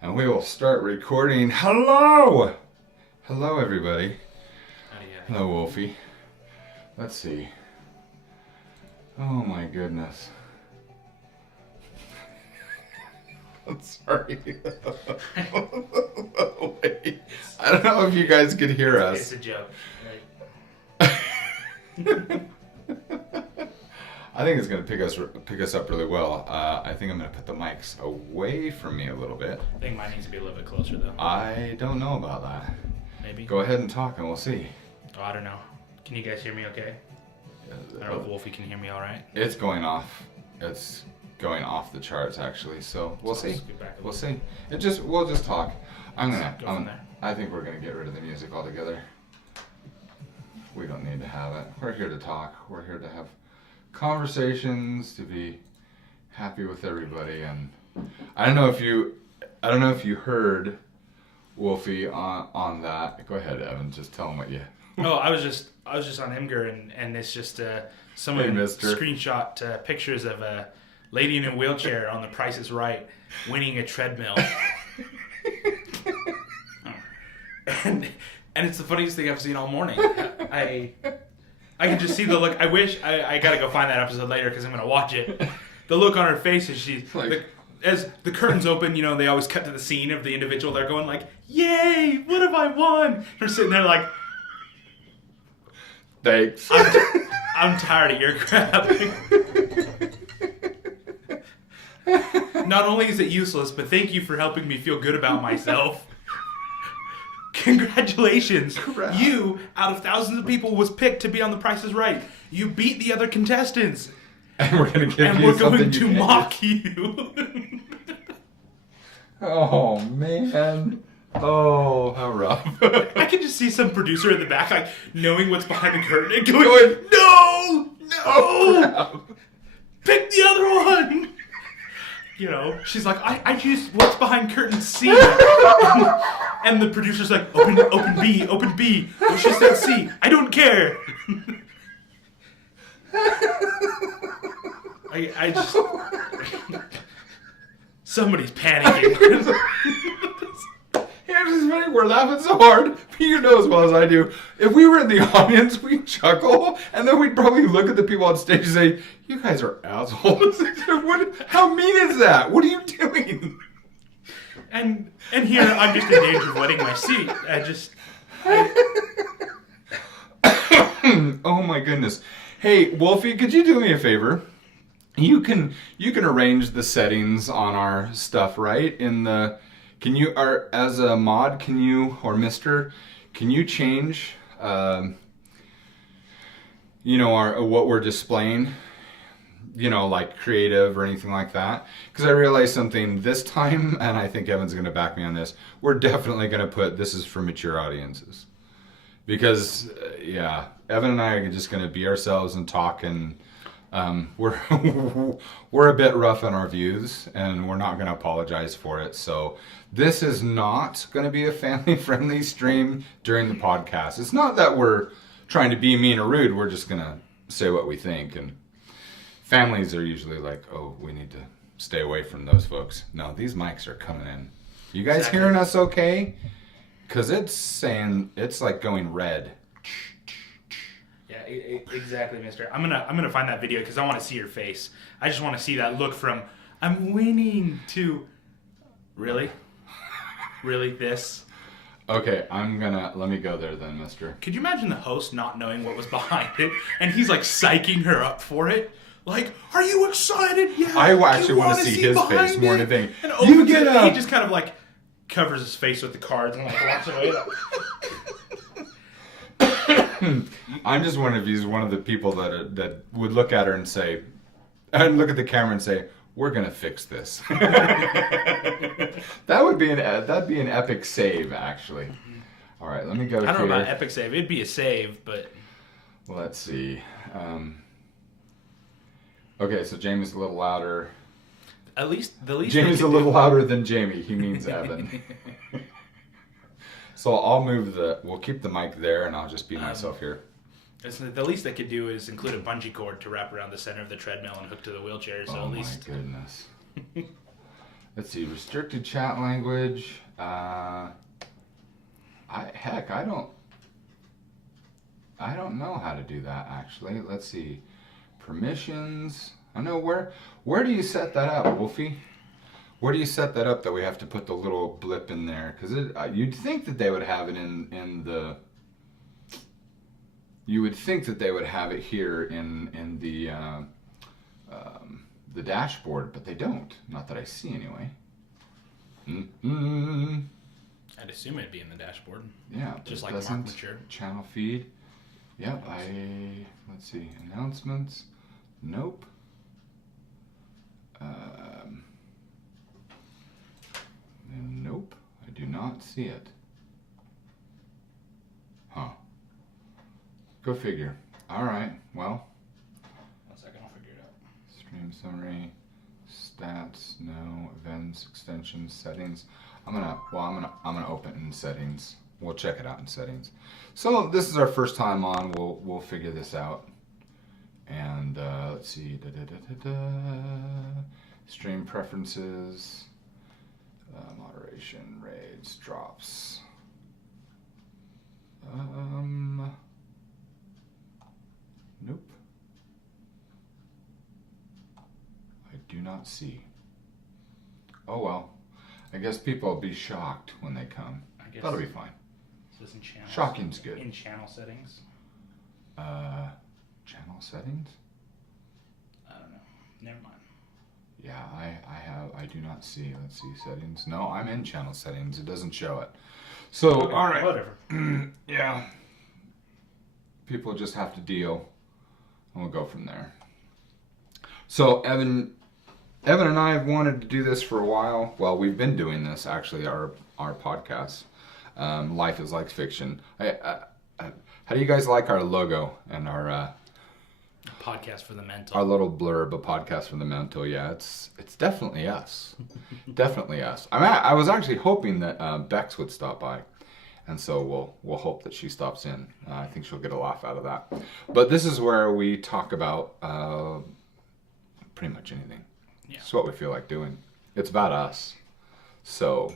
And we will start recording. Hello! Hello, everybody. Hello, Wolfie. Let's see. Oh my goodness. I'm sorry. Wait. I don't know if you guys could hear us. It's a joke. Right? I think it's going to pick us up really well. I think I'm going to put the mics away from me a little bit. I think mine needs to be a little bit closer, though. I don't know about that. Maybe. Go ahead and talk, and we'll see. Oh, I don't know. Can you guys hear me okay? I don't know if Wolfie can hear me all right. It's going off. It's going off the charts, actually. So we'll see. We'll see. We'll just talk. I think we're gonna get rid of the music altogether. We don't need to have it. We're here to talk. We're here to have conversations, to be happy with everybody. And I don't know if you heard Wolfie on that. Go ahead, Evan. Just tell him what you. Oh, I was just on Imgur, and it's just someone screenshot pictures of a lady in a wheelchair on The Price is Right winning a treadmill. and it's the funniest thing I've seen all morning. I can just see the look. I wish I gotta go find that episode later because I'm gonna watch it. The look on her face as she's as the curtains open, you know, they always cut to the scene of the individual. They're going like, "Yay! What have I won?" They're sitting there like, "Thanks. I'm tired of your crap." Not only is it useless, but thank you for helping me feel good about myself. Congratulations. Crap. You, out of thousands of people, was picked to be on The Price is Right. You beat the other contestants. And we're going to mock you. Oh, man. Oh, how rough. I can just see some producer in the back, like, knowing what's behind the curtain and going, "No! No! Oh, Pick the other one!" You know, she's like, I choose what's behind curtain C. And the producer's like, open B, open B. Well, she said C. I don't care. I just... Somebody's panicking. Here's funny, we're laughing so hard, but you know as well as I do, if we were in the audience, we'd chuckle, and then we'd probably look at the people on stage and say, "You guys are assholes." How mean is that? What are you doing? And here, I'm just in danger of wetting my seat. Oh my goodness. Hey, Wolfie, could you do me a favor? You can arrange the settings on our stuff, right? As a mod, or Mr., can you change, what we're displaying, like creative or anything like that? Because I realized something this time, and I think Evan's going to back me on this. We're definitely going to put this is for mature audiences. Because, Evan and I are just going to be ourselves and talk, and we're a bit rough on our views, and we're not going to apologize for it. So this is not going to be a family-friendly stream during the podcast. It's not that we're trying to be mean or rude. We're just going to say what we think. And families are usually like, "Oh, we need to stay away from those folks." No, these mics are coming in. You guys hearing us okay? Because it's like going red. Yeah, exactly, mister. I'm gonna find that video because I want to see your face. I just want to see that look from "I'm winning" to "Really? Really this?" Okay, let me go there then, mister. Could you imagine the host not knowing what was behind it, and he's like psyching her up for it? Like, "Are you excited? Yeah." I actually want to see his face more than anything. And you get up. He just kind of like covers his face with the cards and like walks away. I'm just wondering if he's one of the people that would look at her and say, and look at the camera and say, "We're gonna fix this." That'd be an epic save, actually. All right, let me go. I don't know about epic save. It'd be a save, but let's see. Okay, so Jamie's a little louder. At least Jamie's a little louder than Jamie. He means Evan. So we'll keep the mic there, and I'll just be myself here. The least they could do is include a bungee cord to wrap around the center of the treadmill and hook to the wheelchair. So my goodness. Let's see, restricted chat language. I don't know how to do that actually. Let's see, permissions. I know where do you set that up, Wolfie? Where do you set that up that we have to put the little blip in there? Because you'd think that they would have it in the. You would think that they would have it here in the dashboard, but they don't. Not that I see anyway. Mm-hmm. I'd assume it'd be in the dashboard. Yeah, just like Mark matured. Channel feed. Yep. Let's see, announcements. Nope. Nope. I do not see it. Huh. Go figure. All right. Well. 1 second, I'll figure it out. Stream summary, stats, no, events, extensions, settings. I'm gonna open in settings. We'll check it out in settings. So this is our first time on. We'll figure this out. And let's see. Stream preferences, moderation, raids, drops. Nope. I do not see. Oh well. I guess people will be shocked when they come. I guess that'll be fine. Is this in channels? Shocking's good. In channel settings? Channel settings? I don't know. Never mind. Yeah, I do not see. Let's see, settings. No, I'm in channel settings. It doesn't show it. So, okay, all right. Whatever. Yeah. People just have to deal, and we'll go from there. So, Evan and I have wanted to do this for a while. Well, we've been doing this, actually, our podcast. Life is Like Fiction. How do you guys like our logo and our... podcast for the mental. Our little blurb, a podcast for the mental. Yeah, it's definitely us. Definitely us. I was actually hoping that Bex would stop by, and so we'll hope that she stops in. I think she'll get a laugh out of that. But this is where we talk about pretty much anything. Yeah. It's what we feel like doing. It's about us. So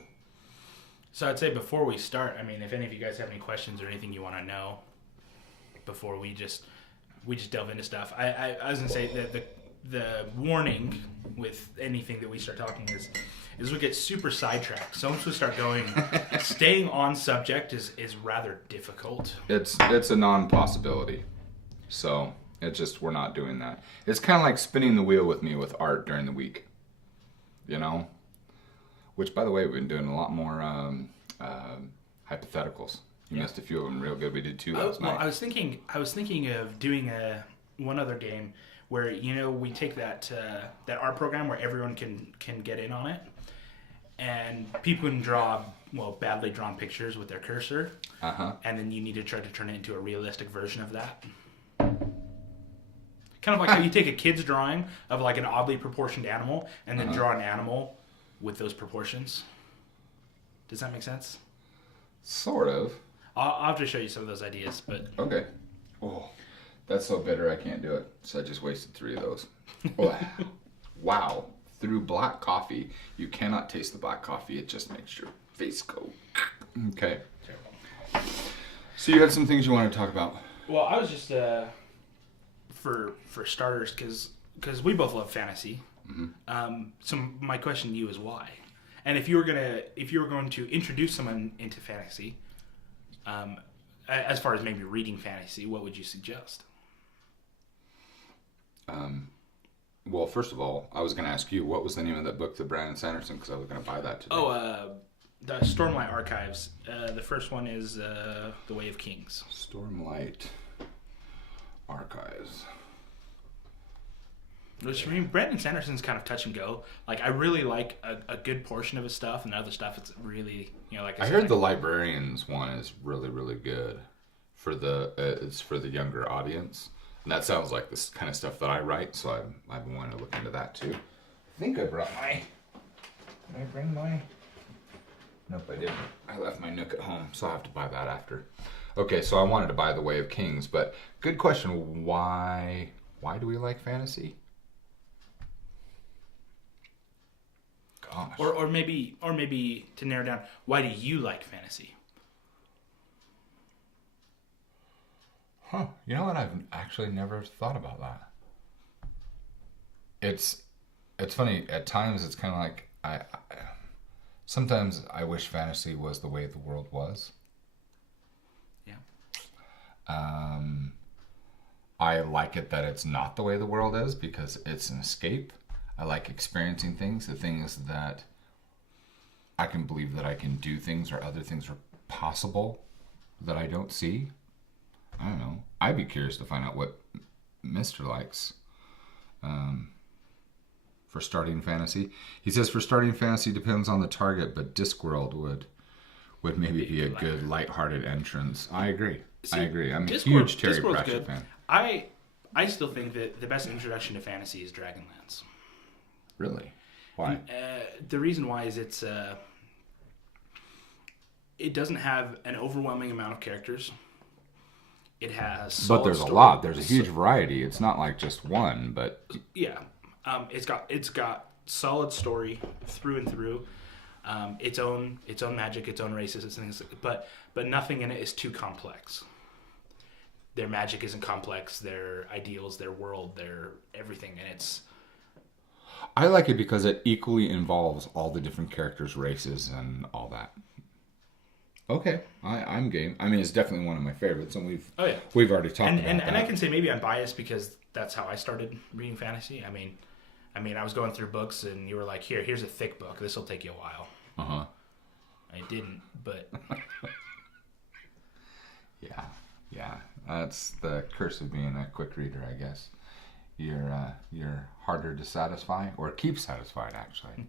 I'd say before we start, I mean, if any of you guys have any questions or anything you want to know before we just delve into stuff. I was gonna say that the warning with anything that we start talking is we get super sidetracked. So once we start going, staying on subject is rather difficult. It's a non-possibility. So we're not doing that. It's kind of like spinning the wheel with me with art during the week, you know. Which, by the way, we've been doing a lot more hypotheticals. You missed a few of them real good. We did 2 last night. I was thinking of doing one other game where, you know, we take that art program where everyone can get in on it, and people can draw badly drawn pictures with their cursor, and then you need to try to turn it into a realistic version of that. Kind of like how you take a kid's drawing of like an oddly proportioned animal and then draw an animal with those proportions. Does that make sense? Sort of. I'll have to show you some of those ideas, but... Okay. Oh, that's so bitter I can't do it. So I just wasted 3 of those. Oh, wow. Through black coffee, you cannot taste the black coffee. It just makes your face go... Okay. Terrible. So you had some things you wanted to talk about. Well, I was just... For starters, because we both love fantasy. Mm-hmm. So my question to you is why? And if you were going to introduce someone into fantasy, as far as maybe reading fantasy, what would you suggest? Well, first of all, I was going to ask you, what was the name of that book, the Brandon Sanderson? Because I was going to buy that today. The Stormlight Archives. The first one is The Way of Kings. Stormlight Archives. Which, I mean, Brandon Sanderson's kind of touch and go. Like, I really like a good portion of his stuff, and other stuff, it's really, you know, like I heard the Librarians one is really, really good it's for the younger audience. And that sounds like this kind of stuff that I write, so I've been wanting to look into that too. I think I brought my... Did I bring my... Nope, I didn't. I left my Nook at home, so I'll have to buy that after. Okay, so I wanted to buy The Way of Kings, but good question. Why do we like fantasy? gosh. Or maybe to narrow down, why do you like fantasy? Huh. You know what? I've actually never thought about that. It's funny. At times, it's kind of like sometimes I wish fantasy was the way the world was. Yeah. I like it that it's not the way the world is because it's an escape. I like experiencing things, the things that I can believe that I can do things or other things are possible that I don't see. I don't know. I'd be curious to find out what Mr. likes for starting fantasy. He says for starting fantasy depends on the target, but Discworld would maybe be a good lighthearted entrance. I agree. I'm a huge Terry Pratchett fan. I still think that the best introduction to fantasy is Dragonlance. Really? Why? The reason why is it doesn't have an overwhelming amount of characters. It has but there's a lot. There's a huge variety. It's not like just one, but yeah, it's got solid story through and through. Its own magic, its own races, its things, but nothing in it is too complex. Their magic isn't complex. Their ideals, their world, their everything, and it's. I like it because it equally involves all the different characters, races, and all that. Okay, I'm game. I mean, it's definitely one of my favorites, and we've already talked about that. And I can say maybe I'm biased because that's how I started reading fantasy. I mean, I was going through books, and you were like, here's a thick book. This will take you a while. I didn't, but. Yeah. That's the curse of being a quick reader, I guess. You're harder to satisfy, or keep satisfied, actually.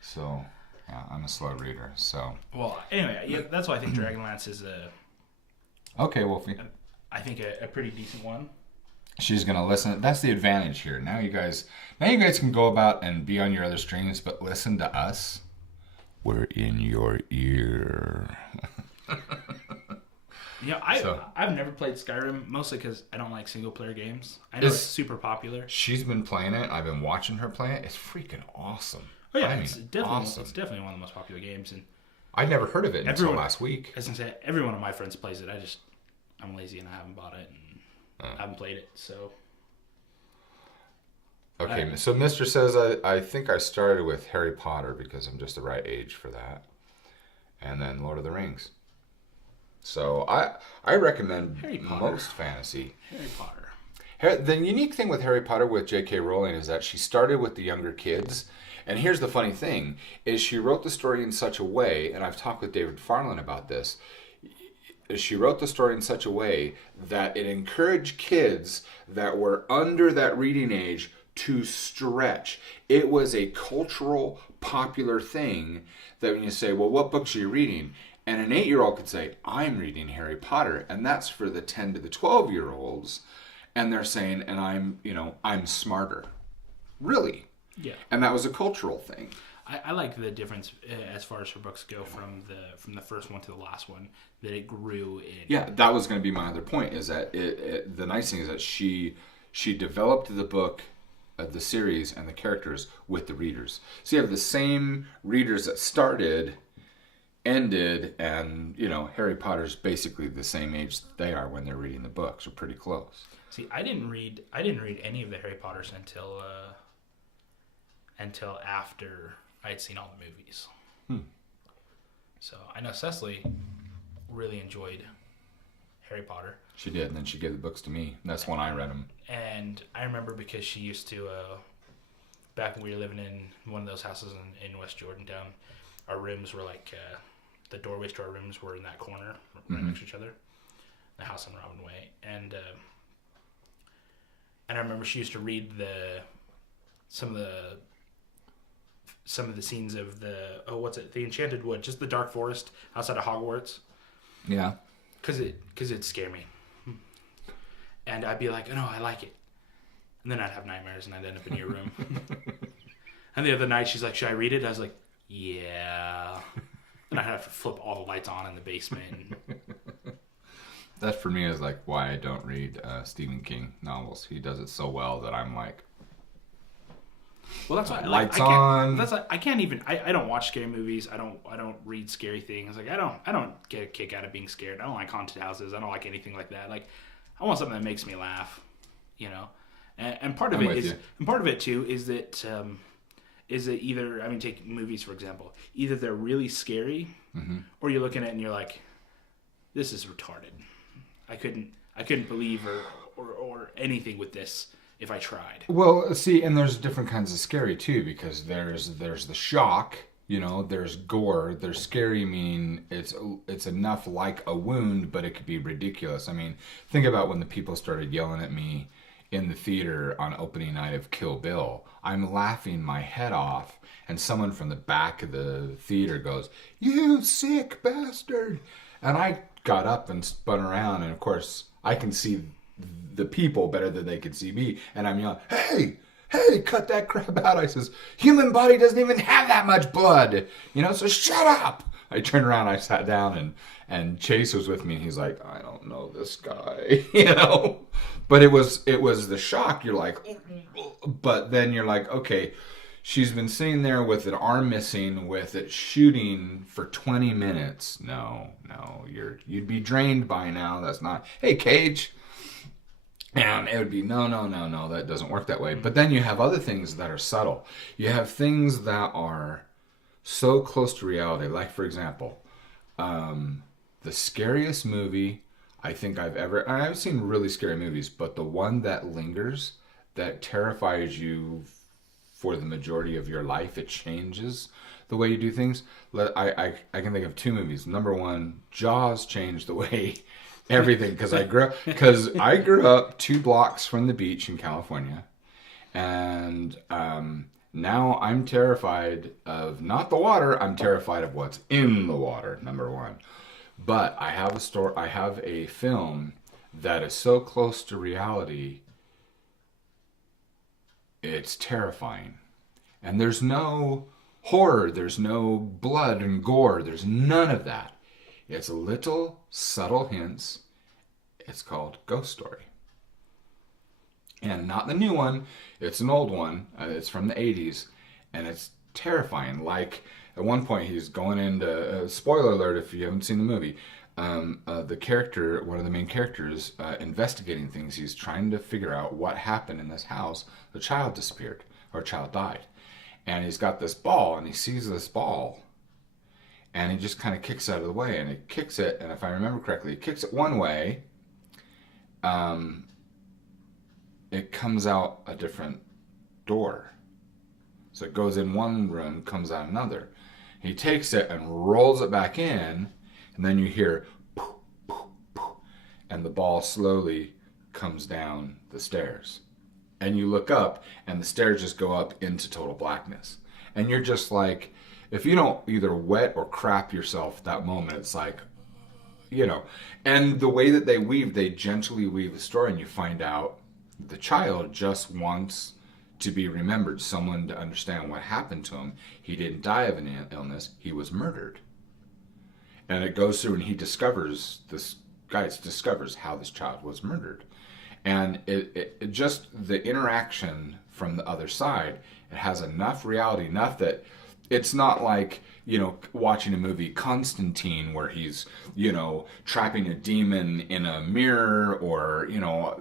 So, yeah, I'm a slow reader. So. Well, anyway, yeah, that's why I think Dragonlance is a. Okay, Wolfie. I think a pretty decent one. She's gonna listen. That's the advantage here. Now you guys can go about and be on your other streams, but listen to us. We're in your ear. Yeah, I've never played Skyrim, mostly because I don't like single-player games. I know it's super popular. She's been playing it. I've been watching her play it. It's freaking awesome. Oh, yeah, it's definitely awesome. It's definitely one of the most popular games. And I'd never heard of it until last week. As I said, every one of my friends plays it. I'm lazy and I haven't bought it and I haven't played it, so... Okay, so Mr. says, I think I started with Harry Potter because I'm just the right age for that. And then Lord of the Rings. So I recommend most fantasy. Harry Potter. The unique thing with Harry Potter with J.K. Rowling is that she started with the younger kids. And here's the funny thing, is she wrote the story in such a way, and I've talked with David Farland about this, she wrote the story in such a way that it encouraged kids that were under that reading age to stretch. It was a cultural, popular thing that when you say, well, what books are you reading? And an 8-year-old could say, I'm reading Harry Potter. And that's for the 10 to the 12-year-olds. And they're saying, and I'm smarter. Really? Yeah. And that was a cultural thing. I like the difference as far as her books go from the first one to the last one, that it grew in. Yeah, that was going to be my other point, is that the nice thing is that she developed the book, the series, and the characters with the readers. So you have the same readers that started, ended, and Harry Potter's basically the same age they are when they're reading the books, or pretty close. See, I didn't read any of the Harry Potters until after I'd seen all the movies. So I know Cecily really enjoyed Harry Potter. She did, and then she gave the books to me. That's when I read them. And I remember because she used to, back when we were living in one of those houses in West Jordantown, our rooms were like, the doorways to our rooms were in that corner, right next to each other. The house on Robin Way. And I remember she used to read some of the scenes of the Enchanted Wood, just the Dark Forest outside of Hogwarts. Yeah. Because it'd scare me. And I'd be like, oh, no, I like it. And then I'd have nightmares and I'd end up in your room. And the other night she's like, should I read it? I was like, yeah. And I'd have to flip all the lights on in the basement. That for me is like why I don't read Stephen King novels. He does it so well that I'm like... Well, that's why lights on. That's why I can't even. I don't watch scary movies. I don't read scary things. Like I don't get a kick out of being scared. I don't like haunted houses. I don't like anything like that. Like I want something that makes me laugh. You know, and part of it too is that either, I mean, take movies for example. Either they're really scary, or you're looking at it and you're like, this is retarded. I couldn't believe or anything with this. If I tried. Well, see, and there's different kinds of scary too, because there's the shock, you know, there's gore, there's scary, meaning it's enough like a wound, but it could be ridiculous. I mean, think about when the people started yelling at me in the theater on opening night of Kill Bill. I'm laughing my head off, and someone from the back of the theater goes, "You sick bastard!" And I got up and spun around, and of course, I can see the people better than they could see me, and I'm yelling, hey, cut that crap out. I says, human body doesn't even have that much blood, you know, so shut up. I turned around, I sat down, and Chase was with me, and he's like, I don't know this guy, you know, but it was the shock. You're like, but then you're like, okay, she's been sitting there with an arm missing, with it shooting for 20 minutes. No, you'd be drained by now. That's not, hey, Cage. And it would be, no, that doesn't work that way. But then you have other things that are subtle. You have things that are so close to reality. Like, for example, the scariest movie I think I've seen really scary movies, but the one that lingers, that terrifies you for the majority of your life, it changes the way you do things. I can think of two movies. Number one, Jaws changed the way everything, because I grew up 2 blocks from the beach in California, and now I'm terrified of not the water. I'm terrified of what's in the water. Number one, but I have a film that is so close to reality, it's terrifying, and there's no horror, there's no blood and gore, there's none of that. It's little subtle hints. It's called Ghost Story. And not the new one. It's an old one. It's from the 80s. And it's terrifying. Like, at one point, he's going into... spoiler alert if you haven't seen the movie. The character, one of the main characters, investigating things. He's trying to figure out what happened in this house. The child disappeared. Or a child died. And he's got this ball. And he sees this ball. And he just kind of kicks it out of the way, and he kicks it, and if I remember correctly, he kicks it one way, it comes out a different door. So it goes in one room, comes out another. He takes it and rolls it back in, and then you hear poof, poof, poof, and the ball slowly comes down the stairs. And you look up, and the stairs just go up into total blackness. And you're just like... If you don't either wet or crap yourself at that moment, it's like, you know. And the way that they gently weave the story, and you find out the child just wants to be remembered, someone to understand what happened to him. He didn't die of an illness, he was murdered. And it goes through, and this guy discovers how this child was murdered. And it just, the interaction from the other side, it has enough reality, enough that it's not like, you know, watching a movie Constantine where he's, you know, trapping a demon in a mirror, or, you know,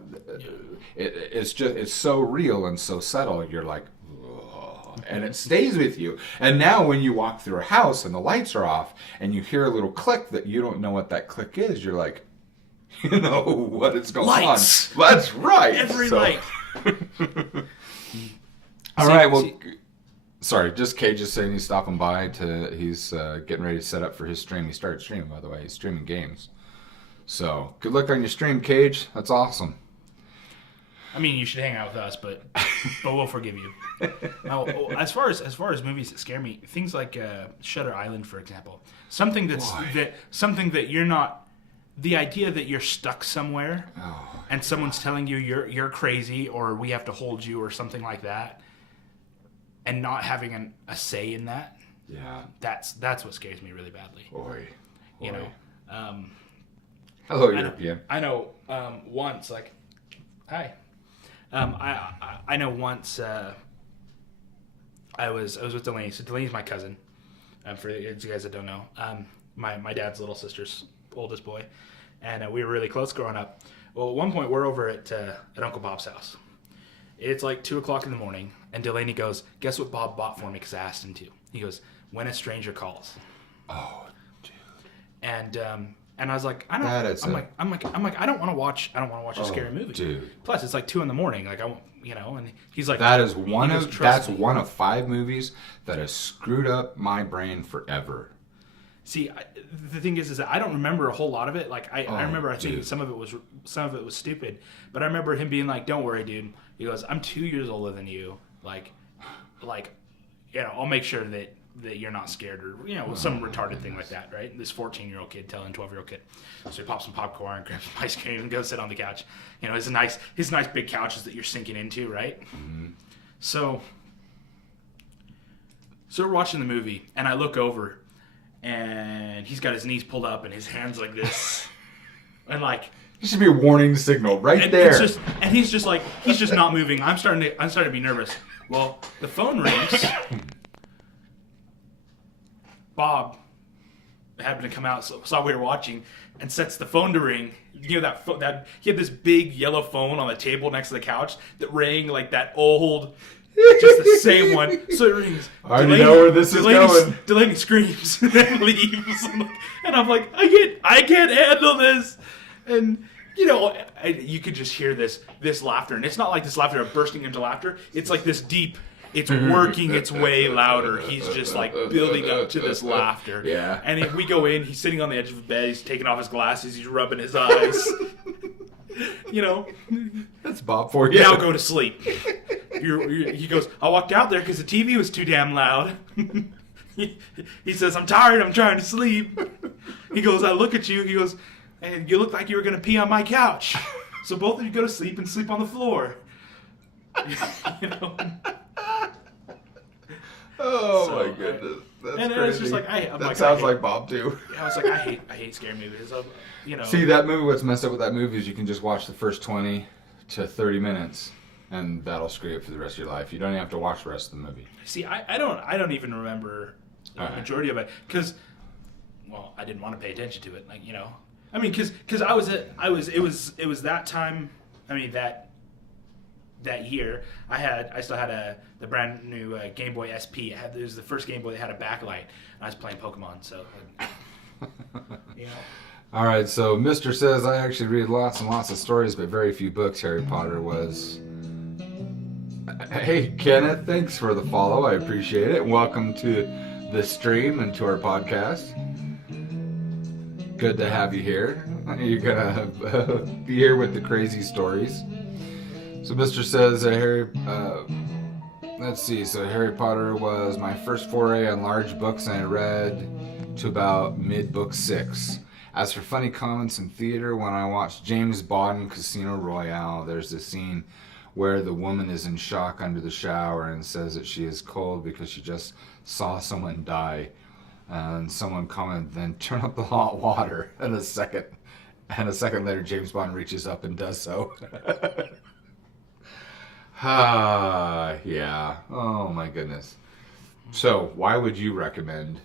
it's so real and so subtle. You're like, oh, and it stays with you. And now when you walk through a house and the lights are off and you hear a little click that you don't know what that click is, you're like, you know what is going Lights. on. That's right. Every light. All right, well... Sorry, just Cage is saying he's stopping by he's getting ready to set up for his stream. He started streaming, by the way. He's streaming games. So, good luck on your stream, Cage. That's awesome. I mean, you should hang out with us, but we'll forgive you. Now, as far as movies that scare me, things like Shutter Island, for example. Something that you're not, the idea that you're stuck somewhere and someone's telling you you're crazy, or we have to hold you, or something like that. And not having a say in that, that's what scares me really badly. Boy. You know, hello, European. I know once, like, hi. I know once I was with Delaney. So Delaney's my cousin. For you guys that don't know, my dad's little sister's oldest boy, and we were really close growing up. Well, at one point we're over at Uncle Bob's house. It's like 2:00 in the morning, and Delaney goes, "Guess what Bob bought for me?" Because I asked him to. He goes, "When a Stranger Calls." Oh, dude. And I was like, I don't. I'm like, I don't want to watch. I don't want to watch a scary movie. Dude. Plus, it's like 2 a.m. Like I won't, And he's like, that's one of 5 movies that has screwed up my brain forever. See, the thing is that I don't remember a whole lot of it. Like I remember, I think some of it was stupid, but I remember him being like, "Don't worry, dude." He goes, "I'm 2 years older than you. Like, I'll make sure that you're not scared or some retarded thing like that, right?" This 14-year-old kid telling 12-year-old kid. So he pops some popcorn, grabs some ice cream, and goes sit on the couch. His nice big couches that you're sinking into, right? Mm-hmm. So we're watching the movie, and I look over. And he's got his knees pulled up and his hands like this, and like it should be a warning signal right there. He's just not moving. I'm starting to be nervous. Well, the phone rings. Bob happened to come out, saw we were watching, and sets the phone to ring. That he had this big yellow phone on the table next to the couch that rang like that old. Just the same one. So it rings. I already know where this is going. Delaney screams and then leaves. And I'm like, I can't handle this. And, you could just hear this laughter. And it's not like this laughter of bursting into laughter. It's like this deep, it's working its way louder. He's just like building up to this laughter. Yeah. And we go in, he's sitting on the edge of the bed, he's taking off his glasses, he's rubbing his eyes. That's Bob for you. Now go to sleep. He goes, I walked out there because the TV was too damn loud. He says, I'm tired, I'm trying to sleep. He goes, I look at you, he goes, and you look like you were going to pee on my couch. So both of you go to sleep and sleep on the floor. My goodness. That's and crazy. It's just like, that sounds like Bob too. I was like, I hate scary movies. See, that movie, what's messed up with that movie is you can just watch the first 20 to 30 minutes. And that'll screw you up for the rest of your life. You don't even have to watch the rest of the movie. See, I don't even remember the majority of it because, well, I didn't want to pay attention to it. Like I mean, because it was that time. I mean that year I still had the brand new Game Boy SP. It was the first Game Boy that had a backlight, and I was playing Pokemon. So, All right, so Mr. says I actually read lots and lots of stories, but very few books. Harry Potter was. Hey, Kenneth, thanks for the follow. I appreciate it. Welcome to the stream and to our podcast. Good to have you here. You're going to be here with the crazy stories. So Mr. says, let's see. So Harry Potter was my first foray on large books, and I read to about mid-book 6. As for funny comments in theater, when I watched James Bond in Casino Royale, there's this scene where the woman is in shock under the shower and says that she is cold because she just saw someone die. And someone commented, then turn up the hot water. And a second later, James Bond reaches up and does so. Yeah. Oh my goodness. So, why would you recommend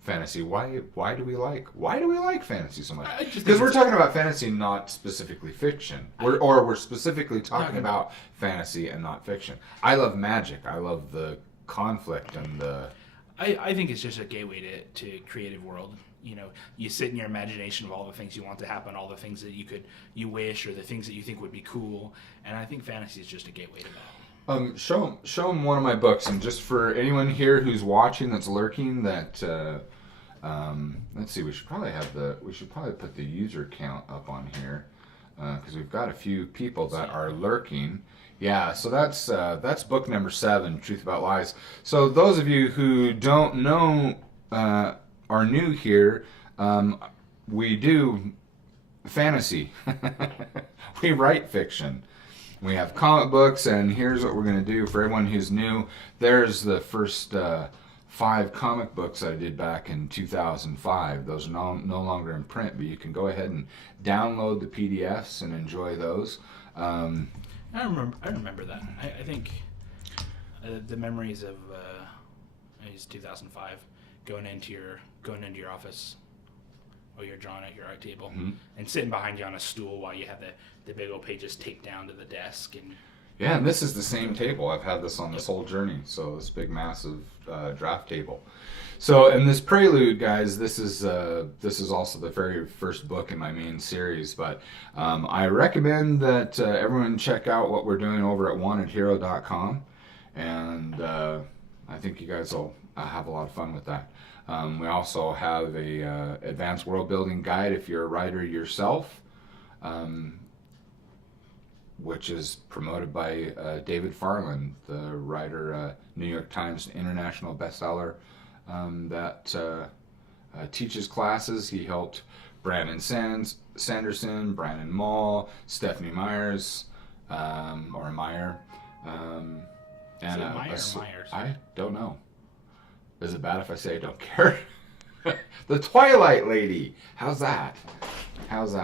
fantasy? Why do we like fantasy so much? Because we're talking about fantasy, not specifically fiction. We're specifically talking about fantasy and not fiction. I love magic. I love the conflict and the. I think it's just a gateway to creative world. You sit in your imagination of all the things you want to happen, all the things that you wish, or the things that you think would be cool. And I think fantasy is just a gateway to that. Show them one of my books, and just for anyone here who's watching that's lurking, that let's see, we should probably put the user count up on here because we've got a few people that are lurking. Yeah, so that's book number 7, Truth About Lies. So those of you who don't know, are new here, we do fantasy. We write fiction. We have comic books, and here's what we're going to do for everyone who's new. There's the first 5 comic books I did back in 2005. Those are no longer in print, but you can go ahead and download the PDFs and enjoy those. I remember that. I think The memories of it's 2005, going into your office, or you're drawing at your art table, and sitting behind you on a stool while you have the big old pages taped down to the desk. And yeah, and this is the same table. I've had this on this whole journey. So this big, massive draft table. So in this prelude, guys, this is also the very first book in my main series. But I recommend that everyone check out what we're doing over at wantedhero.com, and I think you guys will have a lot of fun with that. We also have a advanced world building guide if you're a writer yourself, which is promoted by David Farland, the writer, New York Times international bestseller, that teaches classes. He helped Brandon Sanderson, Brandon Mall, Stephanie Myers, or Meyer. And Myers? I don't know. Is it bad if I say I don't care? The Twilight Lady. How's that? Because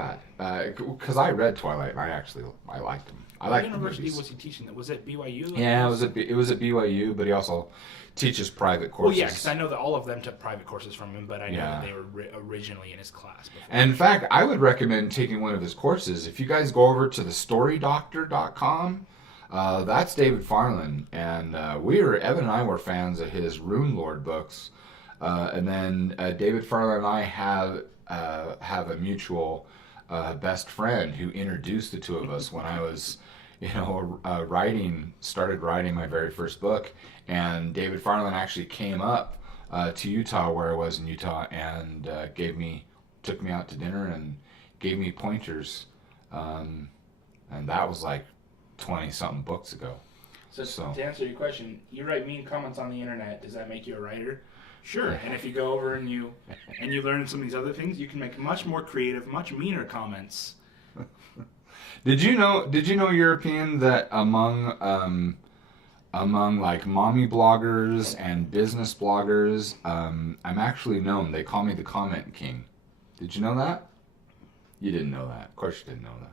I read Twilight and I liked them. What university was he teaching? Was it BYU? Yeah, it was at BYU, but he also teaches private courses. Well, yeah, because I know that all of them took private courses from him, but I know that they were originally in his class before. And in fact, I would recommend taking one of his courses. If you guys go over to thestorydoctor.com, that's David Farland, and Evan and I were fans of his Rune Lord books, and then David Farland and I have a mutual best friend who introduced the two of us when I was, started writing my very first book, and David Farland actually came up to Utah, where I was in Utah, and took me out to dinner and gave me pointers, and that was like 20-something books ago. So to answer your question, you write mean comments on the internet. Does that make you a writer? Sure. And if you go over and you learn some of these other things, you can make much more creative, much meaner comments. Did you know, European, that among like mommy bloggers and business bloggers, I'm actually known. They call me the comment king. Did you know that? You didn't know that. Of course you didn't know that.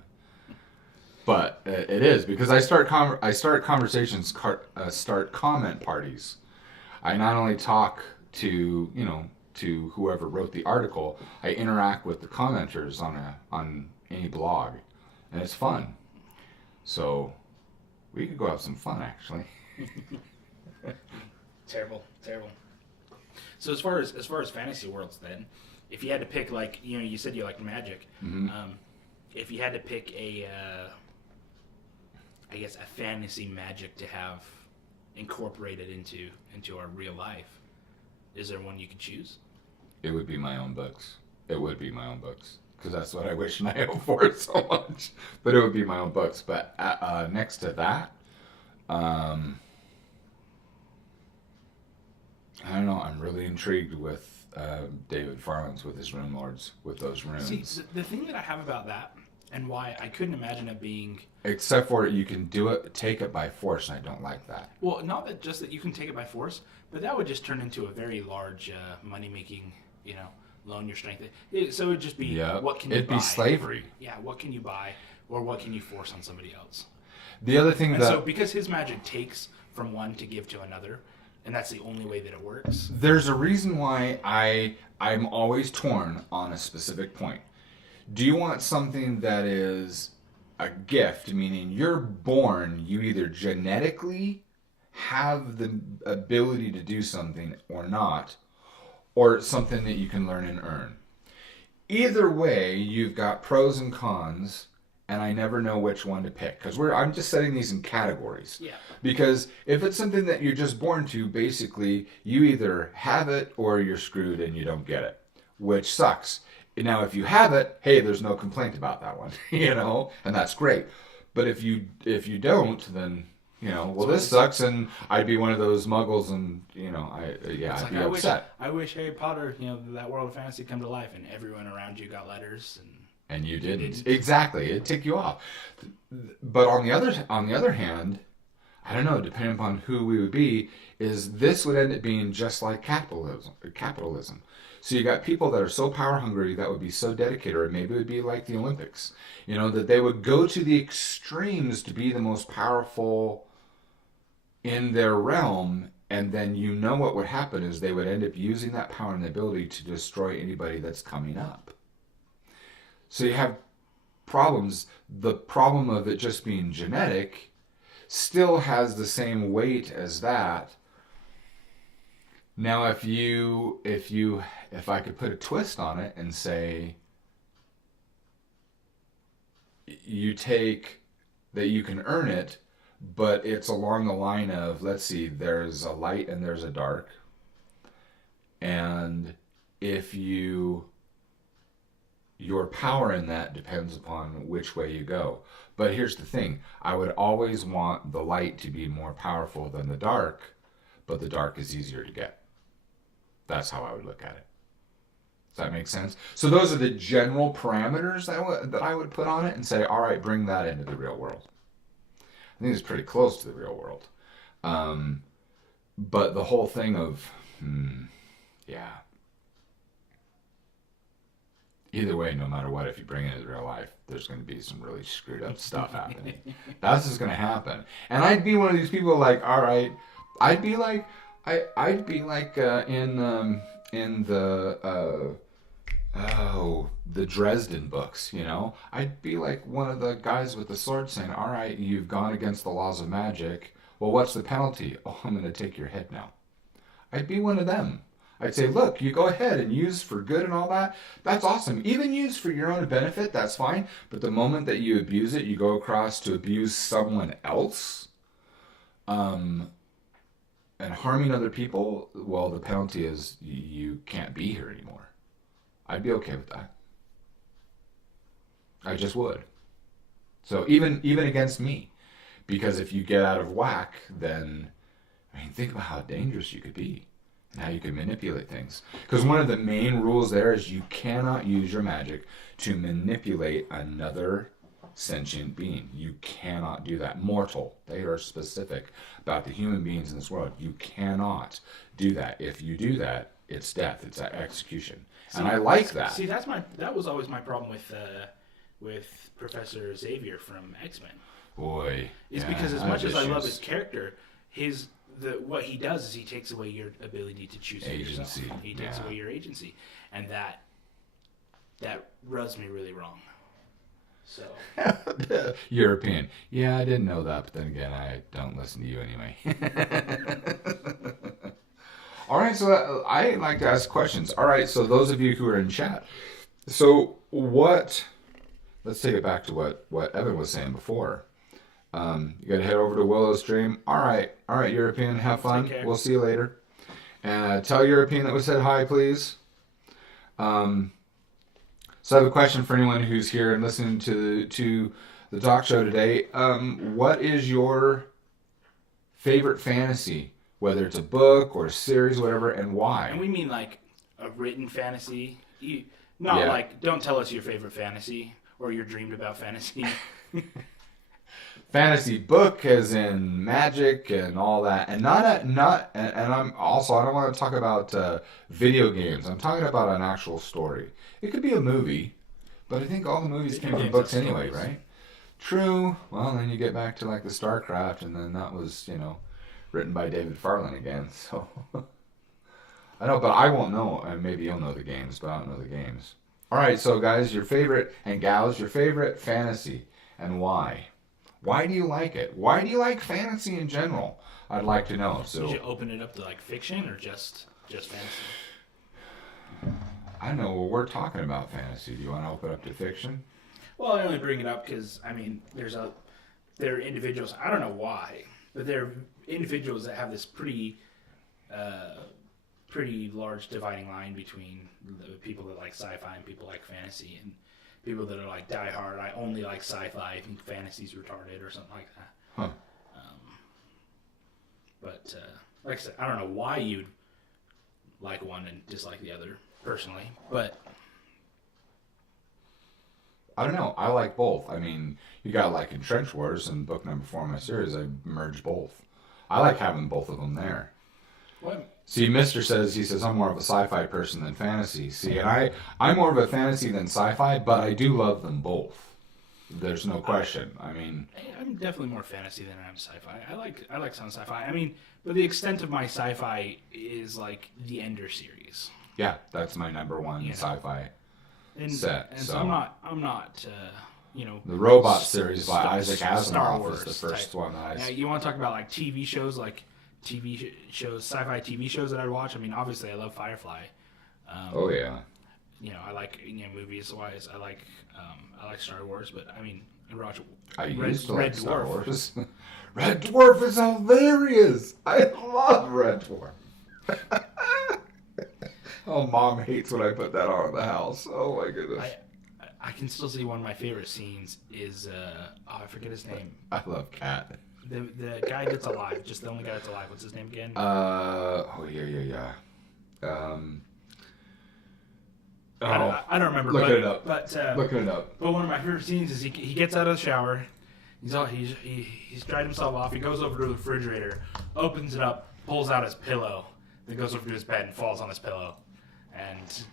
But it is, because I start conversations, start comment parties. I not only talk to whoever wrote the article, I interact with the commenters on any blog, and it's fun. So we could go have some fun, actually. Terrible. So as far as fantasy worlds, then, if you had to pick, like, you said you liked magic. Mm-hmm. If you had to pick a fantasy magic to have incorporated into our real life, is there one you could choose? It would be my own books. Because that's what I wish and I hope for so much. But it would be my own books. But next to that, I don't know. I'm really intrigued with David Farland's, with his Rune Lords, with those runes. See, the thing that I have about that, and why I couldn't imagine it being... Except for you can take it by force, and I don't like that. Well, not that you can take it by force, but that would just turn into a very large money-making, loan your strength. So it would just be, what can you buy? It'd be slavery. Yeah, what can you buy, or what can you force on somebody else? The other thing so because his magic takes from one to give to another, and that's the only way that it works. There's a reason why I'm always torn on a specific point. Do you want something that is a gift, meaning you're born, you either genetically have the ability to do something or not, or something that you can learn and earn? Either way, you've got pros and cons, and I never know which one to pick, because I'm just setting these in categories. Yeah. Because if it's something that you're just born to, basically you either have it or you're screwed and you don't get it, which sucks. Now, if you have it, hey, there's no complaint about that one, and that's great. But if you don't, then this sucks, and I'd be one of those muggles, and I'd be upset. I wish Harry Potter, that world of fantasy come to life, and everyone around you got letters, and you didn't. Exactly, it'd tick you off. But on the other hand, I don't know, depending upon who we would be, this would end up being just like capitalism. So you got people that are so power hungry, that would be so dedicated, or maybe it would be like the Olympics, that they would go to the extremes to be the most powerful, in their realm, and then you know what would happen is they would end up using that power and ability to destroy anybody that's coming up. So you have problems. The problem of it just being genetic still has the same weight as that. Now, if I could put a twist on it and say, you take that you can earn it, but it's along the line of, let's see, there's a light and there's a dark. And if your power in that depends upon which way you go. But here's the thing. I would always want the light to be more powerful than the dark, but the dark is easier to get. That's how I would look at it. Does that make sense? So those are the general parameters that I would put on it and say, all right, bring that into the real world. I think it's pretty close to the real world. But the whole thing of, yeah. Either way, no matter what, if you bring it into real life, there's going to be some really screwed up stuff happening. That's just going to happen. And I'd be one of these people like, all right, I'd be like in the Dresden books, you know? I'd be like one of the guys with the sword saying, all right, you've gone against the laws of magic. Well, what's the penalty? Oh, I'm going to take your head now. I'd be one of them. I'd say, look, you go ahead and use for good and all that. That's awesome. Even use for your own benefit, that's fine. But the moment that you abuse it, you go across to abuse someone else, and harming other people, well, the penalty is you can't be here anymore. I'd be okay with that. I just would. So even against me. Because if you get out of whack, then, I mean, think about how dangerous you could be and how you can manipulate things. Because one of the main rules there is you cannot use your magic to manipulate another sentient being. You cannot do that. Mortal. They are specific about the human beings in this world. You cannot do that. If you do that, it's death. It's execution. And I like that. See, that was always my problem with Professor Xavier from X-Men. Boy. Is because as much as I love his character, what he does is he takes away your ability to choose agency. Yourself. He takes away your agency. And that rubs me really wrong. So European. Yeah, I didn't know that, but then again, I don't listen to you anyway. All right, so I like to ask questions. All right, so those of you who are in chat, so let's take it back to what Evan was saying before. You got to head over to Willow's stream. All right, European, have fun. We'll see you later. And tell European that we said hi, please. So I have a question for anyone who's here and listening to the talk show today. What is your favorite fantasy? Whether it's a book or a series, whatever, and why? And we mean like a written fantasy. Like, don't tell us your favorite fantasy or your dreamed about fantasy. Fantasy book as in magic and all that, and and I'm also, I don't want to talk about video games. I'm talking about an actual story. It could be a movie, but I think all the movies came from books anyway, right? True. Well, then you get back to like the StarCraft, and then that was, written by David Farland again. So I know, but I won't know. And maybe you'll know the games, but I don't know the games. All right, so guys, your favorite, and gals, your favorite fantasy, and why? Why do you like it? Why do you like fantasy in general? I'd like to know. So did you open it up to like fiction or just fantasy? I don't know. Well, we're talking about fantasy. Do you want to open up to fiction? Well, I only bring it up because there are individuals. I don't know why, but there are individuals that have this pretty large dividing line between the people that like sci-fi and people like fantasy, and people that are like die hard. I only like sci-fi. I think fantasy's retarded or something like that. Huh. But like I said, I don't know why you'd like one and dislike the other personally, but I don't know. I like both. I mean, you got like in Trench Wars and book number 4 in my series, I merged both. I like having both of them there. What? See, Mister says, I'm more of a sci-fi person than fantasy. See, and I'm more of a fantasy than sci-fi, but I do love them both. There's no question. I mean, I'm definitely more fantasy than I am sci-fi. I like some sci-fi. I mean, but the extent of my sci-fi is like the Ender series. yeah, that's my number one sci-fi set. And so I'm not. The Robot series by Isaac Star Asimov Wars was the first one that I. You want to talk about like TV shows, sci-fi TV shows that I'd watch? I mean, obviously, I love Firefly. Oh yeah. I like movies wise. I like Star Wars, but I mean, I used to Red like Dwarf. Star Wars. Red Dwarf is hilarious. I love Red Dwarf. Oh, Mom hates when I put that on in the house. Oh my goodness. I can still see one of my favorite scenes is I forget his name. I love Cat. The guy that's alive, just the only guy that's alive. What's his name again? Yeah. I don't remember. Looking it up. Looking it up. But one of my favorite scenes is he gets out of the shower. He's dried himself off. He goes over to the refrigerator, opens it up, pulls out his pillow, then goes over to his bed and falls on his pillow. And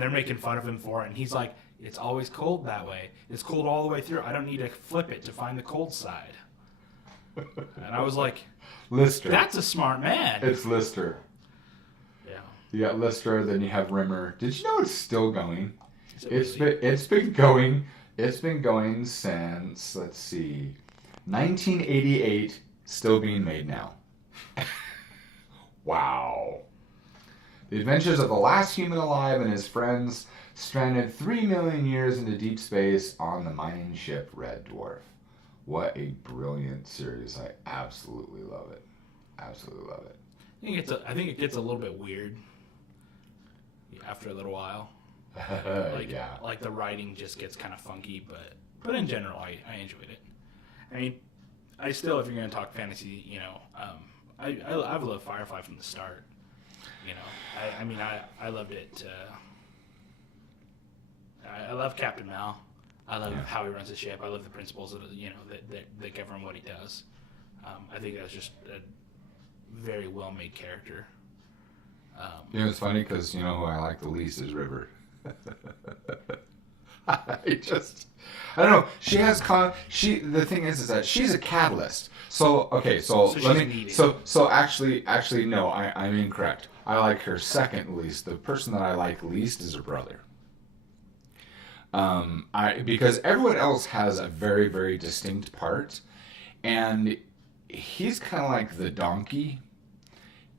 they're making fun of him for it. And he's like, "It's always cold that way. It's cold all the way through. I don't need to flip it to find the cold side." And I was like, Lister. That's a smart man. It's Lister. Yeah. You got Lister, then you have Rimmer. Did you know it's still going? It's been going since, let's see, 1988, still being made now. Wow. The adventures of the last human alive and his friends stranded 3 million years into deep space on the mining ship Red Dwarf. What a brilliant series. I absolutely love it. Absolutely love it. I think it gets a little bit weird after a little while. Like the writing just gets kind of funky, but in general, I enjoyed it. I mean, I still, if you're going to talk fantasy, I've loved Firefly from the start. I loved it. I love Captain Mal. I love how he runs the ship. I love the principles that govern what he does. I think that's just a very well made character. It's funny because who I like the least is River. I don't know. She has the thing is that she's a catalyst. So actually no, I'm incorrect. I like her second least. The person that I like least is her brother. Because everyone else has a very, very distinct part, and he's kind of like the donkey,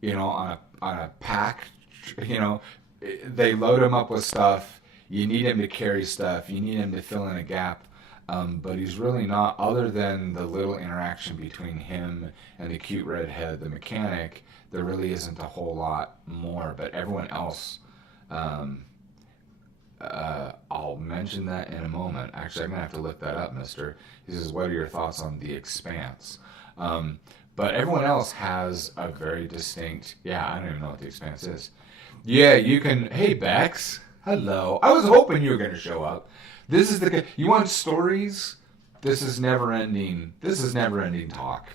on a pack. They load him up with stuff. You need him to carry stuff. You need him to fill in a gap. But he's really not, other than the little interaction between him and the cute redhead, the mechanic, there really isn't a whole lot more. But everyone else, I'll mention that in a moment. Actually, I'm going to have to look that up, mister. He says, what are your thoughts on The Expanse? But everyone else has a very distinct, I don't even know what The Expanse is. Yeah, you can, hey, Bex. Hello. I was hoping you were going to show up. This is you want stories? This is never ending talk.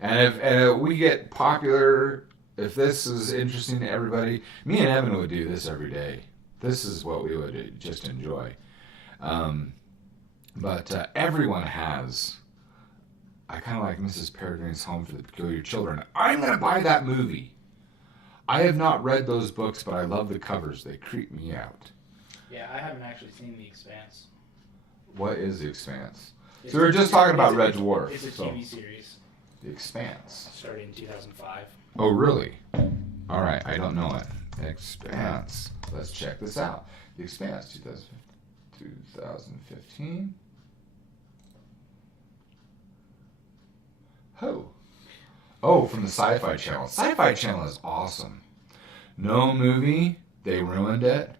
And if we get popular, if this is interesting to everybody, me and Evan would do this every day. This is what we would just enjoy. But everyone has. I kind of like Mrs. Peregrine's Home for the Peculiar Children. I'm going to buy that movie. I have not read those books, but I love the covers. They creep me out. Yeah, I haven't actually seen The Expanse. What is The Expanse? So we were just talking about Red Dwarf. It's a TV series. The Expanse. Started in 2005. Oh, really? All right, I don't know it. Expanse. Let's check this out. The Expanse, 2015. Oh, from the Sci-Fi Channel. Sci-Fi Channel is awesome. No movie, they ruined it.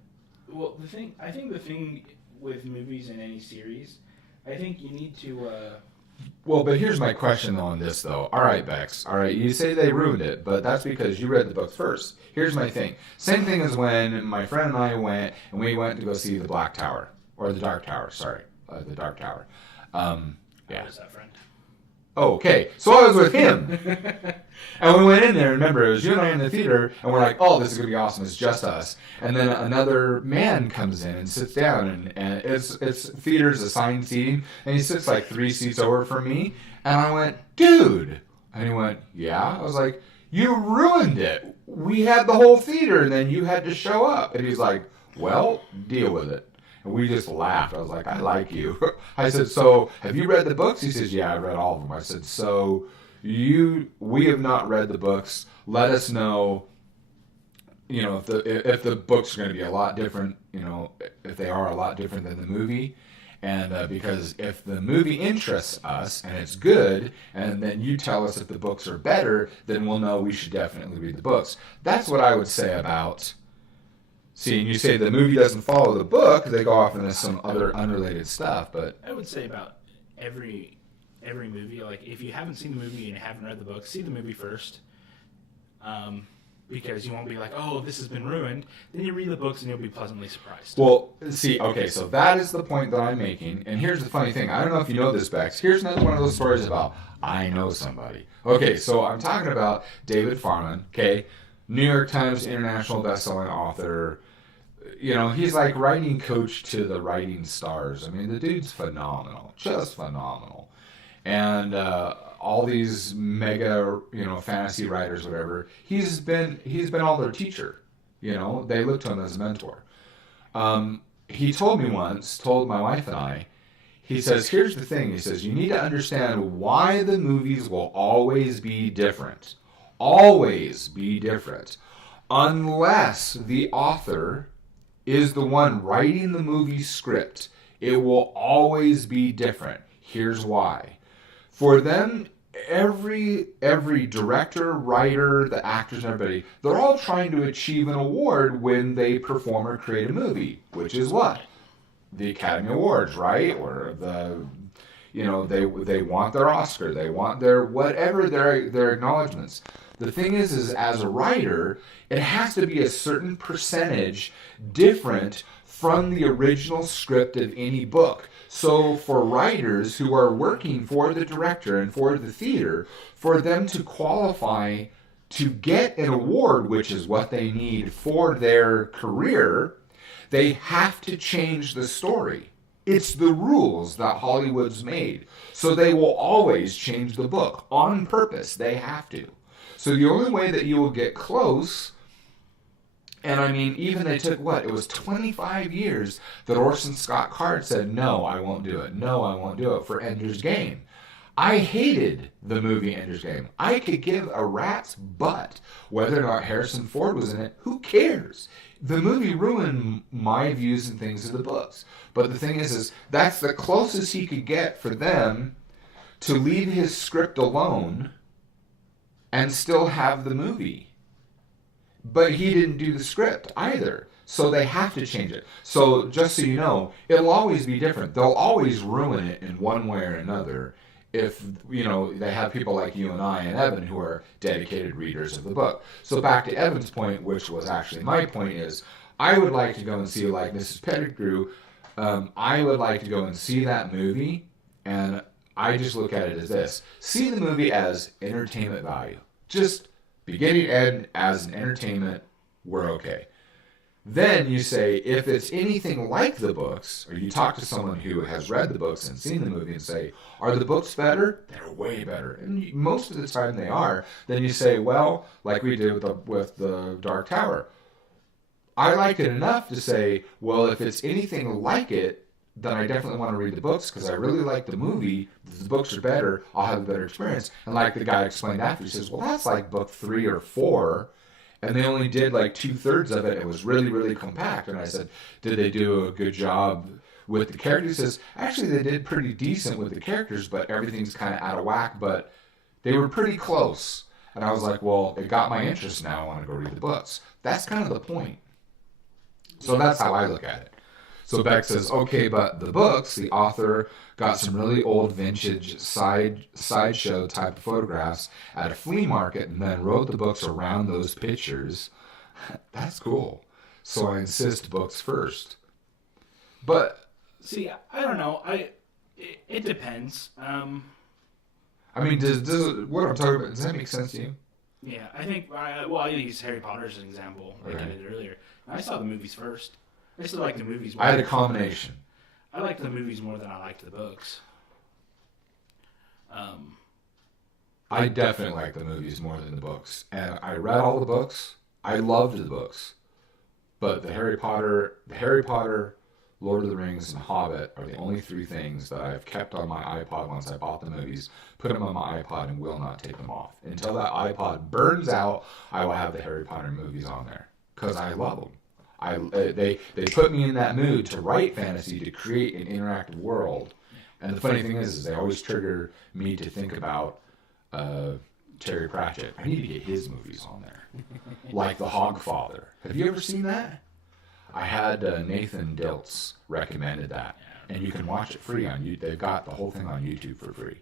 Well, I think the thing with movies in any series, I think you need to. Well, but here's my question on this, though. All right, Bex. All right, you say they ruined it, but that's because you read the book first. Here's my thing. Same thing as when my friend and I went to go see the Black Tower. Or the Dark Tower, sorry. The Dark Tower. How is that, friend? Oh, okay. So I was with him. And we went in there, remember, it was you and I in the theater, and we're like, oh, this is going to be awesome. It's just us. And then another man comes in and sits down, and it's theater's assigned seating, and he sits like 3 seats over from me. And I went, dude. And he went, yeah. I was like, you ruined it. We had the whole theater, and then you had to show up. And he's like, well, deal with it. And we just laughed. I was like, I like you. I said, so have you read the books? He says, yeah, I read all of them. I said, so we have not read the books. Let us know, if the books are going to be a lot different, if they are a lot different than the movie. And because if the movie interests us and it's good, and then you tell us if the books are better, then we'll know we should definitely read the books. That's what I would say about... See, and you say the movie doesn't follow the book, they go off into some other unrelated stuff, but... I would say about every movie, like, if you haven't seen the movie and haven't read the book, see the movie first. Because you won't be like, oh, this has been ruined. Then you read the books and you'll be pleasantly surprised. Well, see, okay, so that is the point that I'm making, and here's the funny thing. I don't know if you know this, Bex. Here's another one of those stories about I know somebody. Okay, so I'm talking about David Farland, okay? New York Times international best-selling author. He's like writing coach to the writing stars. I mean, the dude's phenomenal, just phenomenal. And all these mega, fantasy writers, whatever, he's been all their teacher. They look to him as a mentor. He told my wife and I, he says, here's the thing. He says, you need to understand why the movies will always be different. Always be different. Unless the author is the one writing the movie script, it will always be different. Here's why. For them, every director, writer, the actors, and everybody, they're all trying to achieve an award when they perform or create a movie, which is what? The Academy Awards, right? Or they want their Oscar, they want their whatever their acknowledgments. The thing is as a writer, it has to be a certain percentage different from the original script of any book. So for writers who are working for the director and for the theater, for them to qualify to get an award, which is what they need for their career, they have to change the story. It's the rules that Hollywood's made. So they will always change the book on purpose. They have to. So the only way that you will get close, and I mean, even they took it was 25 years that Orson Scott Card said, no, I won't do it. No, I won't do it for Ender's Game. I hated the movie Ender's Game. I could give a rat's butt whether or not Harrison Ford was in it. Who cares? The movie ruined my views and things of the books. But the thing is that's the closest he could get for them to leave his script alone and still have the movie. But he didn't do the script either. So they have to change it. So just so you know, it'll always be different. They'll always ruin it in one way or another if, they have people like you and I and Evan who are dedicated readers of the book. So back to Evan's point, which was actually my point, is I would like to go and see, like Mrs. Pettigrew, I would like to go and see that movie, and I just look at it as this. See the movie as entertainment value. Just beginning and end as an entertainment, we're okay. Then you say, if it's anything like the books, or you talk to someone who has read the books and seen the movie and say, are the books better? They're way better. And most of the time they are. Then you say, well, like we did with the Dark Tower. I like it enough to say, well, if it's anything like it, then I definitely want to read the books because I really like the movie. If the books are better, I'll have a better experience. And like the guy explained after, he says, well, that's like book 3 or 4. And they only did like 2/3 of it. It was really, really compact. And I said, did they do a good job with the characters? He says, actually, they did pretty decent with the characters, but everything's kind of out of whack. But they were pretty close. And I was like, well, it got my interest now. I want to go read the books. That's kind of the point. So that's how I look at it. So Beck says, okay, but the books, the author got some really old vintage sideshow type of photographs at a flea market and then wrote the books around those pictures. That's cool. So I insist books first. But see, I don't know. It depends. I mean, does what I'm talking about, does that make sense to you? Yeah, I think, I use Harry Potter as an example, like I did earlier. I saw the movies first. I still like the movies more. I had a combination. I liked the movies more than I liked the books. I definitely like the movies more than the books. And I read all the books. I loved the books. But the Harry Potter, Lord of the Rings, and Hobbit are the only 3 things that I've kept on my iPod once I bought the movies, put them on my iPod, and will not take them off. Until that iPod burns out, I will have the Harry Potter movies on there. Because I love them. They put me in that mood to write fantasy, to create an interactive world. And the funny thing is they always trigger me to think about Terry Pratchett. I need to get his movies on there. Like The Hogfather. Have you ever seen that? I had Nathan Diltz recommended that. And you can watch it free on YouTube. They've got the whole thing on YouTube for free.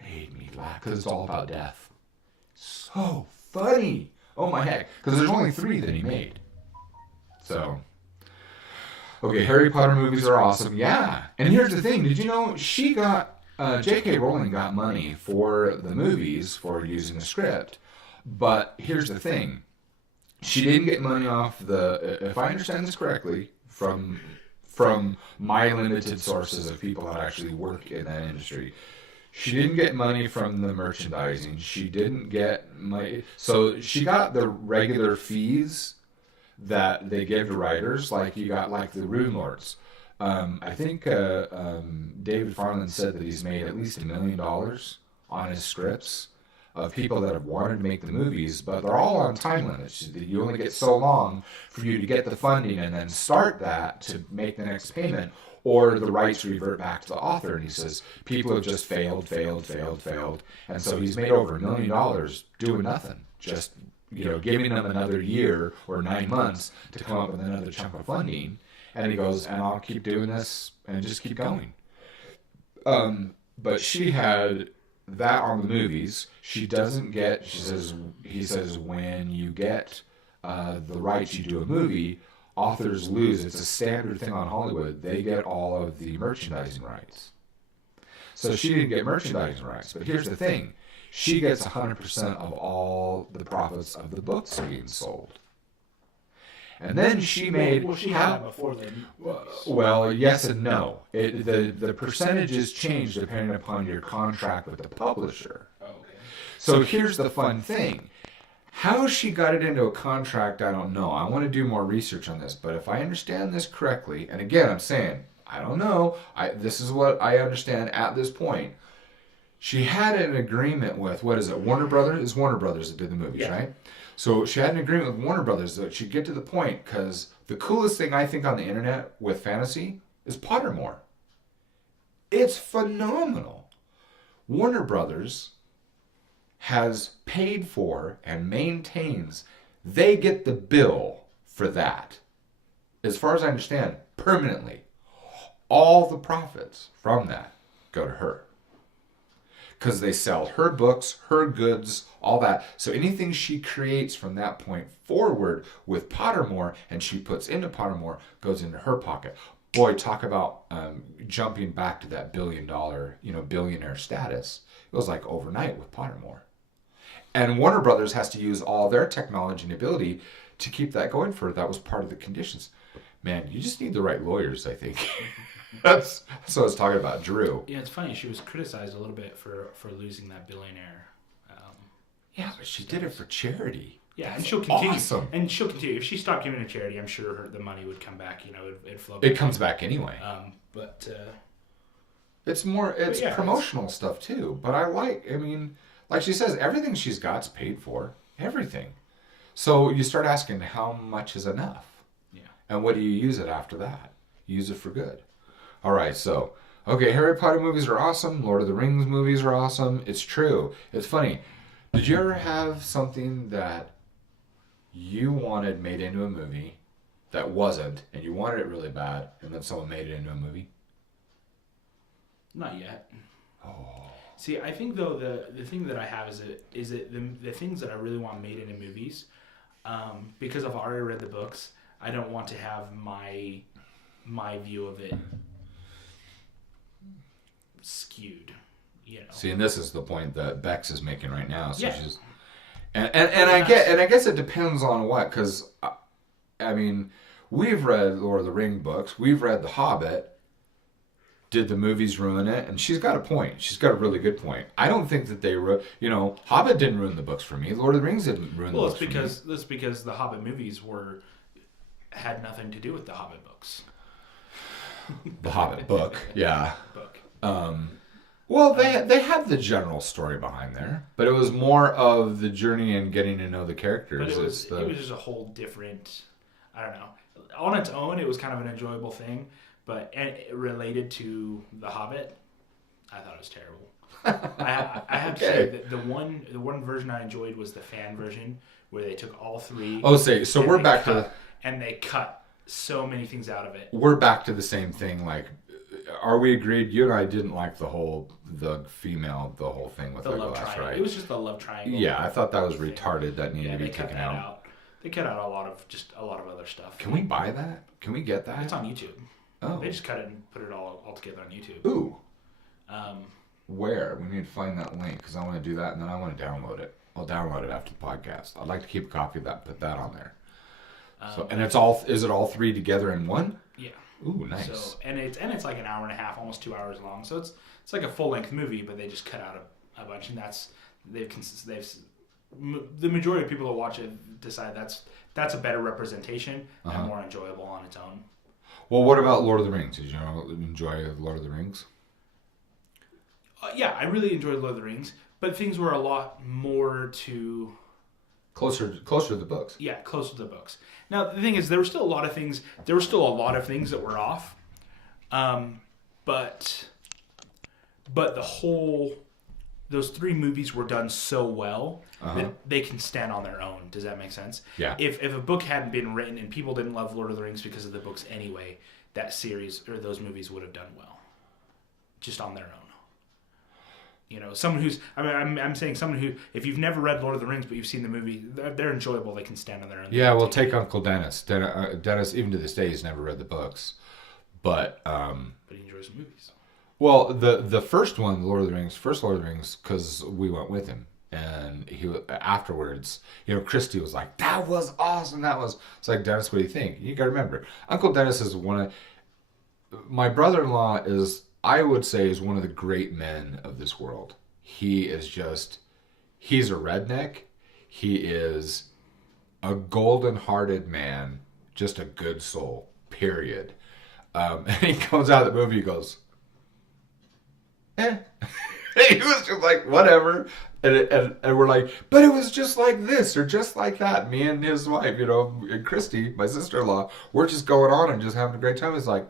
Made me laugh because it's all about death. So funny. Oh my heck. Because there's only 3 that he made. So, okay, Harry Potter movies are awesome. Yeah. And here's the thing. Did you know she got, J.K. Rowling got money for the movies for using the script. But here's the thing. She didn't get money off if I understand this correctly, from my limited sources of people that actually work in that industry, she didn't get money from the merchandising. She didn't get money. So she got the regular fees that they give to writers, like you got like the Rune Lords. I think David Farland said that he's made at least $1 million on his scripts of people that have wanted to make the movies, but they're all on time limits. You only get so long for you to get the funding and then start that to make the next payment, or the rights revert back to the author. And he says people have just failed. And so he's made over $1 million doing nothing, just giving them another year or 9 months to come up with another chunk of funding. And he goes, and I'll keep doing this and just keep going. But she had that on the movies. She doesn't get, he says, when you get the rights, you do a movie, authors lose. It's a standard thing on Hollywood. They get all of the merchandising rights. So she didn't get merchandising rights. But here's the thing. She gets 100% of all the profits of the books being sold. And then she made... Well, she had it before then. Well, yes and no. The percentages change depending upon your contract with the publisher. Oh, okay. So here's the fun thing. How she got it into a contract, I don't know. I want to do more research on this. But if I understand this correctly, and again, I'm saying, I don't know. This is what I understand at this point. She had an agreement with, what is it, Warner Brothers? It's Warner Brothers that did the movies, right? So she had an agreement with Warner Brothers that she'd get to the point, because the coolest thing I think on the internet with fantasy is Pottermore. It's phenomenal. Warner Brothers has paid for and maintains, they get the bill for that. As far as I understand, permanently. All the profits from that go to her. Because they sell her books, her goods, all that. So anything she creates from that point forward with Pottermore and she puts into Pottermore goes into her pocket. Boy, talk about jumping back to that billionaire status. It was like overnight with Pottermore. And Warner Brothers has to use all their technology and ability to keep that going for her. That was part of the conditions. Man, you just need the right lawyers, I think. That's what I was talking about, Drew. Yeah, it's funny. She was criticized a little bit for losing that billionaire. Yeah, but she did it for charity. Yeah, and she'll continue. Awesome. And she'll continue. If she stopped giving to charity, I'm sure the money would come back. It'd flow. It comes back anyway. But it's more. It's promotional stuff too. But like she says, everything she's got's paid for. Everything. So you start asking, how much is enough? Yeah. And what do you use it after that? You use it for good. All right, so, okay, Harry Potter movies are awesome. Lord of the Rings movies are awesome. It's true. It's funny. Did you ever have something that you wanted made into a movie that wasn't, and you wanted it really bad, and then someone made it into a movie? Not yet. Oh. See, I think, though, the thing that I have is that the things that I really want made into movies, because I've already read the books, I don't want to have my view of it skewed. See, and this is the point that Bex is making right now. So yeah. she's, and I guess it depends on what, because I mean, we've read Lord of the Ring books, we've read The Hobbit. Did the movies ruin it? And she's got a point. She's got a really good point. I don't think that they Hobbit didn't ruin the books for me. Lord of the Rings didn't ruin the books for me. Well, that's because the Hobbit movies had nothing to do with the Hobbit books. The Hobbit book, yeah. Well, they had the general story behind there, but it was more of the journey and getting to know the characters. But it was just a whole different. I don't know. On its own, it was kind of an enjoyable thing. But related to The Hobbit, I thought it was terrible. I have to say that the one version I enjoyed was the fan version where they took all three. Oh, so we're back to and they cut so many things out of it. We're back to the same thing. Like, are we agreed? You and I didn't like the whole thing with the love Legolas, triangle. right? It was just the love triangle. Yeah, I thought that was retarded. That needed to be taken out. They cut out a lot of other stuff. Can we buy that? Can we get that? It's on YouTube. Oh. They just cut it and put it all together on YouTube. Ooh. Where? We need to find that link because I want to do that and then I want to download it. I'll download it after the podcast. I'd like to keep a copy of that, put that on there. Is it all three together in one? Yeah. Ooh, nice. So, and it's like an hour and a half, almost 2 hours long. So it's like a full-length movie, but they just cut out a bunch, and the majority of people that watch it decide that's a better representation and more enjoyable on its own. Well, what about Lord of the Rings? Did you enjoy Lord of the Rings? Yeah, I really enjoyed Lord of the Rings, but things were a lot more closer to the books. Yeah, closer to the books. Now the thing is, there were still a lot of things that were off, but those three movies were done so well that they can stand on their own. Does that make sense? Yeah. If a book hadn't been written and people didn't love Lord of the Rings because of the books anyway, that series or those movies would have done well, just on their own. Someone who's I'm saying someone who, if you've never read Lord of the Rings but you've seen the movie, they're enjoyable. They can stand on their own. Yeah, well, take Uncle Dennis. Dennis, even to this day, he's never read the books, but he enjoys the movies. Well, the first one, first Lord of the Rings, because we went with him, and he afterwards, Christy was like, "That was awesome." It's like, Dennis, what do you think? You got to remember, Uncle Dennis is my brother-in-law is, I would say, is one of the great men of this world. He's a redneck. He is a golden-hearted man, just a good soul. Period. And he comes out of the movie, he goes, he was just like, whatever. And we're like, but it was just like this or just like that. Me and his wife, and Christy, my sister-in-law, we're just going on and just having a great time. It's like,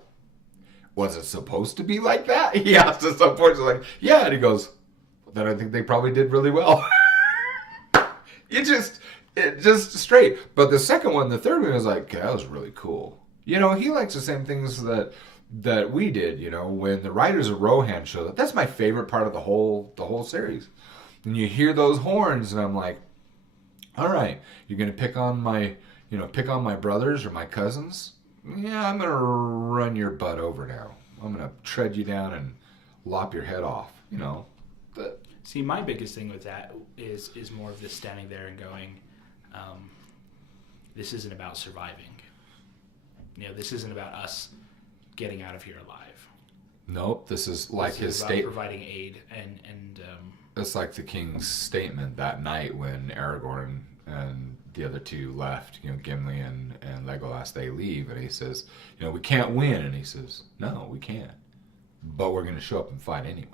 was it supposed to be like that? He asked at some point, like, yeah. And he goes, then I think they probably did really well. It just straight. But the second one, the third one was like, that was really cool. He likes the same things that we did, when the Riders of Rohan showed up. That's my favorite part of the whole series. And you hear those horns, and I'm like, all right, you're gonna pick on my brothers or my cousins? Yeah, I'm gonna run your butt over now. I'm gonna tread you down and lop your head off. But see, my biggest thing with that is more of this standing there and going, this isn't about surviving. This isn't about us getting out of here alive. Nope, this is like his state providing aid and it's like the king's statement that night when Aragorn and the other two left. Gimli and Legolas, they leave, and he says, we can't win, and he says, no, we can't, but we're going to show up and fight anyway.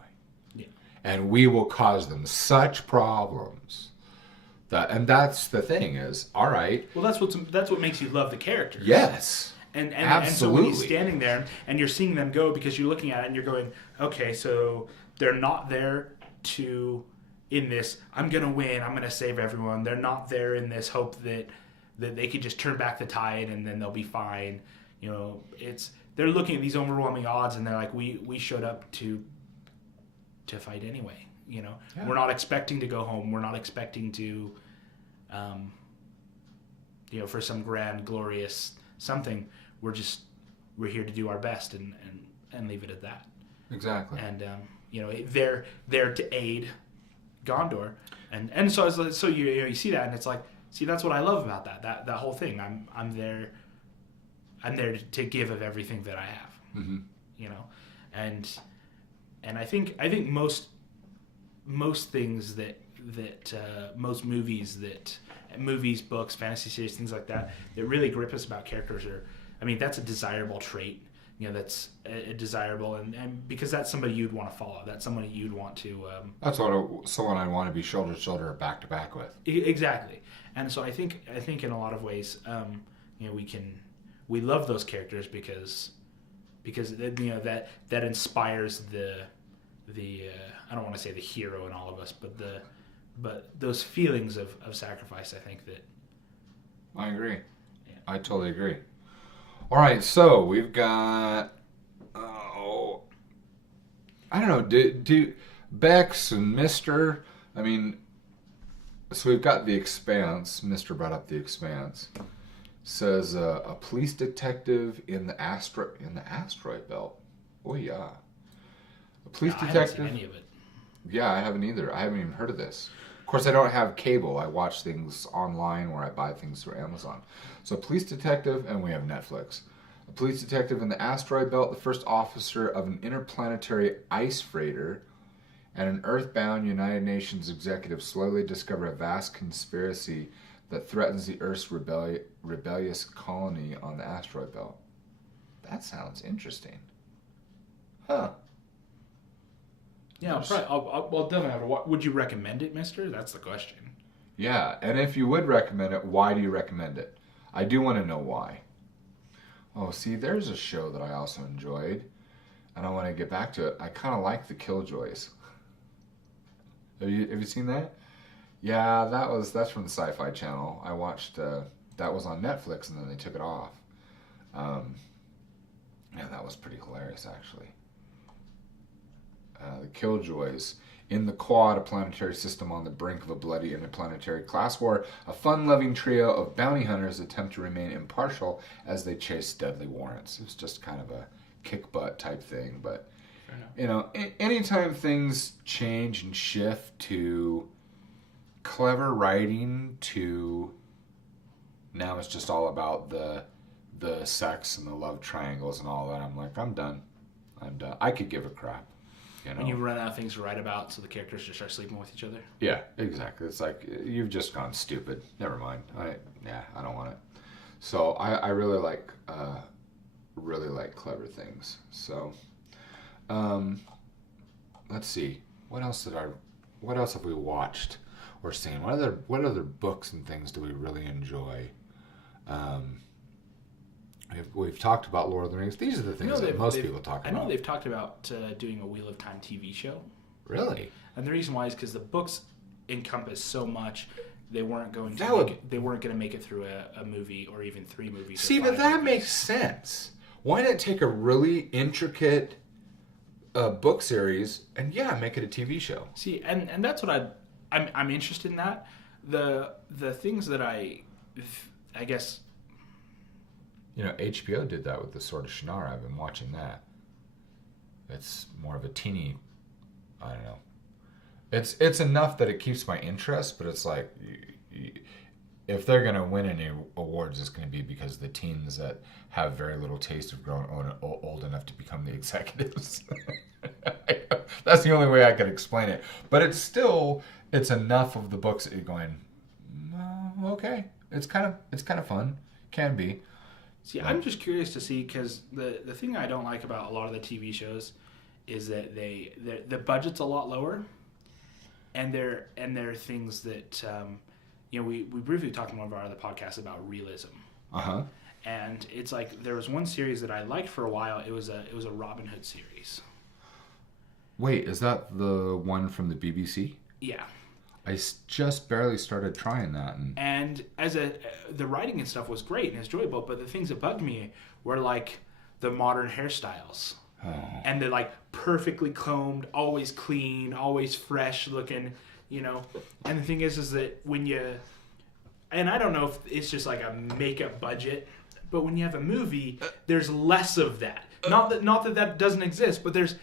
Yeah, and we will cause them such problems. And that's the thing is, all right. Well, that's what makes you love the characters. Yes. And absolutely. And so when he's standing there and you're seeing them go, because you're looking at it and you're going, okay, so they're not there in this, I'm going to win, I'm going to save everyone. They're not there in this hope that they could just turn back the tide and then they'll be fine. They're looking at these overwhelming odds and they're like, we showed up to fight anyway. Yeah. We're not expecting to go home. We're not expecting to, for some grand, glorious something. We're here to do our best and leave it at that. Exactly. And they're there to aid Gondor, and so you see that, and it's like, see, that's what I love about that whole thing. I'm there to give of everything that I have, and I think most things that most movies, books, fantasy series, things like that really grip us about characters that's a desirable trait. That's a desirable, and because that's somebody you'd want to follow. That's somebody you'd want to. That's someone I'd want to be shoulder to shoulder, back to back with. Exactly, and so I think in a lot of ways, we love those characters because that inspires the I don't want to say the hero in all of us, but those feelings of sacrifice. I think that. I agree. Yeah. I totally agree. All right, so we've got, I don't know, do Bex and Mr. So we've got The Expanse. Mr. brought up The Expanse. Says a police detective in the asteroid belt. Oh yeah, a police detective. I haven't seen any of it. Yeah, I haven't either. I haven't even heard of this. Of course, I don't have cable. I watch things online where I buy things through Amazon. So, police detective, and we have Netflix. A police detective in the asteroid belt, the first officer of an interplanetary ice freighter, and an earthbound United Nations executive slowly discover a vast conspiracy that threatens the Earth's rebellious colony on the asteroid belt. That sounds interesting. Huh. Yeah, I'll definitely have to watch. Would you recommend it, mister? That's the question. Yeah, and if you would recommend it, why do you recommend it? I do want to know why. Oh, see, there's a show that I also enjoyed, and I want to get back to it. I kind of like The Killjoys. Have you seen that? Yeah, that's from the Sci-Fi Channel. I watched that was on Netflix, and then they took it off. Yeah, that was pretty hilarious, actually. The Killjoys. In the Quad, a planetary system on the brink of a bloody interplanetary class war, a fun-loving trio of bounty hunters attempt to remain impartial as they chase deadly warrants. It was just kind of a kick-butt type thing, but anytime things change and shift to clever writing to now it's just all about the sex and the love triangles and all that, I'm like, I'm done. I could give a crap. When you run out of things to write about, so the characters just start sleeping with each other. Yeah, exactly. It's like you've just gone stupid. Never mind. I don't want it. So I really like clever things. So let's see. What else have we watched or seen? What other books and things do we really enjoy? We've talked about Lord of the Rings. These are the things that most people talk about. I know they've talked about doing a Wheel of Time TV show. Really? And the reason why is because the books encompass so much. They weren't going to make it through a movie or even 3 movies. See, but that makes sense. Why not take a really intricate book series and make it a TV show? See, and that's what I'm interested in. That the things that I guess. HBO did that with The Sword of Shannara. I've been watching that. It's more of a teeny, I don't know. It's enough that it keeps my interest, but it's like, if they're going to win any awards, it's going to be because the teens that have very little taste have grown old enough to become the executives. That's the only way I could explain it. But it's enough of the books that you're going, okay, it's kind of fun. Can be. See, I'm just curious to see, because the thing I don't like about a lot of the TV shows is that the budget's a lot lower, and they're things that we briefly talked in one of our other podcasts about realism. Uh-huh. And it's like there was one series that I liked for a while. It was a Robin Hood series. Wait, is that the one from the BBC? Yeah. I just barely started trying that. And the writing and stuff was great and enjoyable, but the things that bugged me were like the modern hairstyles. Oh. And they're like perfectly combed, always clean, always fresh looking, And the thing is that and I don't know if it's just like a makeup budget, but when you have a movie, there's less of that. Not that that doesn't exist, but there's,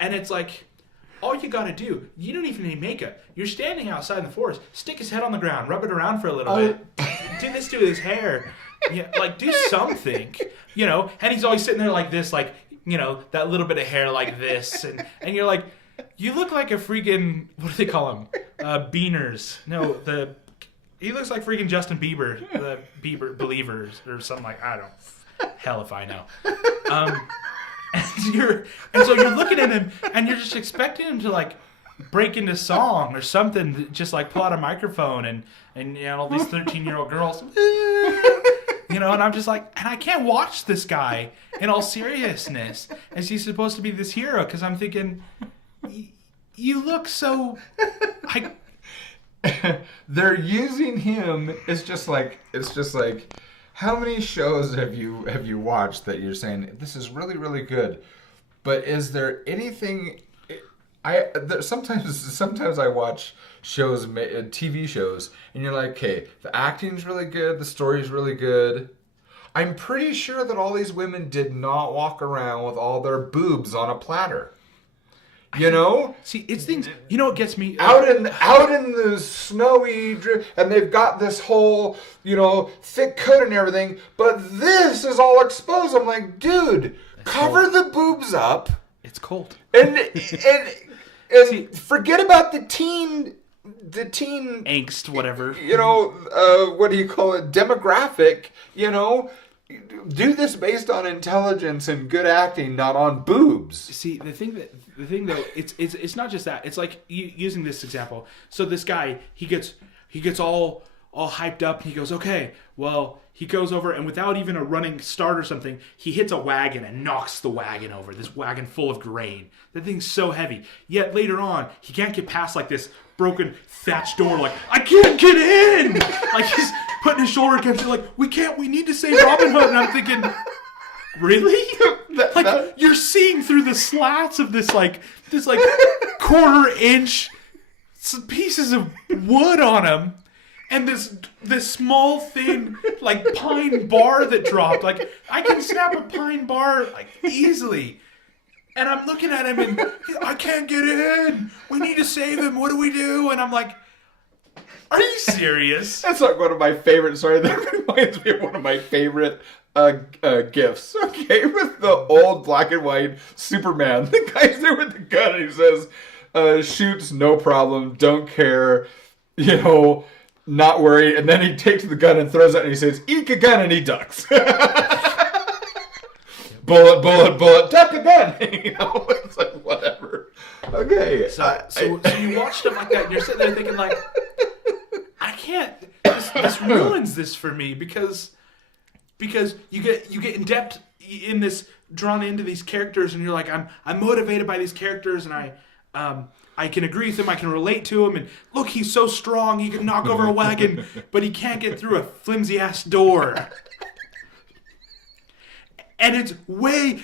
And it's like, all you got to do, you don't even need makeup. You're standing outside in the forest, stick his head on the ground, rub it around for a little bit, do this to his hair. Yeah, like, do something, you know? And he's always sitting there like this, like, you know, that little bit of hair like this. And you're like, you look like a freaking, what do they call him? Beaners. No, he looks like freaking Justin Bieber, the Bieber Believers or something like, I don't, hell if I know. And so you're looking at him and you're just expecting him to like break into song or something, just like pull out a microphone and you know, all these 13-year-old girls, you know, and I'm just like, and I can't watch this guy in all seriousness as he's supposed to be this hero, because I'm thinking, you look so, they're using him. It's just like, how many shows have you watched that you're saying this is really, really good, but is there anything? Sometimes I watch shows, TV shows, and you're like, okay, the acting's really good, the story's really good. I'm pretty sure that all these women did not walk around with all their boobs on a platter. You know? See, it's things. You know what gets me? Out in the snowy, and they've got this whole, you know, thick coat and everything, but this is all exposed. I'm like, dude, cover the boobs up. It's cold. And see, forget about the teen angst, whatever. You know, what do you call it? Demographic. You know, do this based on intelligence and good acting, not on boobs. See, the thing though, it's not just that. It's like using this example. So this guy, he gets all hyped up, and he goes, okay, well, he goes over, and without even a running start or something, he hits a wagon and knocks the wagon over. This wagon full of grain. That thing's so heavy. Yet later on, he can't get past like this broken thatch door. Like, I can't get in. Like, he's putting his shoulder against it. Like, we need to save Robin Hood. And I'm thinking, really? You're seeing through the slats of this quarter-inch pieces of wood on him, and this small thin like pine bar that dropped. Like, I can snap a pine bar like easily. And I'm looking at him and I can't get in. We need to save him. What do we do? And I'm like, are you serious? That's like one of my favorite. Sorry, that reminds me of one of my favorite gifs. Okay, with the old black and white Superman. The guy's there with the gun and he says, shoots, no problem, don't care, you know, not worried. And then he takes the gun and throws it and he says, eek a gun, and he ducks. Bullet, bullet, bullet, duck a gun. You know, it's like, whatever. Okay. So you watch stuff like that and you're sitting there thinking like, I can't, this ruins this for me because you get in depth in this, drawn into these characters, and you're like, I'm motivated by these characters, and I can agree with him, I can relate to him, and look, he's so strong, he can knock over a wagon, but he can't get through a flimsy ass door. And it's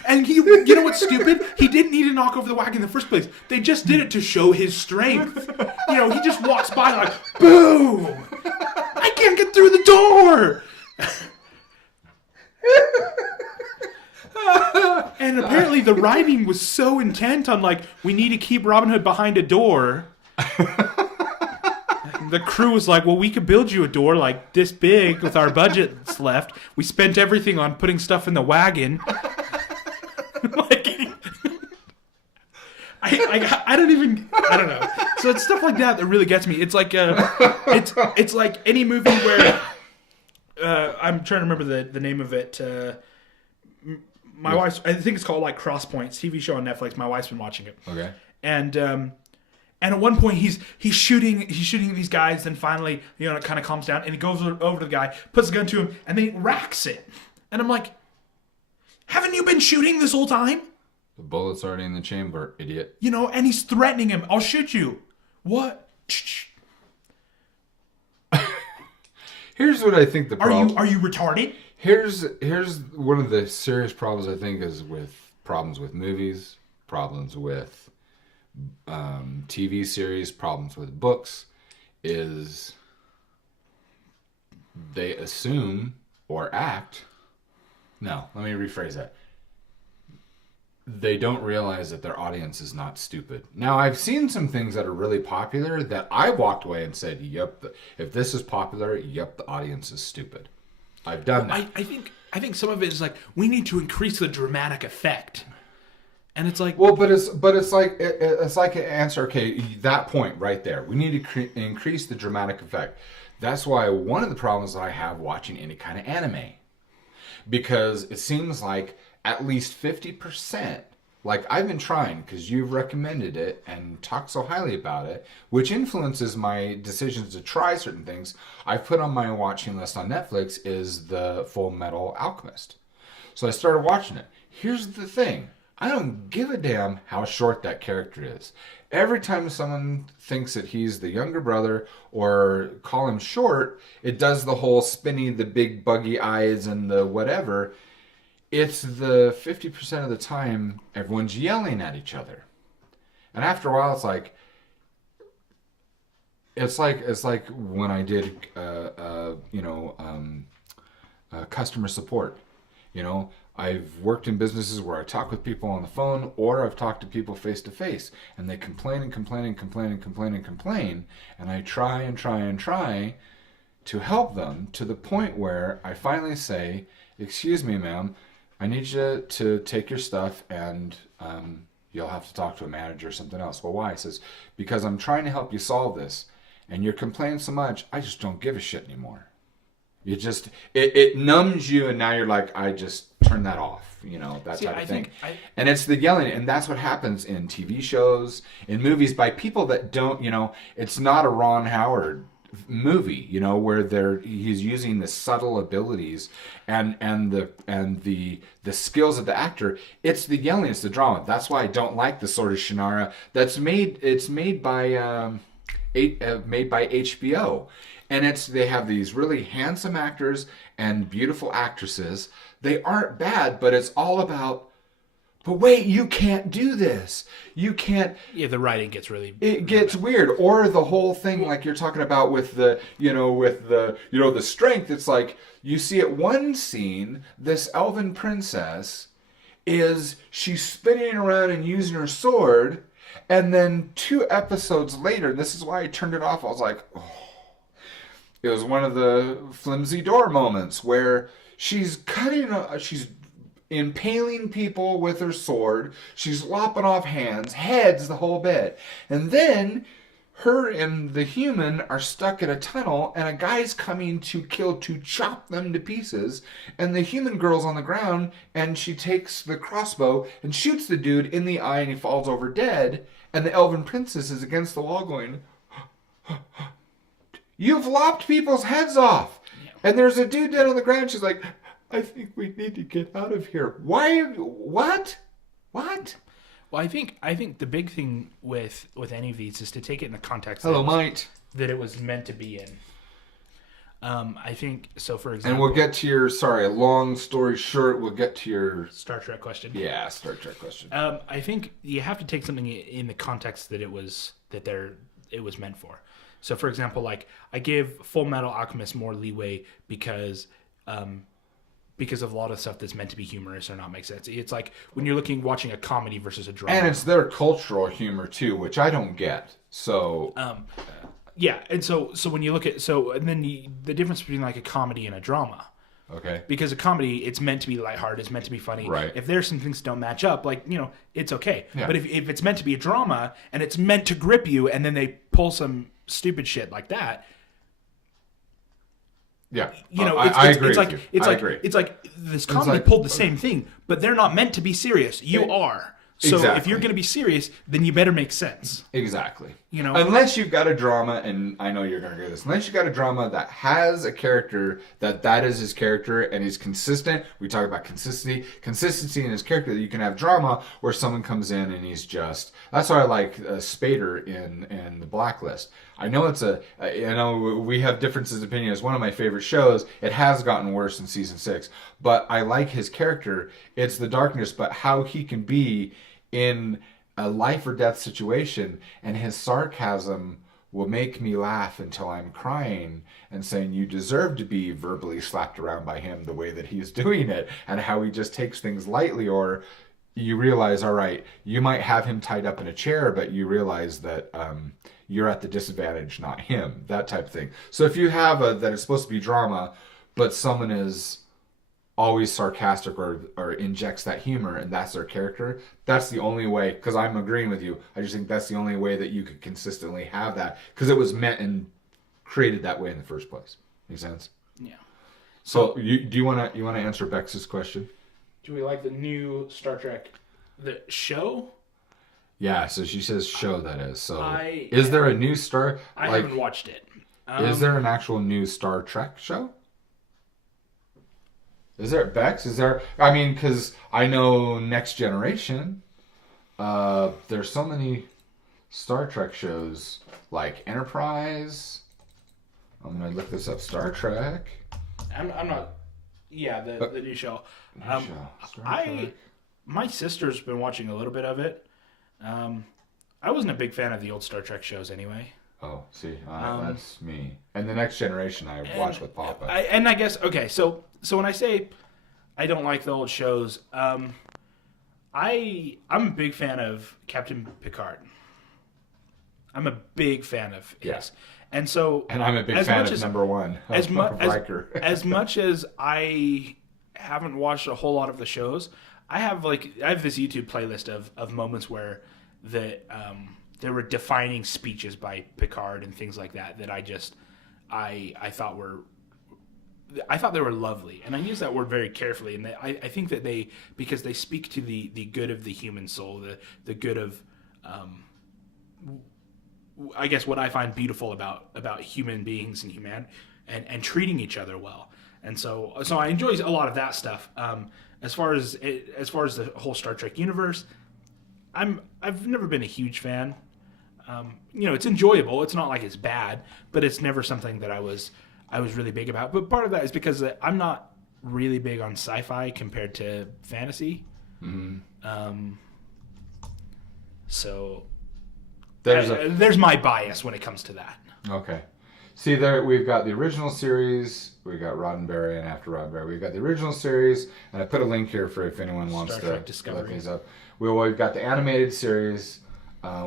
and you know what's stupid? He didn't need to knock over the wagon in the first place. They just did it to show his strength. You know, he just walks by like, boom! I can't get through the door! And apparently the writing was so intent on like, we need to keep Robin Hood behind a door. The crew was like, well, we could build you a door like this big with our budgets left. We spent everything on putting stuff in the wagon. Like, I don't know. So it's stuff like that really gets me. It's like it's like any movie where I'm trying to remember the name of it. My wife's, I think it's called like Cross Points, TV show on Netflix. My wife's been watching it. Okay. And at one point he's shooting these guys, then finally, you know, it kind of calms down, and he goes over to the guy, puts the gun to him, and then he racks it. And I'm like, haven't you been shooting this whole time? The bullet's already in the chamber, idiot. You know, and he's threatening him. I'll shoot you. What? Here's what I think the problem... Are you retarded? Here's one of the serious problems, I think, is with problems with movies, problems with TV series, problems with books, is they assume or act. No, let me rephrase that. they don't realize that their audience is not stupid. Now, I've seen some things that are really popular that I walked away and said, yep, if this is popular, yep, the audience is stupid. I've done that. I think some of it is like, we need to increase the dramatic effect. And it's like... Well, but it's like an answer, okay, that point right there. We need to increase the dramatic effect. That's why one of the problems that I have watching any kind of anime. Because it seems like at least 50%, like I've been trying because you've recommended it and talked so highly about it, which influences my decisions to try certain things. I've put on my watching list on Netflix is the Full Metal Alchemist. So I started watching it. Here's the thing. I don't give a damn how short that character is. Every time someone thinks that he's the younger brother or call him short, it does the whole spinny, the big buggy eyes and the whatever. It's the 50% of the time everyone's yelling at each other. And after a while it's like when I did customer support. You know, I've worked in businesses where I talk with people on the phone or I've talked to people face to face and they complain and complain and complain and complain and complain. And I try and try and try to help them to the point where I finally say, excuse me, ma'am, I need you to take your stuff and you'll have to talk to a manager or something else. Well, why? He says, because I'm trying to help you solve this and you're complaining so much, I just don't give a shit anymore. You just, it numbs you and now you're like, I just turn that off, you know, that type of thing. And it's the yelling, and that's what happens in TV shows, in movies, by people that don't, you know, it's not a Ron Howard movie, you know, where he's using the subtle abilities and the skills of the actor. It's the yelling, it's the drama. That's why I don't like the sort of Shannara that's made by HBO. And they have these really handsome actors and beautiful actresses. They aren't bad, but it's all about, but wait, you can't do this. You can't. Yeah, the writing gets really. It gets weird. Or the whole thing, like you're talking about with the strength. It's like you see at one scene, this elven princess she's spinning around and using her sword, and then 2 episodes later, and this is why I turned it off. I was like, oh. It was one of the flimsy door moments where she's impaling people with her sword. She's lopping off hands, heads, the whole bit. And then her and the human are stuck in a tunnel and a guy's coming to chop them to pieces. And the human girl's on the ground and she takes the crossbow and shoots the dude in the eye and he falls over dead. And the elven princess is against the wall going, you've lopped people's heads off. Yeah. And there's a dude dead on the ground. She's like, I think we need to get out of here. Why? What? Well, I think the big thing with any of these is to take it in the context that it was meant to be in. I think, so for example... And we'll get to your, long story short, we'll get to your... Star Trek question. Yeah, Star Trek question. I think you have to take something in the context that it was meant for. So, for example, like, I give Full Metal Alchemist more leeway because of a lot of stuff that's meant to be humorous or not make sense. It's like when you're watching a comedy versus a drama. And it's their cultural humor, too, which I don't get. So... yeah, and so when you look at... and then the difference between, like, a comedy and a drama. Okay. Because a comedy, it's meant to be lighthearted, it's meant to be funny. Right. If there's some things that don't match up, like, you know, it's okay. Yeah. But if it's meant to be a drama, and it's meant to grip you, and then they pull some stupid shit like that... Yeah, you know, I agree. It's like this comedy pulled the same thing, but they're not meant to be serious. You are. So if you're going to be serious, then you better make sense. Exactly. You know, unless you've got a drama, and I know you're going to do this. Unless you've got a drama that has a character that is his character and he's consistent. We talk about consistency in his character. That you can have drama where someone comes in and he's just. That's why I like Spader in The Blacklist. I know we have differences of opinion. It's one of my favorite shows. It has gotten worse in season 6, but I like his character. It's the darkness, but how he can be in a life or death situation, and his sarcasm will make me laugh until I'm crying and saying you deserve to be verbally slapped around by him the way that he's doing it, and how he just takes things lightly, or you realize, all right, you might have him tied up in a chair, but you realize that you're at the disadvantage, not him, that type of thing. So if you have that it's supposed to be drama, but someone is always sarcastic or injects that humor and that's their character, that's the only way, because I'm agreeing with you, I just think that's the only way that you could consistently have that, because it was meant and created that way in the first place. Make sense? Yeah. So you want to answer Bex's question? Do we like the new Star Trek, the show? Yeah, so she says show, that is. So is there a new Star... I haven't watched it. Is there an actual new Star Trek show? Is there, Bex? Is there... I mean, because I know Next Generation, there's so many Star Trek shows, like Enterprise. I'm going to look this up. Star Trek. I'm not... Yeah, the new show. My sister's been watching a little bit of it. I wasn't a big fan of the old Star Trek shows anyway. Oh, see, that's me. And the Next Generation I watched with Papa. I guess, okay, so when I say I don't like the old shows, I'm a big fan of Captain Picard. I'm a big fan of his. Yeah. And so... And I'm a big fan of number one. As much as I haven't watched a whole lot of the shows, I have this YouTube playlist of moments where there were defining speeches by Picard and things like that I thought they were lovely, and I use that word very carefully. And I think that because they speak to the good of the human soul, the good of I guess what I find beautiful about human beings and treating each other well. And so I enjoy a lot of that stuff. As far as the whole Star Trek universe, I've never been a huge fan. It's enjoyable. It's not like it's bad, but it's never something that I was really big about. But part of that is because I'm not really big on sci-fi compared to fantasy. Mm-hmm. So there's my bias when it comes to that. Okay. See, there we've got the original series. We got Roddenberry and After Roddenberry. We've got the original series, and I put a link here for if anyone wants to look these up. We've got the animated series.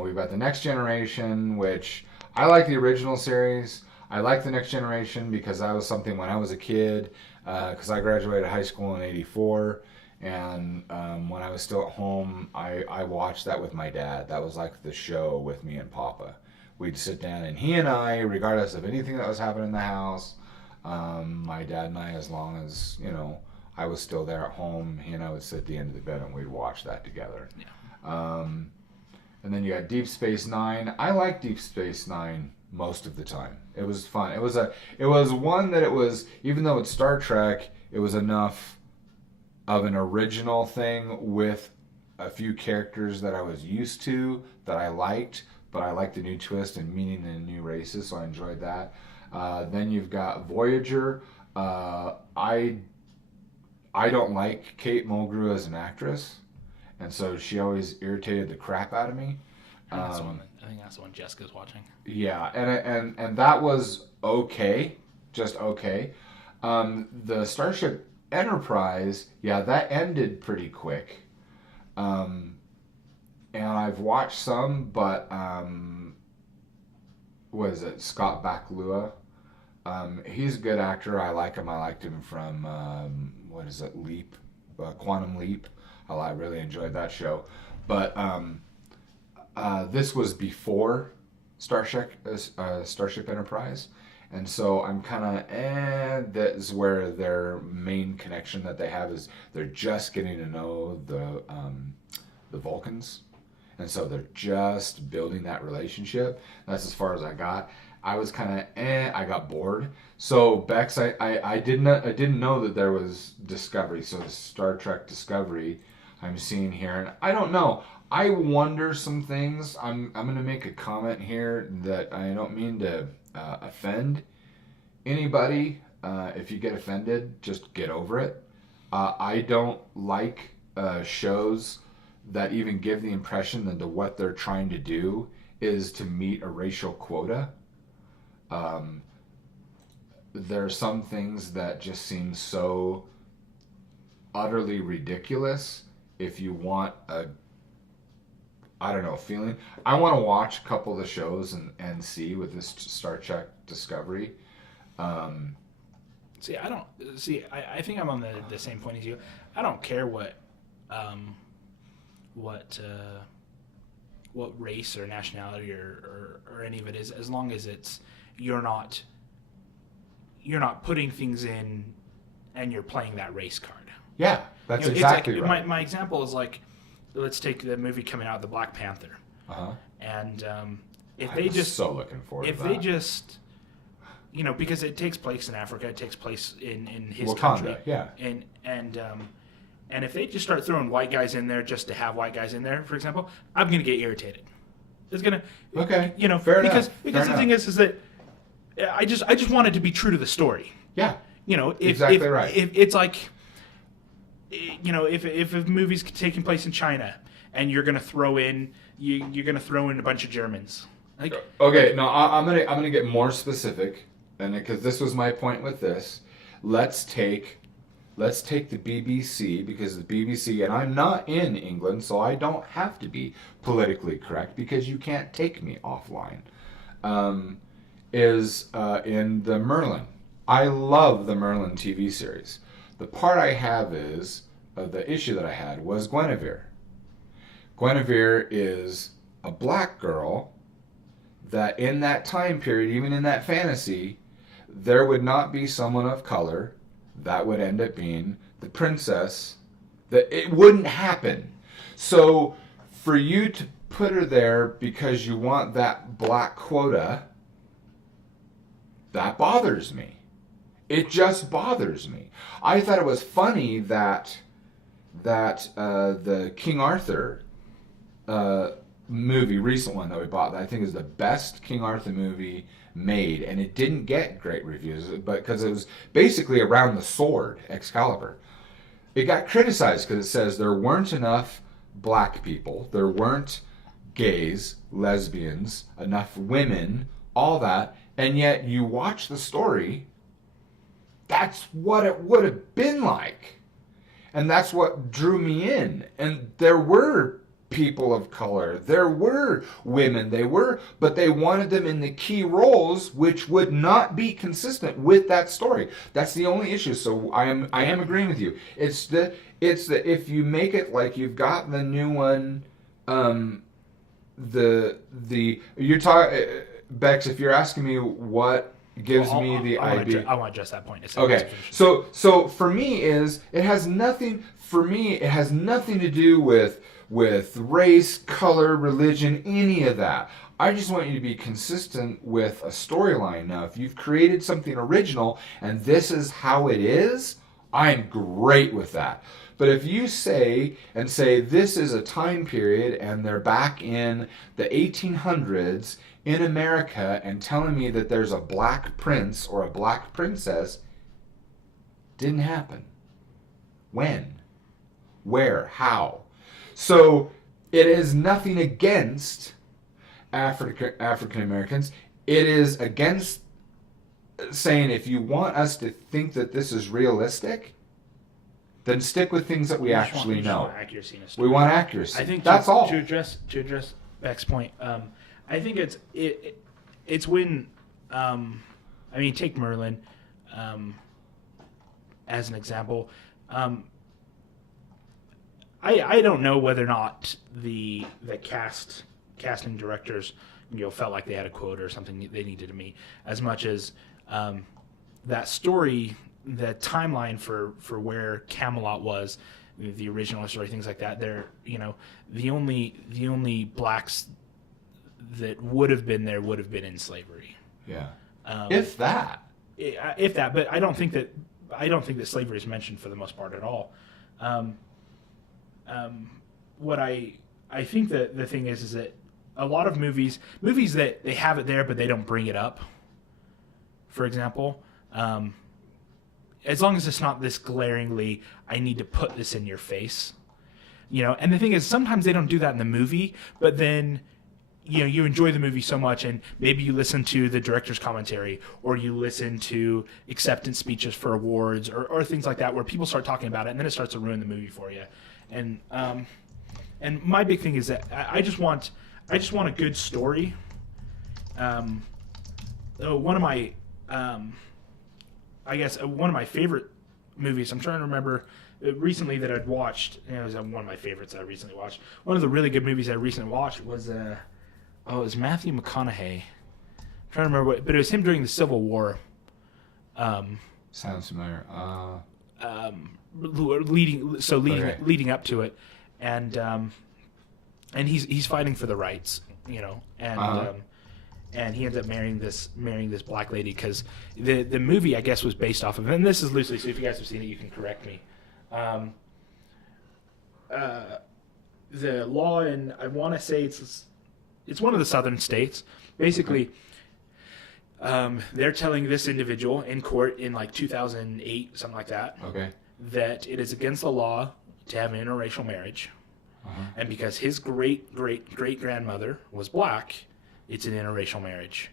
We've got the Next Generation, which I like the original series. I like the Next Generation because that was something when I was a kid, because I graduated high school in '84, and when I was still at home, I watched that with my dad. That was like the show with me and Papa. We'd sit down, and he and I, regardless of anything that was happening in the house, my dad and I, as long as, I was still there at home, he and I would sit at the end of the bed and we'd watch that together. Yeah. And then you got Deep Space Nine. I like Deep Space Nine most of the time. It was fun. It was one that it was, even though it's Star Trek, it was enough of an original thing with a few characters that I was used to, that I liked, but I liked the new twist and meeting the new races, so I enjoyed that. Then you've got Voyager. I don't like Kate Mulgrew as an actress, and so she always irritated the crap out of me. I think that's the one Jessica's watching. Yeah, and that was okay, just okay. The Starship Enterprise, yeah, that ended pretty quick. And I've watched some, but what is it? Scott Bakula. He's a good actor. I like him. I liked him from what is it? Leap, Quantum Leap. I really enjoyed that show. But this was before Starship Enterprise, and so I'm kind of that's where their main connection that they have is they're just getting to know the Vulcans. And so they're just building that relationship. That's as far as I got. I was kind of I got bored. So Bex, I didn't know that there was Discovery. So the Star Trek Discovery I'm seeing here, and I don't know. I wonder some things. I'm gonna make a comment here that I don't mean to offend anybody. If you get offended, just get over it. I don't like shows that even give the impression that what they're trying to do is to meet a racial quota. There are some things that just seem so utterly ridiculous, if you want a, I don't know, feeling. I want to watch a couple of the shows and see with this Star Trek Discovery. I think I'm on the same point as you. I don't care what race or nationality or any of it is, as long as you're not putting things in and you're playing that race card. Yeah, that's exactly right. My example is like, let's take the movie coming out, the Black Panther. Uh-huh. And if I'm so looking forward to that. If they just, because it takes place in Africa, it takes place in his Wakanda, country. Yeah. And if they just start throwing white guys in there just to have white guys in there, for example, I'm going to get irritated. It's going to, okay, fair enough. Because the thing is that I just want it to be true to the story. Yeah. Exactly right. If it's like, if a movie's taking place in China and you're going to throw in a bunch of Germans. Okay, no, I'm gonna get more specific, and because this was my point with this, let's take the BBC, because the BBC, and I'm not in England, so I don't have to be politically correct because you can't take me offline. Is in the Merlin. I love the Merlin TV series. The part I have is the issue that I had was Guinevere. Guinevere is a black girl that in that time period, even in that fantasy, there would not be someone of color that would end up being the princess. That it wouldn't happen. So for you to put her there because you want that black quota, that bothers me. It just bothers me. I thought it was funny that the King Arthur movie, recent one that we bought, that I think is the best King Arthur movie made, and it didn't get great reviews, but because it was basically around the sword, Excalibur. It got criticized because it says there weren't enough black people, there weren't gays, lesbians, enough women, all that, and yet you watch the story, that's what it would have been like. And that's what drew me in. And there were people of color, there were women, but they wanted them in the key roles, which would not be consistent with that story. That's the only issue. So I am agreeing with you. It's the if you make it like you've got the new one, you're talking, Bex, if you're asking me what gives me the idea. I want to address that point. Okay, so for me it has nothing to do with race, color, religion, any of that. I just want you to be consistent with a storyline. Now, if you've created something original and this is how it is, I'm great with that. But if you say this is a time period and they're back in the 1800s in America and telling me that there's a black prince or a black princess, didn't happen. When? Where? How? So it is nothing against African Americans. It is against saying if you want us to think that this is realistic, then stick with things that we actually know. We want accuracy. I think that's all. To address Beck's point, I think it's when take Merlin as an example. I don't know whether or not the casting directors felt like they had a quote or something they needed to meet, as much as that story, the timeline for where Camelot was, the original story, things like that. They're the only blacks that would have been there would have been in slavery. Yeah, if that. But I don't think that slavery is mentioned for the most part at all. What I think that the thing is that a lot of movies that they have it there but they don't bring it up, for example, as long as it's not this glaringly, I need to put this in your face, and the thing is sometimes they don't do that in the movie, but then you enjoy the movie so much, and maybe you listen to the director's commentary, or you listen to acceptance speeches for awards, or things like that, where people start talking about it, and then it starts to ruin the movie for you. And my big thing is that I just want a good story. One of my one of my favorite movies, I'm trying to remember recently that I'd watched. It was one of my favorites that I recently watched. One of the really good movies I recently watched was it was Matthew McConaughey. I'm trying to remember but it was him during the Civil War. Sounds familiar. Leading up to it, and he's fighting for the rights, and he ends up marrying this black lady because the movie, I guess, was based off of, and this is loosely, so if you guys have seen it, you can correct me. The law in, I want to say it's one of the southern states. Basically, they're telling this individual in court in like 2008, something like that, that it is against the law to have an interracial marriage. And because his great-great-great-grandmother was black, it's an interracial marriage.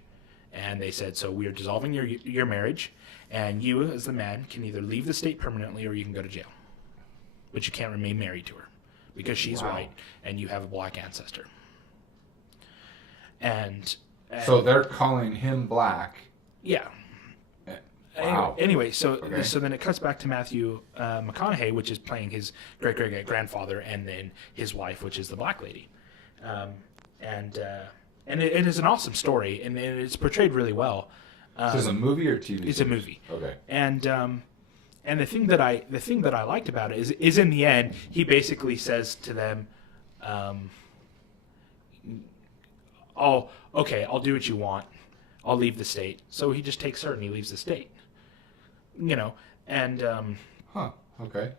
And they said, so we are dissolving your marriage, and you, as the man, can either leave the state permanently or you can go to jail. But you can't remain married to her because she's white and you have a black ancestor. And so they're calling him black. Yeah. Wow. Anyway, so then it cuts back to Matthew McConaughey, which is playing his great-great-great-grandfather, and then his wife, which is the black lady. And it is an awesome story, and it's portrayed really well. So it's a movie or TV? It's a movie. Okay. And the thing that I liked about it is in the end, he basically says to them, I'll do what you want. I'll leave the state. So he just takes her and he leaves the state. And okay.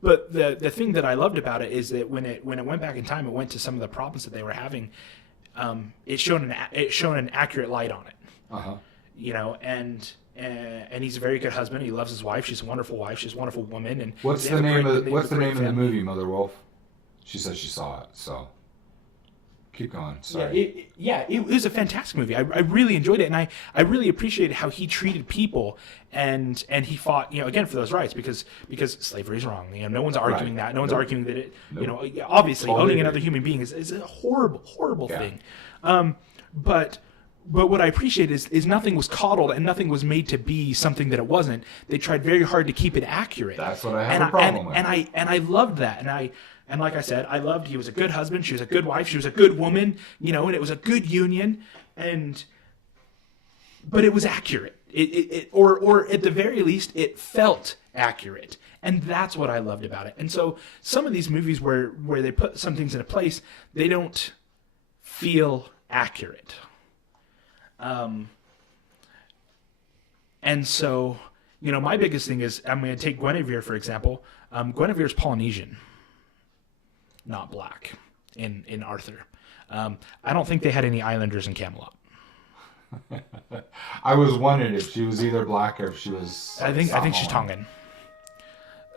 But the thing that I loved about it is that when it went back in time, it went to some of the problems that they were having. It shone an accurate light on it. And he's a very good husband. He loves his wife. She's a wonderful wife. She's a wonderful woman. And what's the name of the movie, Mother Wolf? She says she saw it. So keep going. Sorry. It was a fantastic movie. I really enjoyed it, and I really appreciated how he treated people, and he fought, again, for those rights because slavery is wrong. No one's arguing that. No one's arguing that it. Obviously, totally owning another human being is a horrible thing. But what I appreciate is nothing was coddled and nothing was made to be something that it wasn't. They tried very hard to keep it accurate. That's what I have a problem with. And I loved that. And like I said, I loved he was a good husband, she was a good wife, she was a good woman, and it was a good union, but it was accurate. Or at the very least, it felt accurate. And that's what I loved about it. And so some of these movies where they put some things into place, they don't feel accurate. And so, my biggest thing is, I'm going to take Guinevere, for example. Guinevere's Polynesian, not black, in Arthur. I don't think they had any islanders in Camelot. I was wondering if she was either black or if she was. I think she's Tongan.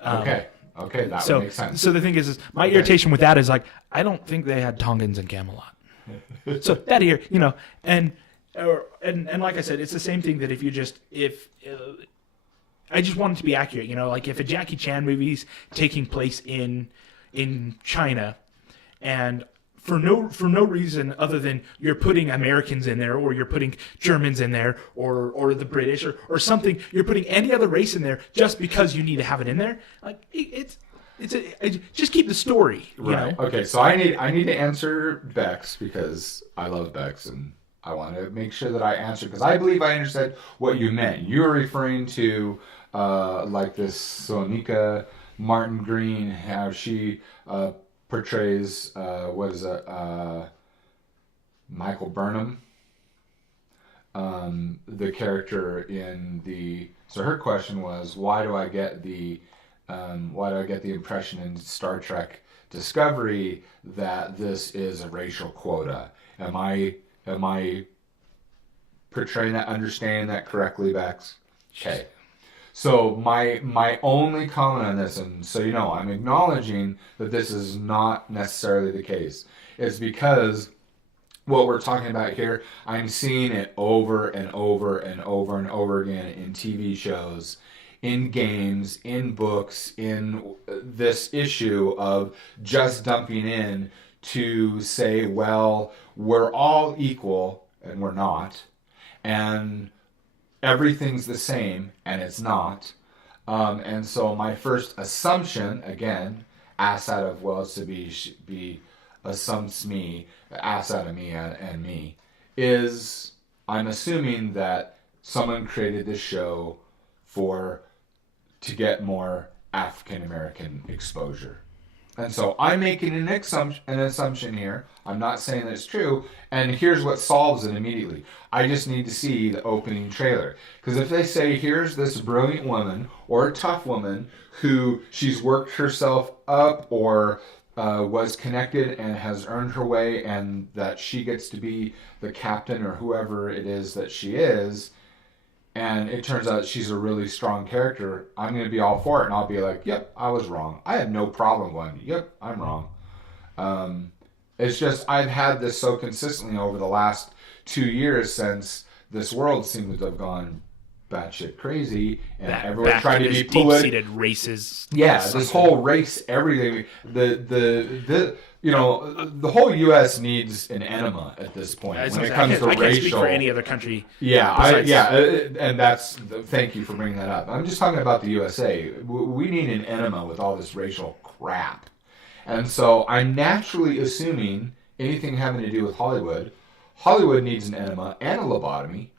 Okay, that would make sense. So the thing is my irritation with that is like I don't think they had Tongans in Camelot. So that here, and like I said, it's the same thing that I just want it to be accurate. Like if a Jackie Chan movie's taking place in China, and for no reason other than you're putting Americans in there, or you're putting Germans in there, or the British, or something, you're putting any other race in there just because you need to have it in there. Like just keep the story. Right. Okay. So I need to answer Bex because I love Bex and I want to make sure that I answer because I believe I understood what you meant. You were referring to like this Sonika Martin Green, how she portrays Michael Burnham, the character in the. So her question was, why do I get the impression in Star Trek Discovery that this is a racial quota? Am I portraying that, understanding that correctly, Bex? Okay. So my only comment on this, and so I'm acknowledging that this is not necessarily the case, is because what we're talking about here, I'm seeing it over and over and over and over again in TV shows, in games, in books, in this issue of just dumping in to say, well, we're all equal, and we're not, and everything's the same, and it's not. And so my first assumption, again, ass out of, well, it's to be assumes me, ass out of me and me, is I'm assuming that someone created this show to get more African American exposure. And so I'm making an assumption here. I'm not saying that it's true. And here's what solves it immediately. I just need to see the opening trailer. Because if they say, here's this brilliant woman or a tough woman who she's worked herself up or was connected and has earned her way, and that she gets to be the captain or whoever it is that she is, and it turns out she's a really strong character, I'm going to be all for it, and I'll be like, yep, I was wrong. I have no problem going, yep, I'm wrong. It's just I've had this so consistently over the last 2 years since this world seems to have gone batshit crazy, and everyone trying to be deep-seated races. Yeah, this whole race, everything. The whole U.S. needs an enema at this point when it comes to racial. I can't speak for any other country. Yeah, and that's thank you for bringing that up. I'm just talking about the USA. We need an enema with all this racial crap, and so I'm naturally assuming anything having to do with Hollywood needs an enema and a lobotomy.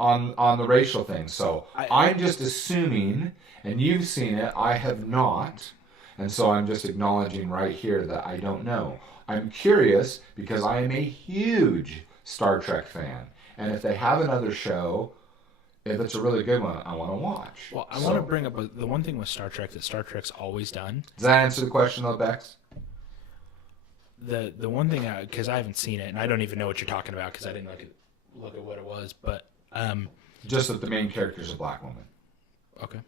On the racial thing. So I'm just assuming, and you've seen it, I have not, and so I'm just acknowledging right here that I don't know. I'm curious because I am a huge Star Trek fan, and if they have another show, if it's a really good one, I want to watch. Well, I want to bring up the one thing with Star Trek that Star Trek's always done. Does that answer the question though, Bex? The one thing, because I haven't seen it, and I don't even know what you're talking about because I didn't look at what it was, but just that the main character is a black woman. Okay.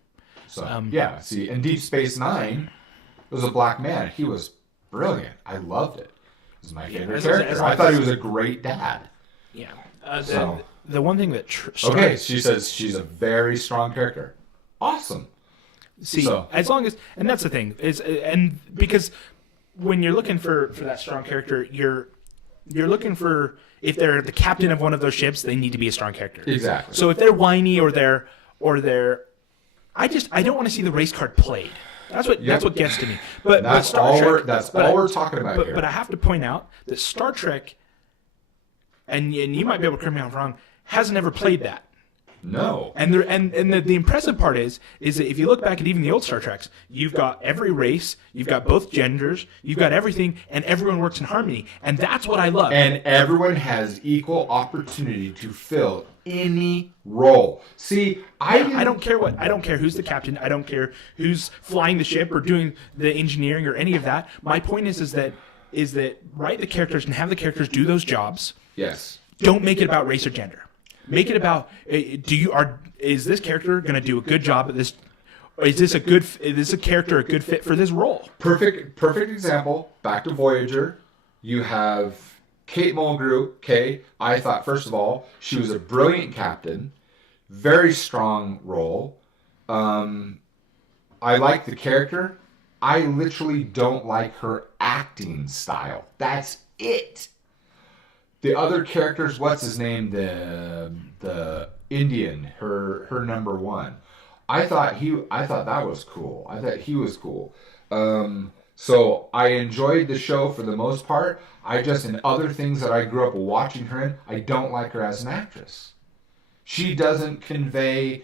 So yeah, see, in Deep Space Nine, it was a black man. He was brilliant. I loved it. He was my favorite character. I thought he was a great dad. Yeah. The one thing that okay, she says she's a very strong character. Awesome. See, as long as, and that's the thing and because when you're looking for that strong character, you're looking for. If they're the captain of one of those ships, they need to be a strong character. Exactly. So if they're whiny or they're, I don't want to see the race card played. That's what gets to me. But that's all we're talking about here. But I have to point out that Star Trek, and you might be able to correct me if I'm wrong, hasn't ever played that. No. And the impressive part is that if you look back at even the old Star Treks, you've got every race, you've got both genders, you've got everything, and everyone works in harmony. And that's what I love. And everyone has equal opportunity to fill any role. See, I don't care who's the captain. I don't care who's flying the ship or doing the engineering or any of that. My point is that write the characters and have the characters do those jobs. Yes. Don't make it about race or gender. Make it about is this character going to do a good job at this? Or is this a character a good fit for this role? Perfect example. Back to Voyager, you have Kate Mulgrew. Okay, I thought first of all she was a brilliant captain, very strong role. I like the character. I literally don't like her acting style. That's it. The other characters, what's his name? The Indian, her number one. I thought that was cool. I thought he was cool. So I enjoyed the show for the most part. I just, in other things that I grew up watching her in, I don't like her as an actress. She doesn't convey,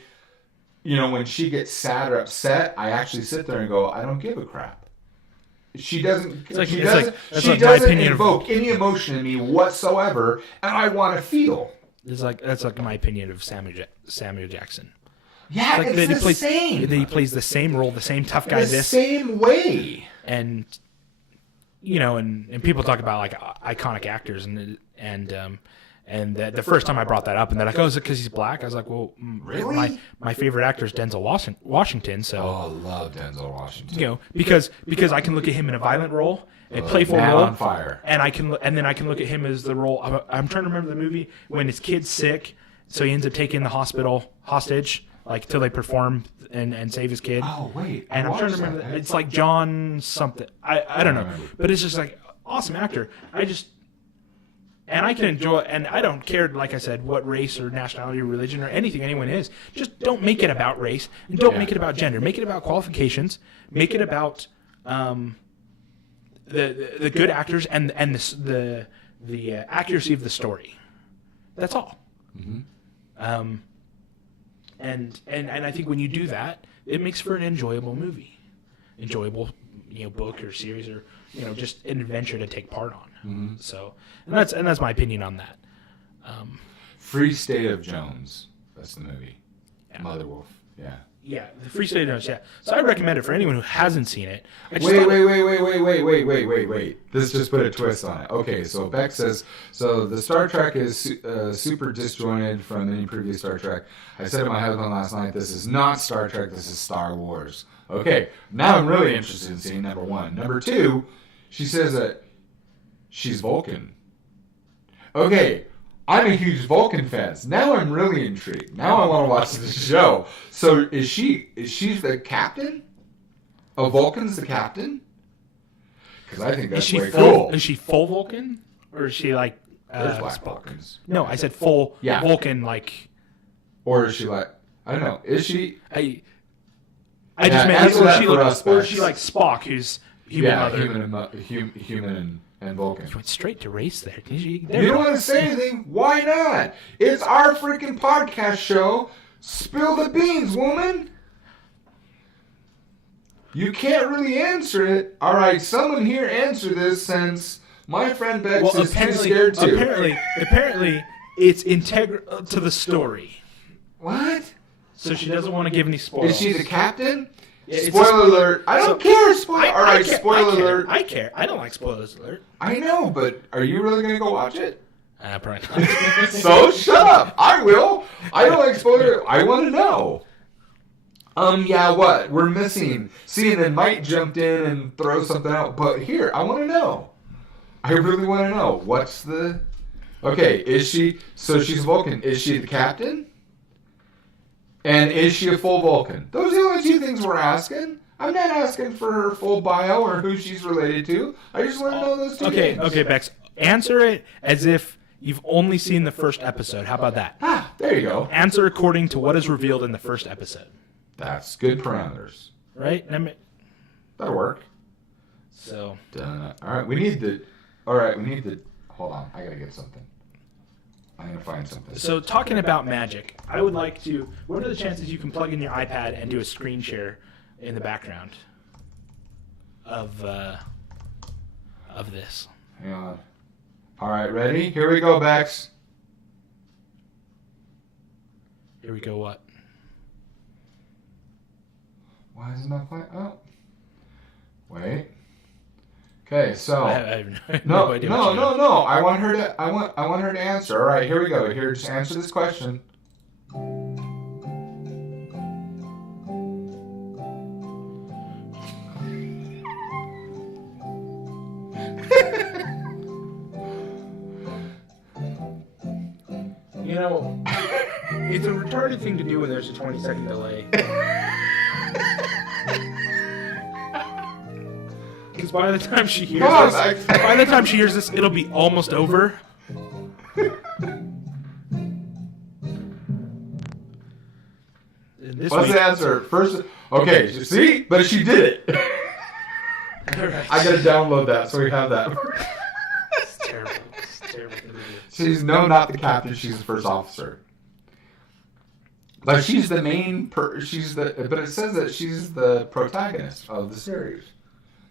when she gets sad or upset, I actually sit there and go, I don't give a crap. She doesn't. She doesn't invoke any emotion in me whatsoever, and I want to feel. That's like my opinion of Samuel Jackson. Yeah, it's the same. He plays the same role, the same tough guy. The same way. And and people talk about like iconic actors, and the first time I brought that up, and they're like, "Oh, is it because he's black?" I was like, "Well, really? My favorite actor is Denzel Washington." So, I love Denzel Washington. Because I can look at him in a violent role, a playful role, on fire, and then I can look at him as the role. I'm trying to remember the movie when his kid's sick, so he ends up taking the hospital hostage. like till they perform and save his kid. Oh wait, And I'm trying to remember. It's like John something. I don't know, but it's just like awesome actor. And I can enjoy, and I don't care, like I said, what race or nationality or religion or anything anyone is. Just don't make it about race, and don't make it about gender. Make it about qualifications. Make it about the good actors and the accuracy of the story. That's all. Mm-hmm. And I think when you do that, it makes for an enjoyable movie, enjoyable book or series or just an adventure to take part on. Mm-hmm. So and that's my opinion on that. Free State of Jones. That's the movie. Yeah. Mother Wolf. Yeah. Yeah, the Free State of Jones. Yeah. So I recommend it for anyone who hasn't seen it. Wait. This just put a twist on it. Okay, so Beck says, so the Star Trek is super disjointed from any previous Star Trek. I said to my husband last night, this is not Star Trek, this is Star Wars. Okay, now I'm really interested in seeing number one. Number two, she says that she's Vulcan. Okay, I'm a huge Vulcan fan. Now I'm really intrigued. Now I want to watch this show. So is she the captain? Oh, Vulcan's the captain? Because I think that's way cool. Is she full Vulcan? Or is she like there's black Vulcans. No, I said full Vulcan like. Or is she like, I don't know. Is she? I just meant, or is she like Spock, who's human mother? Human and Vulcan. You went straight to race there. You don't want to say anything? Why not? It's our freaking podcast show. Spill the beans, woman. You can't really answer it. All right, someone here answer this since my friend Bex is too scared to. Apparently, it's integral to the story. What? So she doesn't want to give any spoilers. Is she the captain? Yeah, spoiler alert. I don't care. Spoiler alert. I care. I don't like spoilers alert. I know, but are you really going to go watch it? Probably not. So shut up. I will. I don't like spoilers. I want to know. Yeah, what? We're missing. See, and then Mike jumped in and throw something out. But here, I want to know. I really want to know. What's the... Okay, is she... So she's Vulcan. Is she the captain? And is she a full Vulcan? Those are the only two things we're asking. I'm not asking for her full bio or who she's related to. I just want to know those two things. Okay, Bex. Answer it as if you've only seen the first episode. How about that? There you go. Answer according to what is revealed in the first episode. That's good parameters. Right? That'll work. So. All right, we need the... Hold on, I gotta get something. I'm going to find something. So talking about magic, I would like to... What are the chances you can plug in your iPad and do a screen share in the background of this? Hang on. All right, ready? Here we go, Bex. Here we go, what? Why is it not playing? Oh. Wait. Okay, so I have no idea. No. I want her to answer. All right, here we go. Here, just answer this question. It's a retarded thing to do when there's a 20-second delay. Because by the time she hears this, it'll be almost over. What's the answer? First, okay, see? But she did it. Right. I gotta download that so we have that. It's terrible. She's not the captain, she's the first officer. But she's the main, but it says that she's the protagonist of the series.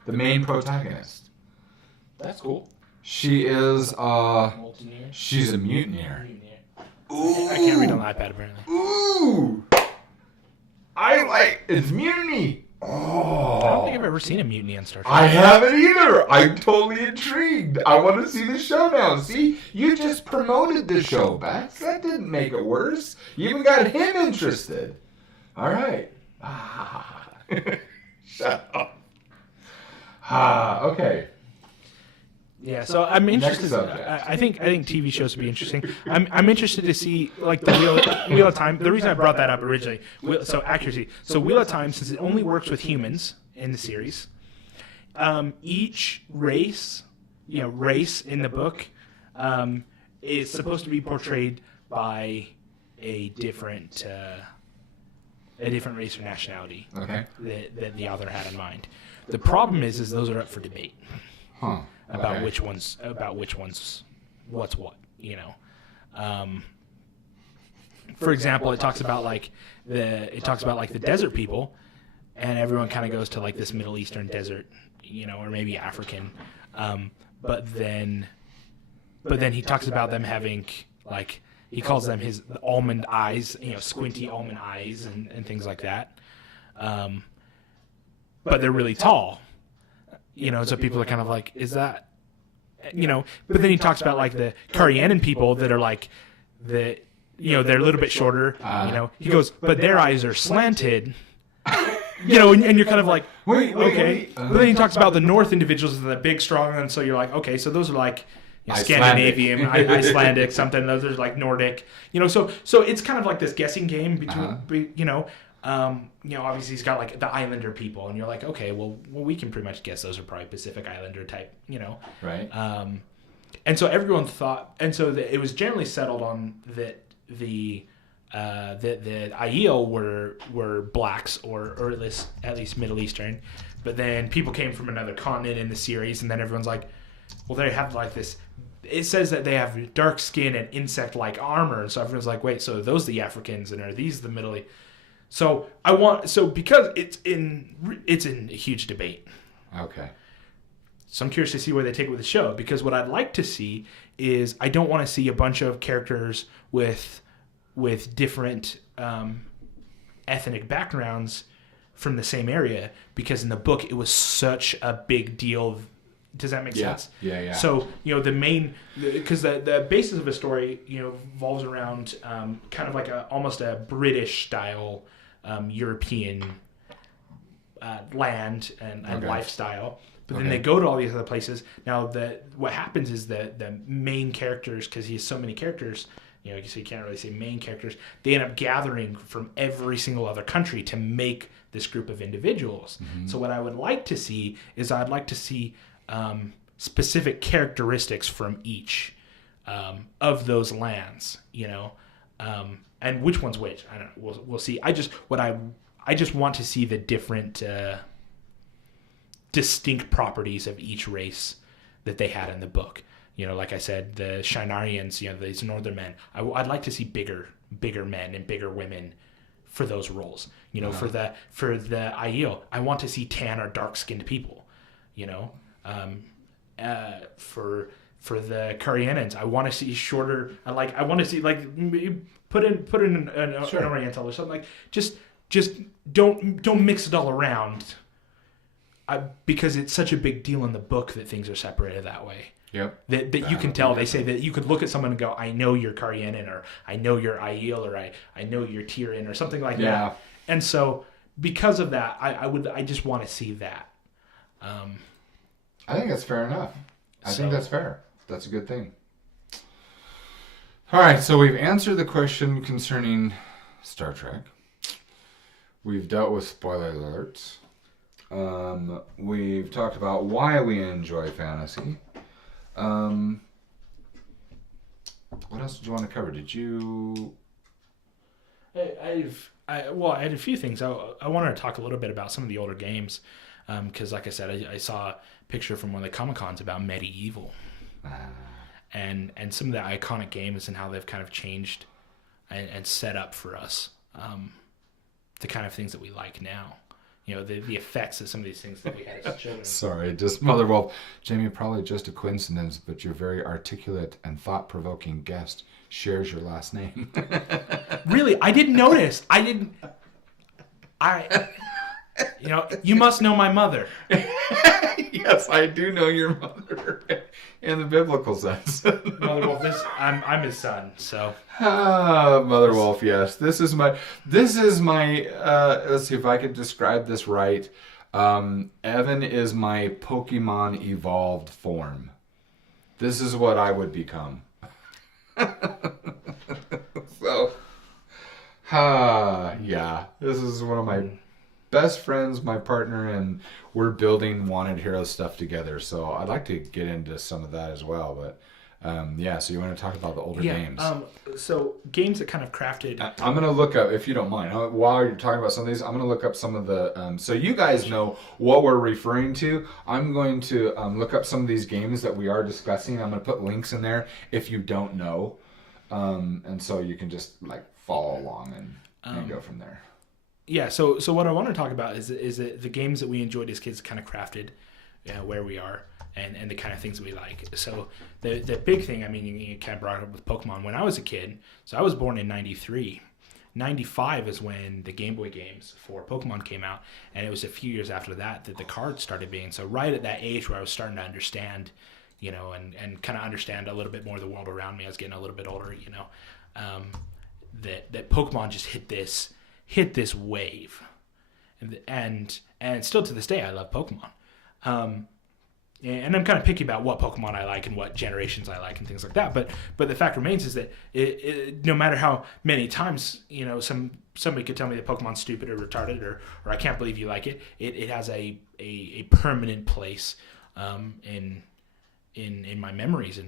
The main protagonist. That's cool. She is she's a mutineer. Ooh. I can't read on the iPad apparently. Ooh. It's mutiny. Oh. I don't think I've ever seen a mutiny on Star Trek. I haven't either. I'm totally intrigued. I want to see the show now. See, you just promoted the show, Bax. That didn't make it worse. You even got him interested. All right. Shut up. Okay. Yeah, so I'm interested. Next subject. I think TV shows would be interesting. I'm interested to see like the Wheel of Time. The reason I brought that up originally, so accuracy. So Wheel of Time, since it only works with humans in the series, each race in the book, is supposed to be portrayed by a different race or nationality. Okay. That the author had in mind. The problem is those are up for debate. Huh. About Okay. which ones what's what, for example, it talks about like the desert people, and everyone kind of goes to like this Middle Eastern desert, or maybe African, but then he talks about them having like, he calls them his almond eyes, squinty almond eyes and things like that, but they're really tall. So people are kind of like, is that, but then he talks about like the Karianan people that are like they're a little bit shorter, he goes, but their eyes are slanted, and you're kind of like, wait. But then he talks about the North individuals, the big, strong, and so you're like, okay, so those are like Scandinavian, Icelandic, something, those are like Nordic, so it's kind of like this guessing game between, obviously he's got like the Islander people, and you're like, okay, well, we can pretty much guess those are probably Pacific Islander type, Right. And so everyone thought, and so it was generally settled on that the Aiel were blacks or at least Middle Eastern, but then people came from another continent in the series, and then everyone's like, well, they have like this. It says that they have dark skin and insect-like armor, and so everyone's like, wait, so are those the Africans, and are these the Middle East? So because it's in a huge debate. Okay. So I'm curious to see where they take it with the show, because what I'd like to see is, I don't want to see a bunch of characters with different ethnic backgrounds from the same area, because in the book it was such a big deal. Does that make sense? Yeah. So, the main, because the basis of a story, revolves around kind of like almost a British style European land and lifestyle. But then they go to all these other places. Now, what happens is that the main characters, because he has so many characters, you can't really say main characters, they end up gathering from every single other country to make this group of individuals. Mm-hmm. So what I would like to see is specific characteristics from each of those lands, and which one's which, I don't know. We'll see. I just want to see the different distinct properties of each race that they had in the book. Like I said, the Shinarians, these northern men. I'd like to see bigger men and bigger women for those roles. For the Aiel, I want to see tan or dark skinned people. For the Karianans, I want to see shorter. I want to see put in an Oriental or something, like just don't mix it all around. Because it's such a big deal in the book that things are separated that way. Yep. That you can tell. They say that you could look at someone and go, I know you're Karianan, or I know you're Aiel, or I know you're Tyrian, or something like that. And so because of that, I just want to see that. I think that's fair enough. I think that's fair. That's a good thing. All right, so we've answered the question concerning Star Trek. We've dealt with spoiler alerts. We've talked about why we enjoy fantasy. What else did you want to cover? Did you... I had a few things. I wanted to talk a little bit about some of the older games, because like I said, I saw a picture from one of the Comic-Cons about Medieval, and some of the iconic games and how they've kind of changed and set up for us the kind of things that we like now. The effects of some of these things that we had as children. Sorry, just Mother Wolf. Jamie, probably just a coincidence, but your very articulate and thought-provoking guest shares your last name. Really? I didn't notice. You must know my mother. Yes, I do know your mother in the biblical sense. Mother Wolf, I'm his son, so. Mother Wolf, yes. This is my let's see if I could describe this right. Evan is my Pokemon evolved form. This is what I would become. So, yeah, this is one of my best friends, my partner, and we're building Wanted Heroes stuff together. So I'd like to get into some of that as well. But yeah, so you want to talk about the older games? So games that kind of crafted. I'm going to look up, if you don't mind, while you're talking about some of these, I'm going to look up some of the, so you guys know what we're referring to. I'm going to look up some of these games that we are discussing. I'm going to put links in there if you don't know. And so you can just like follow along and go from there. Yeah, so what I want to talk about is the games that we enjoyed as kids kind of crafted where we are and the kind of things that we like. So the big thing, I mean, you kind of brought it up with Pokemon. When I was a kid, so I was born in 93. 95 is when the Game Boy games for Pokemon came out, and it was a few years after that the cards started being. So right at that age where I was starting to understand, and kind of understand a little bit more of the world around me. I was getting a little bit older, that Pokemon just hit this wave, and still to this day I love Pokemon, and I'm kind of picky about what Pokemon I like and what generations I like and things like that. But the fact remains is that no matter how many times somebody could tell me that Pokemon's stupid or retarded or I can't believe you like it, it has a permanent place in my memories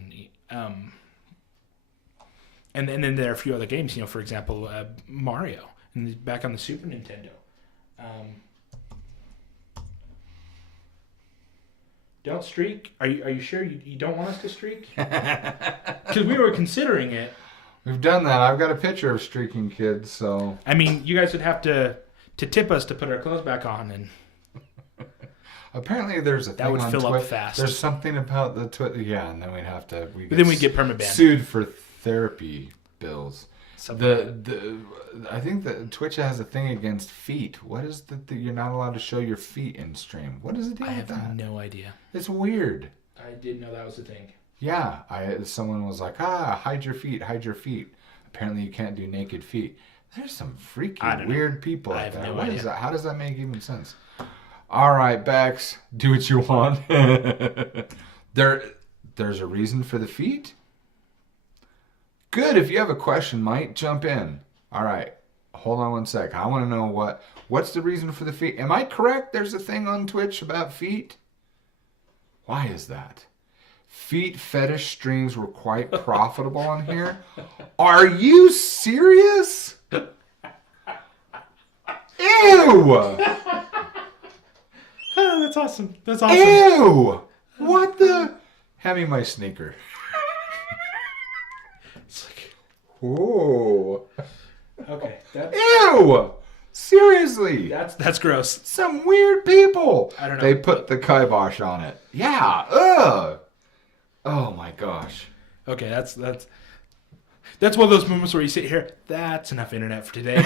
and then there are a few other games. For example, Mario. Back on the Super Nintendo. Don't streak? Are you sure you don't want us to streak? Because we were considering it. We've done that. I've got a picture of streaking kids, so... I mean, you guys would have to tip us to put our clothes back on. And apparently there's a thing that would on fill Twitter. up fast. The's something about the Twitter... Yeah, and then we'd have to... But then we'd get permabanned. Sued for therapy bills. I think that Twitch has a thing against feet. What is you're not allowed to show your feet in stream? What is the deal with that? I have no idea. It's weird. I didn't know that was a thing. Yeah, someone was like, hide your feet. Apparently you can't do naked feet. There's some freaky weird people out there. What is that? How does that make even sense? All right, Bex, do what you want. There's a reason for the feet? Good. If you have a question, Mike, jump in. All right. Hold on one sec. I want to know what's the reason for the feet. Am I correct? There's a thing on Twitch about feet? Why is that? Feet fetish streams were quite profitable on here. Are you serious? Ew! That's awesome. That's awesome. Ew! What the? Hand me my sneaker. Ooh. Okay. Ew! Seriously. That's gross. Some weird people. I don't know. They put the kibosh on it. Yeah. Ugh. Oh my gosh. Okay, that's one of those moments where you sit here. That's enough internet for today.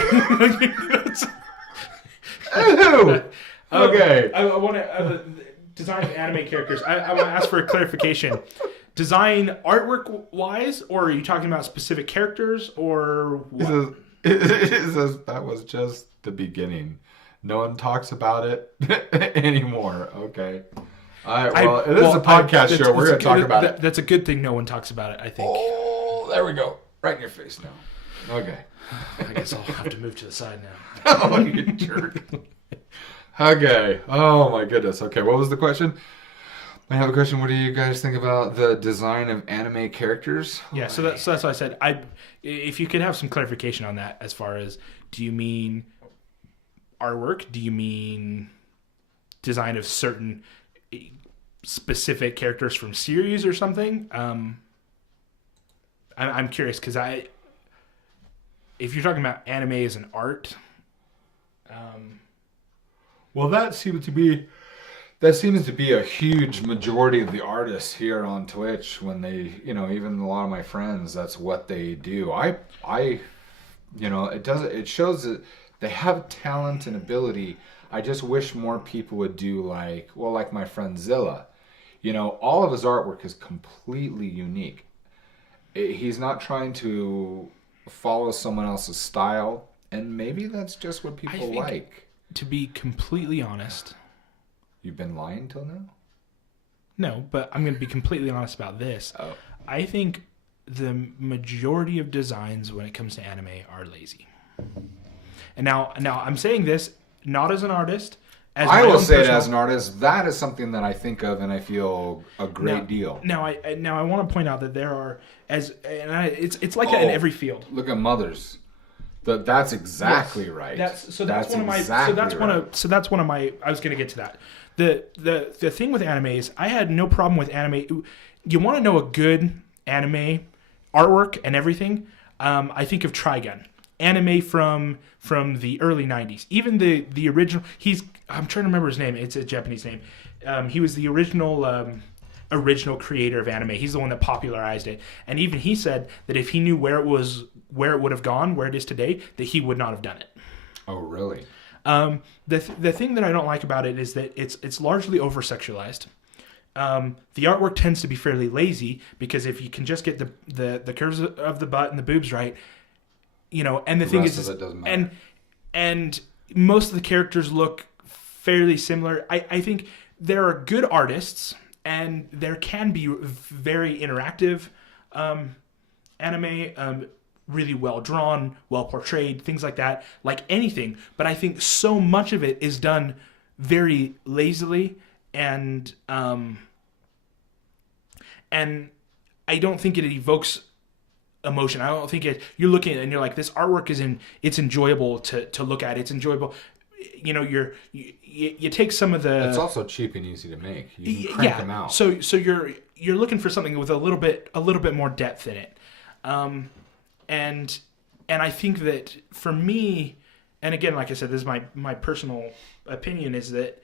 Ew. Okay. I want to design of anime characters. I want to ask for a clarification. Design artwork wise, or are you talking about specific characters, or what? That was just the beginning. No one talks about it anymore. Okay. All right. Well, this is a podcast show. We're going to talk about it. That's a good thing. No one talks about it, I think. Oh, there we go. Right in your face now. Okay. I guess I'll have to move to the side now. Oh, you jerk. Okay. Oh my goodness. Okay. What was the question? I have a question. What do you guys think about the design of anime characters? Yeah, so that's what I said. If you could have some clarification on that, as far as, do you mean artwork? Do you mean design of certain specific characters from series or something? I'm curious because if you're talking about anime as an art, well, that seems to be a huge majority of the artists here on Twitch. When they, even a lot of my friends, that's what they do. It shows that they have talent and ability. I just wish more people would do like my friend Zilla. All of his artwork is completely unique. He's not trying to follow someone else's style, and maybe that's just what people like. To be completely honest, you've been lying till now? No, but I'm going to be completely honest about this. Oh. I think the majority of designs when it comes to anime are lazy. And now I'm saying this not as an artist. I will say it as an artist. That is something that I think of and I feel a great deal. Now I want to point out that there are it's like that in every field. Look at Mothers. That's exactly right. That's one of my. I was going to get to that. The thing with anime is I had no problem with anime. You want to know a good anime artwork and everything? I think of Trigun. Anime from the early 90s. Even the original. I'm trying to remember his name. It's a Japanese name. He was the original creator of anime. He's the one that popularized it. And even he said that if he knew where it would have gone, where it is today, that he would not have done it. Oh, really? The thing that I don't like about it is that it's largely over-sexualized. The artwork tends to be fairly lazy because if you can just get the curves of the butt and the boobs right, and the thing is, and most of the characters look fairly similar. I think there are good artists and there can be very interactive anime, really well drawn, well portrayed, things like that, like anything. But I think so much of it is done very lazily, and I don't think it evokes emotion. I don't think you're looking at it and you're like, this artwork it's enjoyable to look at. It's enjoyable. You take some of the. It's also cheap and easy to make. You can crank them out. So you're looking for something with a little bit more depth in it, and I think that for me, and again, like I said, this is my personal opinion, is that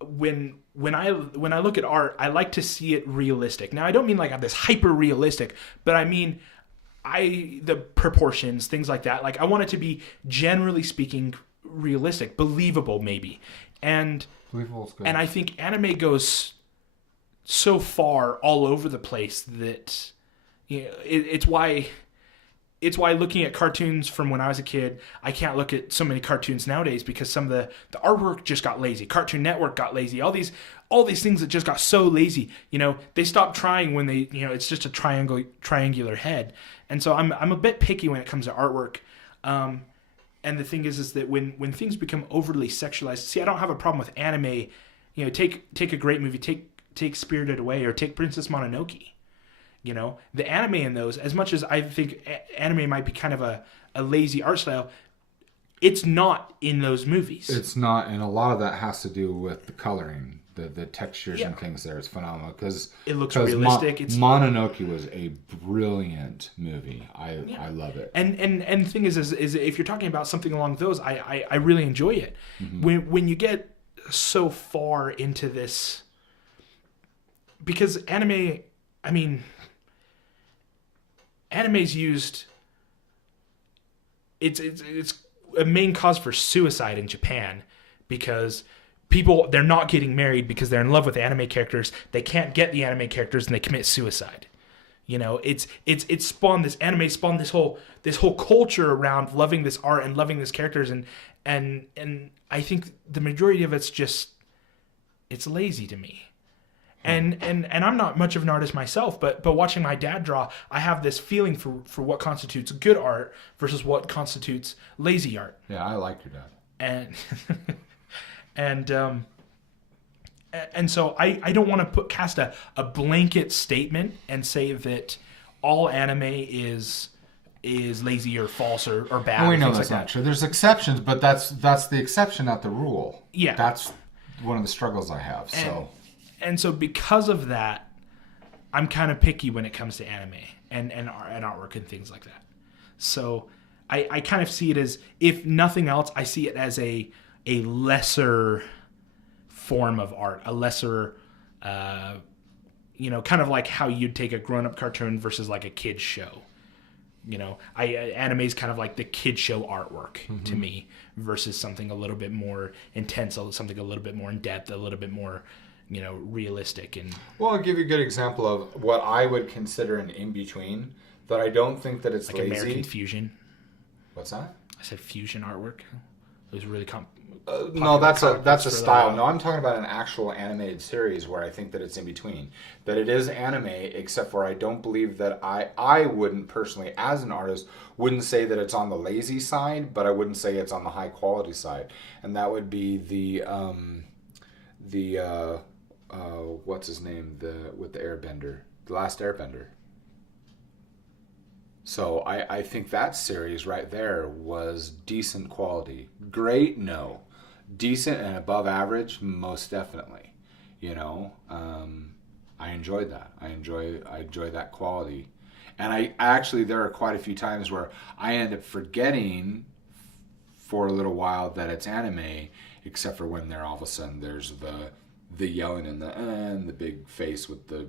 when I look at art, I like to see it realistic. Now, I don't mean like this hyper realistic, but I mean the proportions, things like that. Like I want it to be, generally speaking, realistic, believable, maybe. And believable is good. And I think anime goes so far all over the place that it's why looking at cartoons from when I was a kid, I can't look at so many cartoons nowadays because some of the artwork just got lazy. Cartoon Network got lazy. All these things that just got so lazy. They stopped trying when they, it's just a triangular head. And so I'm a bit picky when it comes to artwork. And the thing is that when things become overly sexualized, see, I don't have a problem with anime. Take a great movie, take Spirited Away, or take Princess Mononoke. The anime in those, as much as I think anime might be kind of a lazy art style, it's not in those movies. It's not, and a lot of that has to do with the coloring, the textures and things there. It's phenomenal because it looks realistic. Mononoke was a brilliant movie. I love it. And the thing is if you're talking about something along those, I really enjoy it. Mm-hmm. When you get so far into this, because anime, I mean. Anime's used. It's a main cause for suicide in Japan because people, they're not getting married because they're in love with anime characters. They can't get the anime characters and they commit suicide. It's spawned, this anime spawned this whole culture around loving this art and loving these characters, and I think the majority of it's lazy to me. And I'm not much of an artist myself, but watching my dad draw, I have this feeling for what constitutes good art versus what constitutes lazy art. Yeah, I like your dad. And so I don't want to cast a blanket statement and say that all anime is lazy or false or bad. Well, we know that's not true. There's exceptions, but that's the exception, not the rule. Yeah, that's one of the struggles I have. And so because of that, I'm kind of picky when it comes to anime and artwork and things like that. So I kind of see it as, if nothing else, I see it as a lesser form of art, a lesser, kind of like how you'd take a grown-up cartoon versus like a kid's show. Anime is kind of like the kid show artwork to me versus something a little bit more intense, something a little bit more in depth, a little bit more, realistic. And well, I'll give you a good example of what I would consider an in-between, that I don't think that it's like lazy. American Fusion. What's that? I said fusion artwork. It was really No, that's comic a books for style. the- No, I'm talking about an actual animated series where I think that it's in between. That it is anime, except for I don't believe that I wouldn't personally, as an artist, wouldn't say that it's on the lazy side, but I wouldn't say it's on the high quality side. And that would be the what's his name? With the Airbender, the Last Airbender. So I think that series right there was decent quality. Great, no. Decent and above average, most definitely. You know, I enjoyed that. I enjoy that quality. And I actually, there are quite a few times where I end up forgetting for a little while that it's anime, except for when all of a sudden there's the yelling and the big face with the.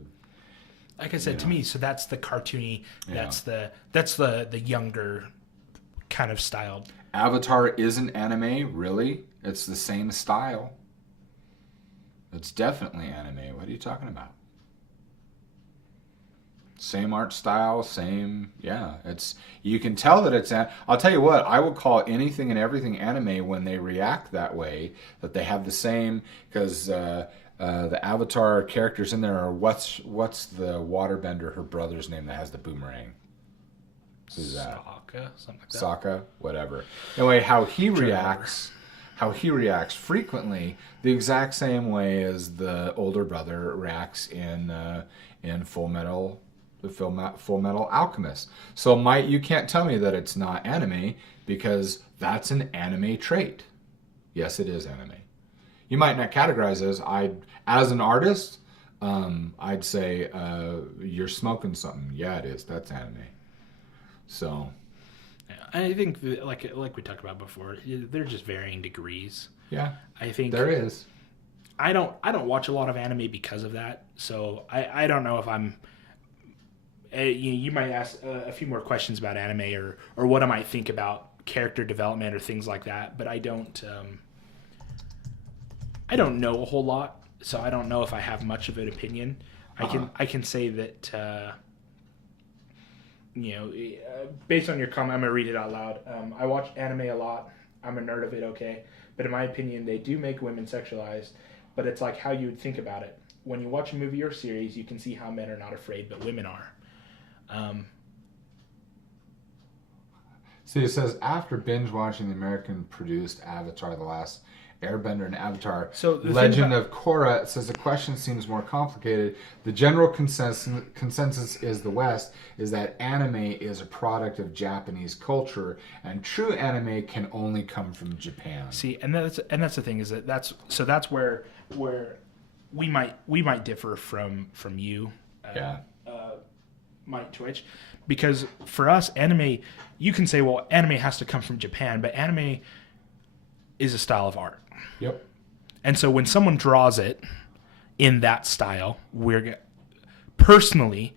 Like I said, to me, so that's the cartoony. That's the younger kind of style. Avatar isn't anime, really. It's the same style. It's definitely anime. What are you talking about? Same art style, same, yeah. It's, you can tell that it's. I'll tell you what. I would call anything and everything anime when they react that way. That they have the same, because the Avatar characters in there are what's the waterbender, her brother's name that has the boomerang. Who's that? Sokka, something like that. Sokka, whatever. Anyway, how he reacts frequently the exact same way as the older brother reacts in Full Metal Alchemist. So you can't tell me that it's not anime, because that's an anime trait. Yes, it is anime. You might not categorize it as an artist. I'd say you're smoking something. Yeah, it is. That's anime. So, yeah, I think that, like we talked about before, they're just varying degrees. Yeah, I think there is. I don't watch a lot of anime because of that. So I don't know if I'm. You might ask a few more questions about anime or what I might think about character development or things like that, but I don't know a whole lot, so I don't know if I have much of an opinion. I can say that based on your comment, I'm gonna read it out loud. I watch anime a lot. I'm a nerd of it, okay, but in my opinion, they do make women sexualized. But it's like how you would think about it. When you watch a movie or series, you can see how men are not afraid, but women are. See, it says after binge watching the American-produced Avatar: The Last Airbender and Avatar: Legend of Korra, it says the question seems more complicated. The general consensus is the West is that anime is a product of Japanese culture, and true anime can only come from Japan. See, and that's the thing, is that that's where we might differ from you. Mike Twitch, because for us, anime, you can say, well, anime has to come from Japan, but anime is a style of art. Yep. And so when someone draws it in that style, personally,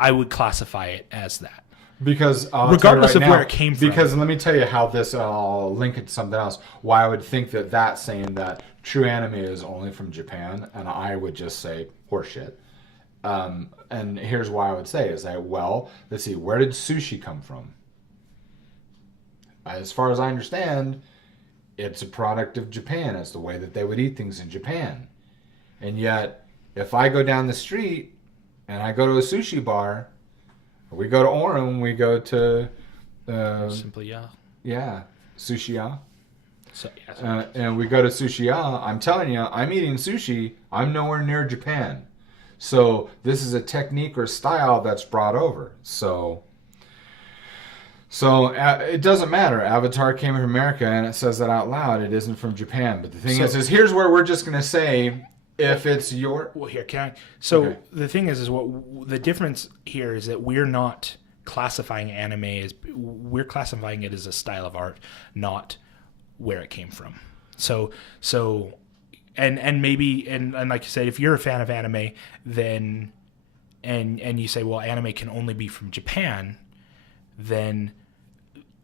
I would classify it as that. Because regardless of where it came from. Because let me tell you how this, I'll link it to something else, why I would think that saying that true anime is only from Japan, and I would just say horseshit. And here's why I would say is that, well, let's see, where did sushi come from? As far as I understand, it's a product of Japan. It's the way that they would eat things in Japan. And yet, if I go down the street and I go to a sushi bar, we go to Orem, we go to... Simply, yeah. Yeah, Sushi-ya. So, yeah, and we go to Sushi-ya. I'm telling you, I'm eating sushi. I'm nowhere near Japan. So this is a technique or style that's brought over. So it doesn't matter. Avatar came from America, and it says that out loud. It isn't from Japan. But the thing is here's where we're just going to say, if it's your... Well, here, can I... So okay. The thing is what the difference here is that we're not classifying anime as... We're classifying it as a style of art, not where it came from. So and maybe, and like you said, if you're a fan of anime, then... And you say, well, anime can only be from Japan, then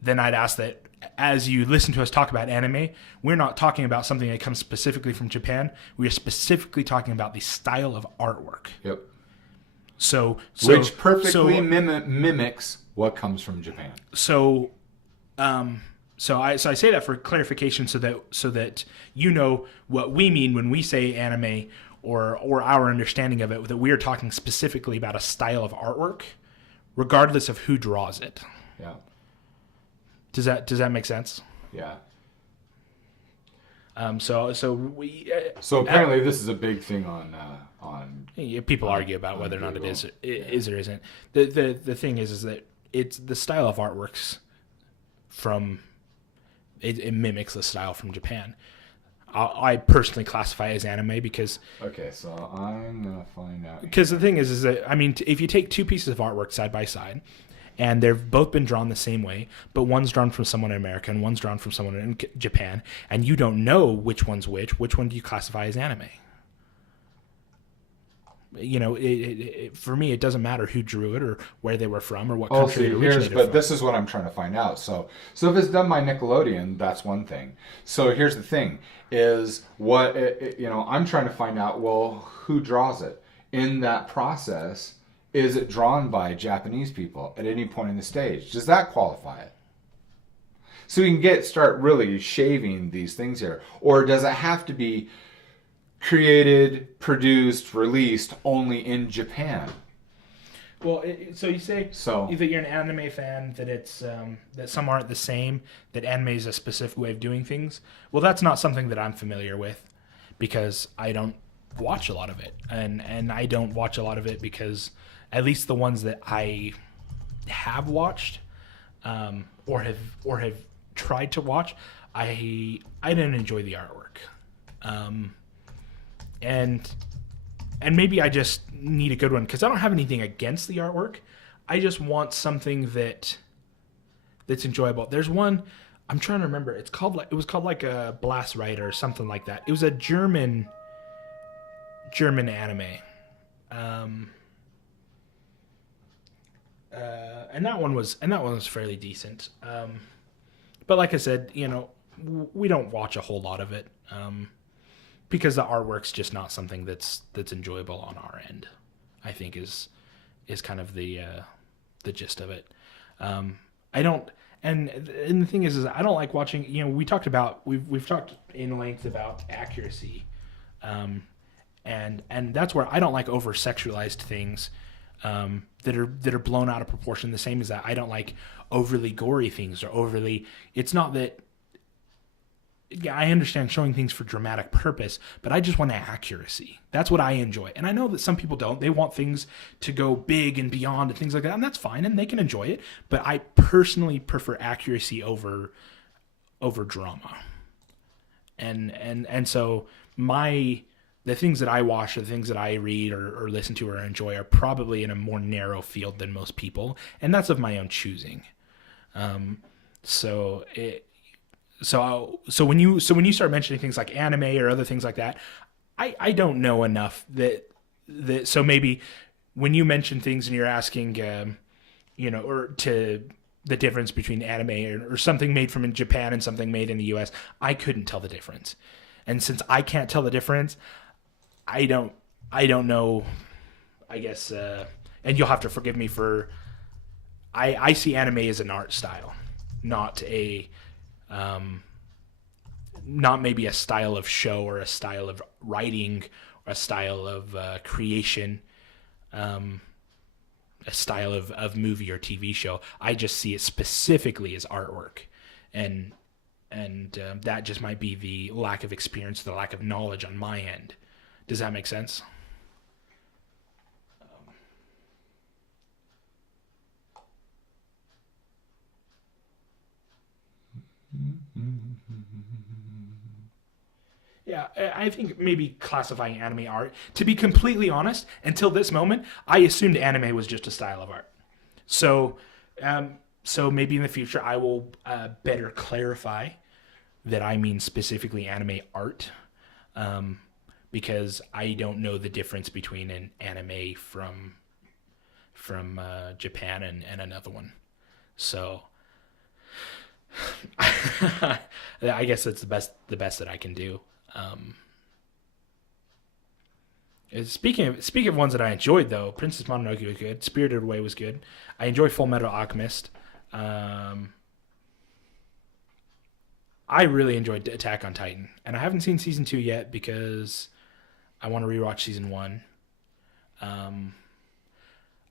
I'd ask that as you listen to us talk about anime, we're not talking about something that comes specifically from Japan. We are specifically talking about the style of artwork. Yep. Which perfectly mimics what comes from Japan. So So I say that for clarification, so that you know what we mean when we say anime, or our understanding of it, that we are talking specifically about a style of artwork, regardless of who draws it. Yeah. Does that make sense? Yeah. So apparently this is a big thing on people argue about whether or not it is or isn't. The thing is that it's the style of artworks from it mimics the style from Japan. I personally classify it as anime because... Okay, so I'm going to find out. Because the thing is that, I mean, if you take two pieces of artwork side by side, and they've both been drawn the same way, but one's drawn from someone in America and one's drawn from someone in Japan, and you don't know which one's which one do you classify as anime? You know, for me, it doesn't matter who drew it or where they were from or what country it originated from. This is what I'm trying to find out. So if it's done by Nickelodeon, that's one thing. So here's the thing: is what I'm trying to find out. Well, who draws it in that process? Is it drawn by Japanese people at any point in the stage? Does that qualify it? So we can start really shaving these things here, or does it have to be created, produced, released only in Japan? Well, so you say that you're an anime fan, that it's that some aren't the same, that anime is a specific way of doing things. Well, that's not something that I'm familiar with because I don't watch a lot of it, and I don't watch a lot of it because at least the ones that I have watched or have tried to watch, I didn't enjoy the artwork. And maybe I just need a good one because I don't have anything against the artwork. I just want something that's enjoyable. There's one I'm trying to remember. It was called like a Blast Rider or something like that. It was a German anime. And that one was fairly decent. But like I said, we don't watch a whole lot of it. Because the artwork's just not something that's enjoyable on our end, I think is kind of the gist of it. I don't, and the thing is I don't like watching. We've talked in length about accuracy, and that's where I don't like over sexualized things that are blown out of proportion. The same as that I don't like overly gory things or overly. It's not that. Yeah, I understand showing things for dramatic purpose, but I just want accuracy. That's what I enjoy. And I know that some people don't. They want things to go big and beyond and things like that, and that's fine, and they can enjoy it. But I personally prefer accuracy over drama. And so the things that I watch, or the things that I read or listen to or enjoy are probably in a more narrow field than most people, and that's of my own choosing. So when you start mentioning things like anime or other things like that, I don't know enough that so maybe when you mention things and you're asking or to the difference between anime or something made from in Japan and something made in the US, I couldn't tell the difference. And since I can't tell the difference, I don't know, I guess, and you'll have to forgive me for I see anime as an art style, not maybe a style of show or a style of writing or a style of creation, a style of movie or TV show. I just see it specifically as artwork, and that just might be the lack of experience, the lack of knowledge on my end. Does that make sense? Yeah, I think maybe classifying anime art. To be completely honest, until this moment, I assumed anime was just a style of art. So maybe in the future I will better clarify that I mean specifically anime art, because I don't know the difference between an anime from Japan and another one. So I guess that's the best that I can do. Speaking of ones that I enjoyed, though, Princess Mononoke was good. Spirited Away was good. I enjoy Full Metal Alchemist. I really enjoyed Attack on Titan, and I haven't seen season 2 yet because I want to rewatch season 1.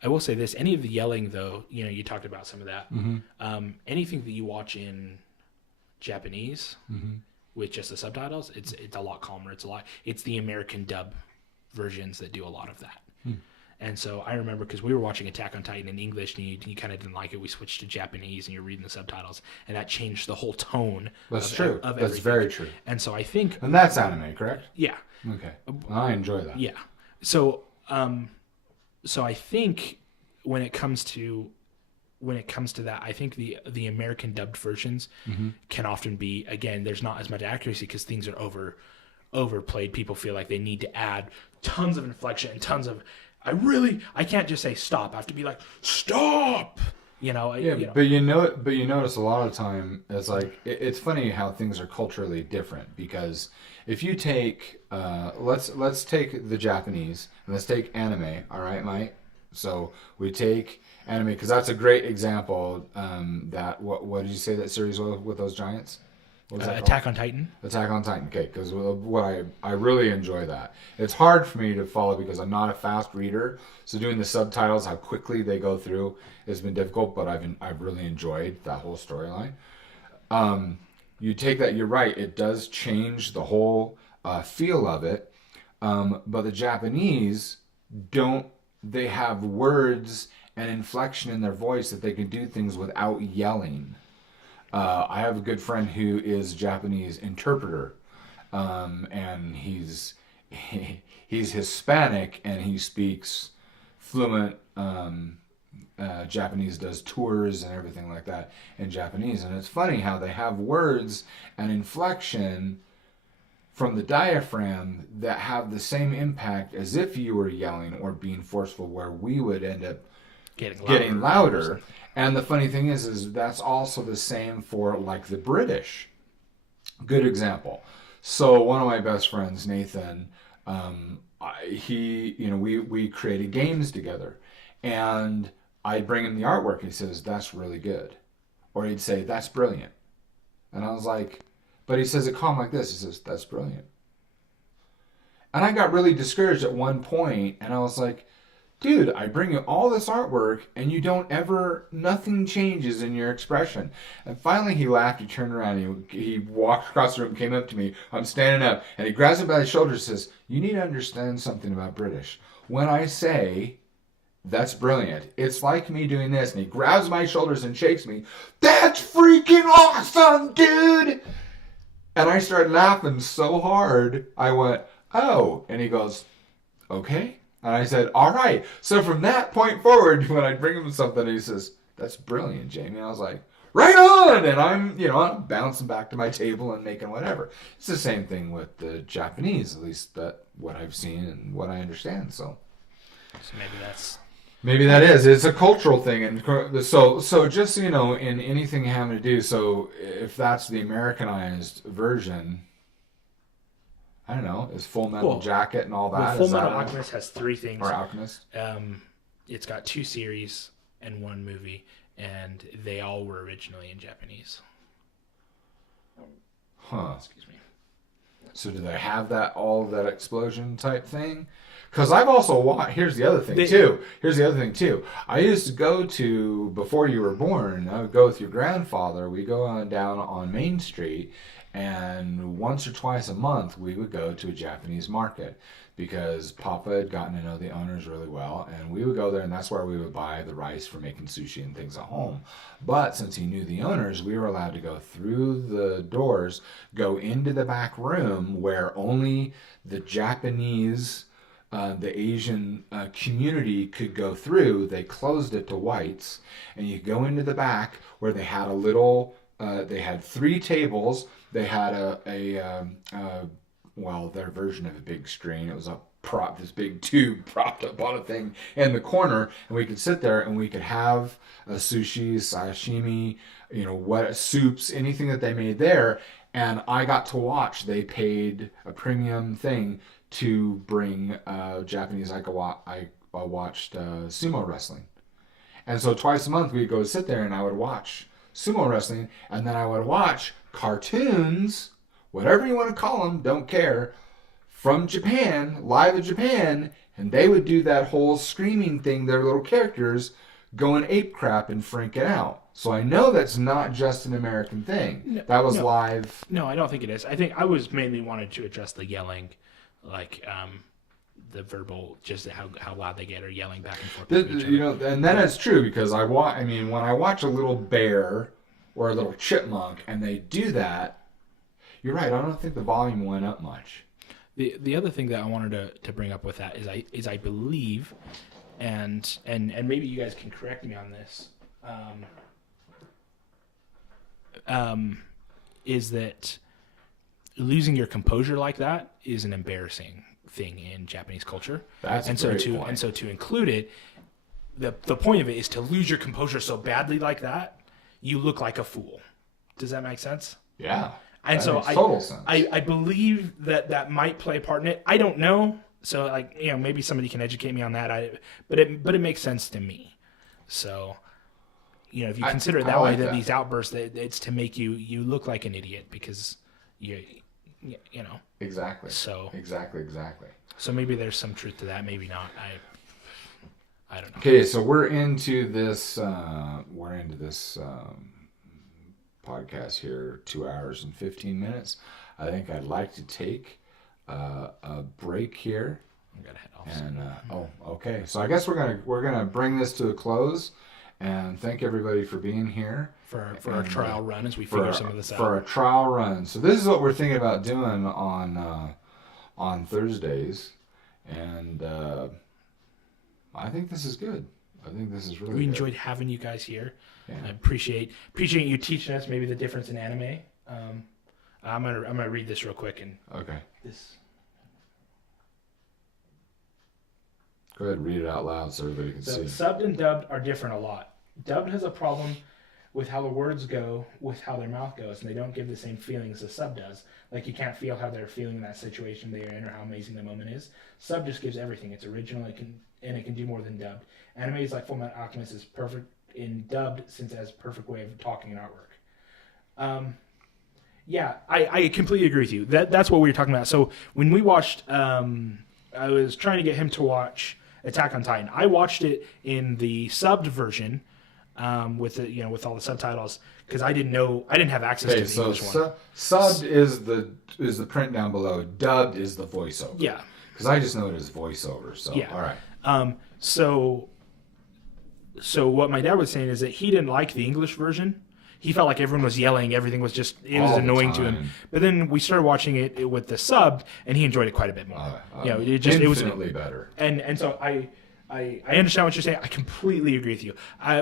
I will say this: any of the yelling, though, you talked about some of that. Mm-hmm. Anything that you watch in Japanese Mm-hmm. with just the subtitles, it's a lot calmer. It's the American dub versions that do a lot of that. And so I remember because we were watching Attack on Titan in English and you kind of didn't like it. We switched to Japanese and you're reading the subtitles, and that changed the whole tone. That's true. Of That's very true. And so I think, and that's anime, correct? Yeah. Okay. I enjoy that. Yeah. So I think when it comes to that, I think the American dubbed versions can often be, again, there's not as much accuracy because things are overplayed. People feel like they need to add tons of inflection and tons of. I can't just say stop. I have to be like, stop. But you notice a lot of time it's like it's funny how things are culturally different, because if you take let's take the Japanese and let's take anime, all right, Mike? So we take anime because that's a great example. That what did you say that series was with those giants? What was that Attack on Titan. Attack on Titan, okay, because what I really enjoy that. It's hard for me to follow because I'm not a fast reader, so doing the subtitles, how quickly they go through, has been difficult. But I've really enjoyed that whole storyline. You take that, you're right. It does change the whole feel of it. But the Japanese don't. They have words and inflection in their voice that they can do things without yelling. I have a good friend who is a Japanese interpreter, and he's Hispanic and he speaks fluent Japanese, does tours and everything like that in Japanese. And it's funny how they have words and inflection from the diaphragm that have the same impact as if you were yelling or being forceful, where we would end up getting louder. And the funny thing is that's also the same for like the British. Good example. So one of my best friends, Nathan, we created games together, and I'd bring him the artwork. He says, "That's really good," or he'd say, "That's brilliant," and I was like, but he says it calm like this. He says, "That's brilliant," and I got really discouraged at one point, and I was like, dude, I bring you all this artwork and you don't nothing changes in your expression. And finally he laughed, he turned around, he walked across the room, came up to me, I'm standing up, and he grabs me by the shoulder and says, "You need to understand something about British. When I say, that's brilliant, it's like me doing this," and he grabs my shoulders and shakes me, "That's freaking awesome, dude!" And I started laughing so hard, I went, "Oh," and he goes, "Okay." And I said, "All right." So from that point forward, when I bring him something, he says, "That's brilliant, Jamie." I was like, "Right on!" And I'm bouncing back to my table and making whatever. It's the same thing with the Japanese, at least that what I've seen and what I understand. So maybe that is. It's a cultural thing, and so just so you know, in anything having to do. So if that's the Americanized version. I don't know. Is Full Metal Jacket and all that? Full Metal Alchemist has 3 things. Or Alchemist? It's got 2 series and 1 movie, and they all were originally in Japanese. Huh. Excuse me. So do they have that explosion type thing? Because I've also watched. Here's the other thing too. I used to go to, before you were born, I would go with your grandfather. We go on down on Main Street. And once or twice a month, we would go to a Japanese market because Papa had gotten to know the owners really well. And we would go there, and that's where we would buy the rice for making sushi and things at home. But since he knew the owners, we were allowed to go through the doors, go into the back room where only the Japanese, the Asian community could go through. They closed it to whites. And you go into the back where they had they had 3 tables. They had their version of a big screen. It was this big tube propped up on a thing in the corner, and we could sit there and we could have sushi, sashimi, what soups, anything that they made there. And I got to watch. They paid a premium thing to bring Japanese. I watched sumo wrestling, and so twice a month we'd go sit there and I would watch sumo wrestling, and then I would watch cartoons, whatever you want to call them, don't care, from Japan, live in Japan, and they would do that whole screaming thing, their little characters going ape crap and freaking out. So I know that's not just an American thing. No, that was live. No, I don't think it is. I think I was mainly wanted to address the yelling, like the verbal, just how loud they get or yelling back and forth. And that is true because when I watch a little bear or a little chipmunk and they do that, you're right. I don't think the volume went up much. The other thing that I wanted to bring up with that is I believe, and maybe you guys can correct me on this, is that losing your composure like that is an embarrassing thing in Japanese culture. That's a great point. And so to include it, the point of it is to lose your composure so badly like that, you look like a fool. Does that make sense? Yeah. And so total sense. I believe that might play a part in it. I don't know. So maybe somebody can educate me on that. But it makes sense to me. So if you consider it that way, that these outbursts, it's to make you look like an idiot because you know. Exactly. So exactly. So maybe there's some truth to that. Maybe not. I don't know. Okay, so we're into this. Podcast here, 2 hours and 15 minutes. I think I'd like to take a break here. I gotta head off. And okay. So I guess we're gonna bring this to a close, and thank everybody for being here for our trial run as we figure some of this out. For a trial run. So this is what we're thinking about doing on Thursdays, and I think this is good. I think this is really We good. enjoyed having you guys here. Yeah. I appreciate you teaching us maybe the difference in anime. I'm gonna read this real quick and Okay. this. Go ahead and read it out loud so everybody can So see. subbed and dubbed are different a lot. Dubbed has a problem with how the words go with how their mouth goes, and they don't give the same feelings as sub does. Like you can't feel how they're feeling in that situation they are in or how amazing the moment is. Sub just gives everything. It's original. It can do more than dubbed. Anime is like Fullmetal Alchemist is perfect in dubbed since it has a perfect way of talking and artwork. Yeah, I completely agree with you. That's what we were talking about. So when we watched, I was trying to get him to watch Attack on Titan. I watched it in the subbed version with all the subtitles because I didn't have access to the English one. Subbed is the print down below. Dubbed is the voiceover. Yeah, because I just know it as voiceover. So yeah. All right. So what my dad was saying is that he didn't like the English version. He felt like everyone was yelling. Everything was just, it was annoying to him. But then we started watching it with the sub, and he enjoyed it quite a bit more. It was infinitely better. And so I understand what you're saying. I completely agree with you.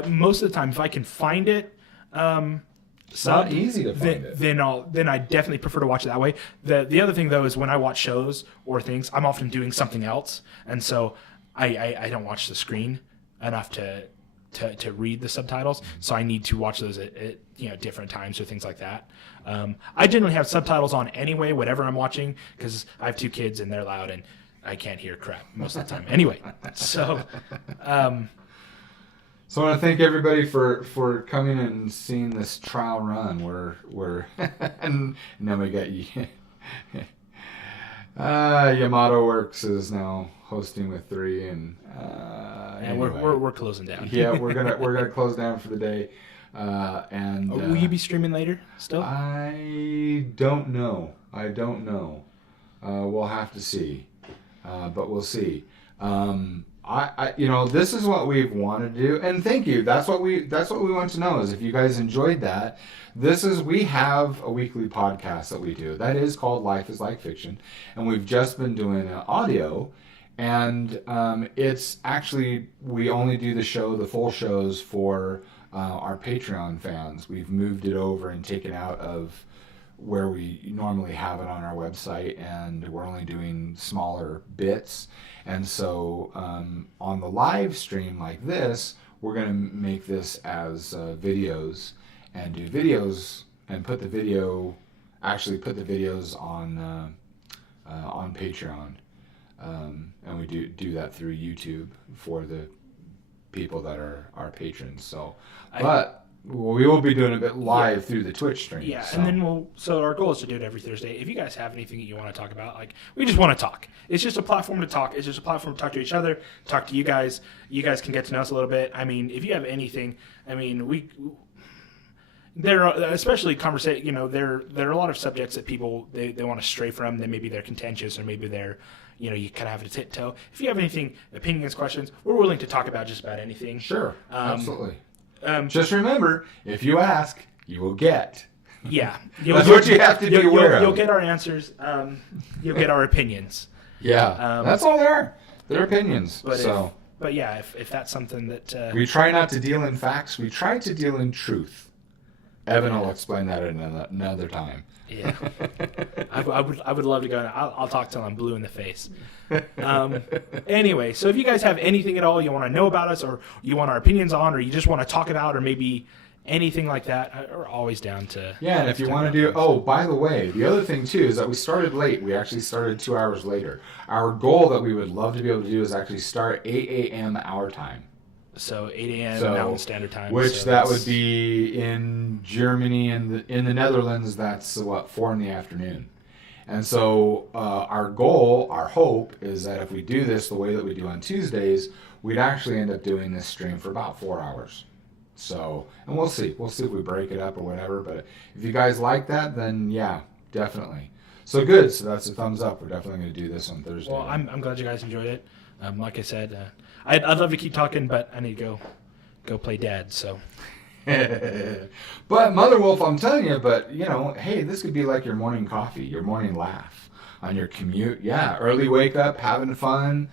Most of the time, if I can find it, it's not easy to find it. Then I definitely prefer to watch it that way. The other thing though is when I watch shows or things, I'm often doing something else, and so I don't watch the screen enough to read the subtitles. So I need to watch those at different times or things like that. I generally have subtitles on anyway, whatever I'm watching, because I have 2 kids and they're loud and I can't hear crap most of the time. Anyway, so. So I want to thank everybody for coming and seeing this trial run. We're and then we got Yamato Works is now hosting with 3 and anyway. we're closing down. Yeah, we're gonna close down for the day. Will you be streaming later still? I don't know. We'll have to see, but we'll see. This is what we've wanted to do, and thank you. That's what we want to know is if you guys enjoyed that. We have a weekly podcast that we do that is called Life is Like Fiction, and we've just been doing audio, and it's actually we only do the full shows for our Patreon fans. We've moved it over and taken out of where we normally have it on our website, and we're only doing smaller bits. And so on the live stream like this, we're going to make this as videos and do videos and put the videos on Patreon. And we do that through YouTube for the people that are our patrons. So, but we will be doing a bit live through the Twitch stream. Yeah, so. and then so our goal is to do it every Thursday. If you guys have anything that you want to talk about, like, we just want to talk. It's just a platform to talk. It's just a platform to talk to each other, talk to you guys. You guys can get to know us a little bit. I mean, if you have anything, I mean, there are, especially conversation, you know, there are a lot of subjects that people, they want to stray from, that maybe they're contentious or maybe they're, you know, you kind of have to tiptoe. If you have anything, opinions, questions, we're willing to talk about just about anything. Sure, absolutely. Just remember, if you ask, you will get. Yeah. That's what you have to be aware of. You'll get our answers. You'll get our opinions. Yeah, that's all they are. They're opinions. But yeah, if that's something that... we try not to deal in facts. We try to deal in truth. Evan will explain that at another time. Yeah. I would love to go. I'll talk till I'm blue in the face. Anyway, so if you guys have anything at all you want to know about us, or you want our opinions on, or you just want to talk about, or maybe anything like that, we're always down to... Yeah, and if you want to do... Oh, by the way, the other thing, too, is that we started late. We actually started 2 hours later. Our goal that we would love to be able to do is actually start 8 a.m. our time. So 8 a.m. Mountain Standard Time. Which that would be in Germany and in the Netherlands. That's 4 in the afternoon. And so our goal, our hope, is that if we do this the way that we do on Tuesdays, we'd actually end up doing this stream for about 4 hours. So, and we'll see. We'll see if we break it up or whatever. But if you guys like that, then yeah, definitely. So good. So that's a thumbs up. We're definitely going to do this on Thursday. Well, I'm glad you guys enjoyed it. Like I said, I'd love to keep talking, but I need to go play dad. So. But Mother Wolf, I'm telling you, you know, hey, this could be like your morning coffee, your morning laugh on your commute. Yeah, early wake up, having fun,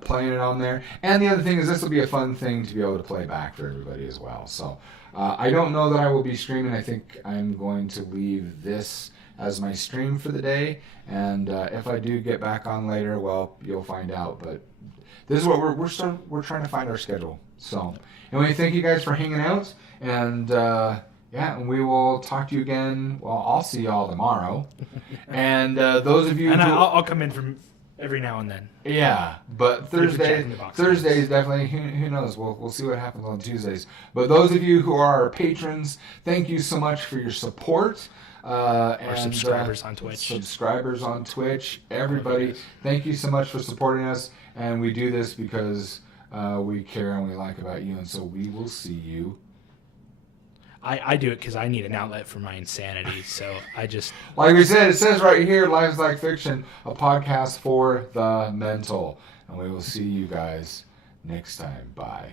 playing it on there. And the other thing is this will be a fun thing to be able to play back for everybody as well. So I don't know that I will be streaming. I think I'm going to leave this as my stream for the day. And if I do get back on later, well, you'll find out. But this is what we're trying to find our schedule. So anyway, thank you guys for hanging out. And and we will talk to you again. Well, I'll see y'all tomorrow. And those of you... And I'll come in from every now and then. Yeah, but Thursdays definitely, who knows? We'll see what happens on Tuesdays. But those of you who are our patrons, thank you so much for your support. Our subscribers on Twitch. Subscribers on Twitch. Everybody, thank you so much for supporting us. And we do this because we care and we like about you. And so we will see you. I do it because I need an outlet for my insanity. So I just... Like we said, it says right here, Lives Like Fiction, a podcast for the mental. And we will see you guys next time. Bye.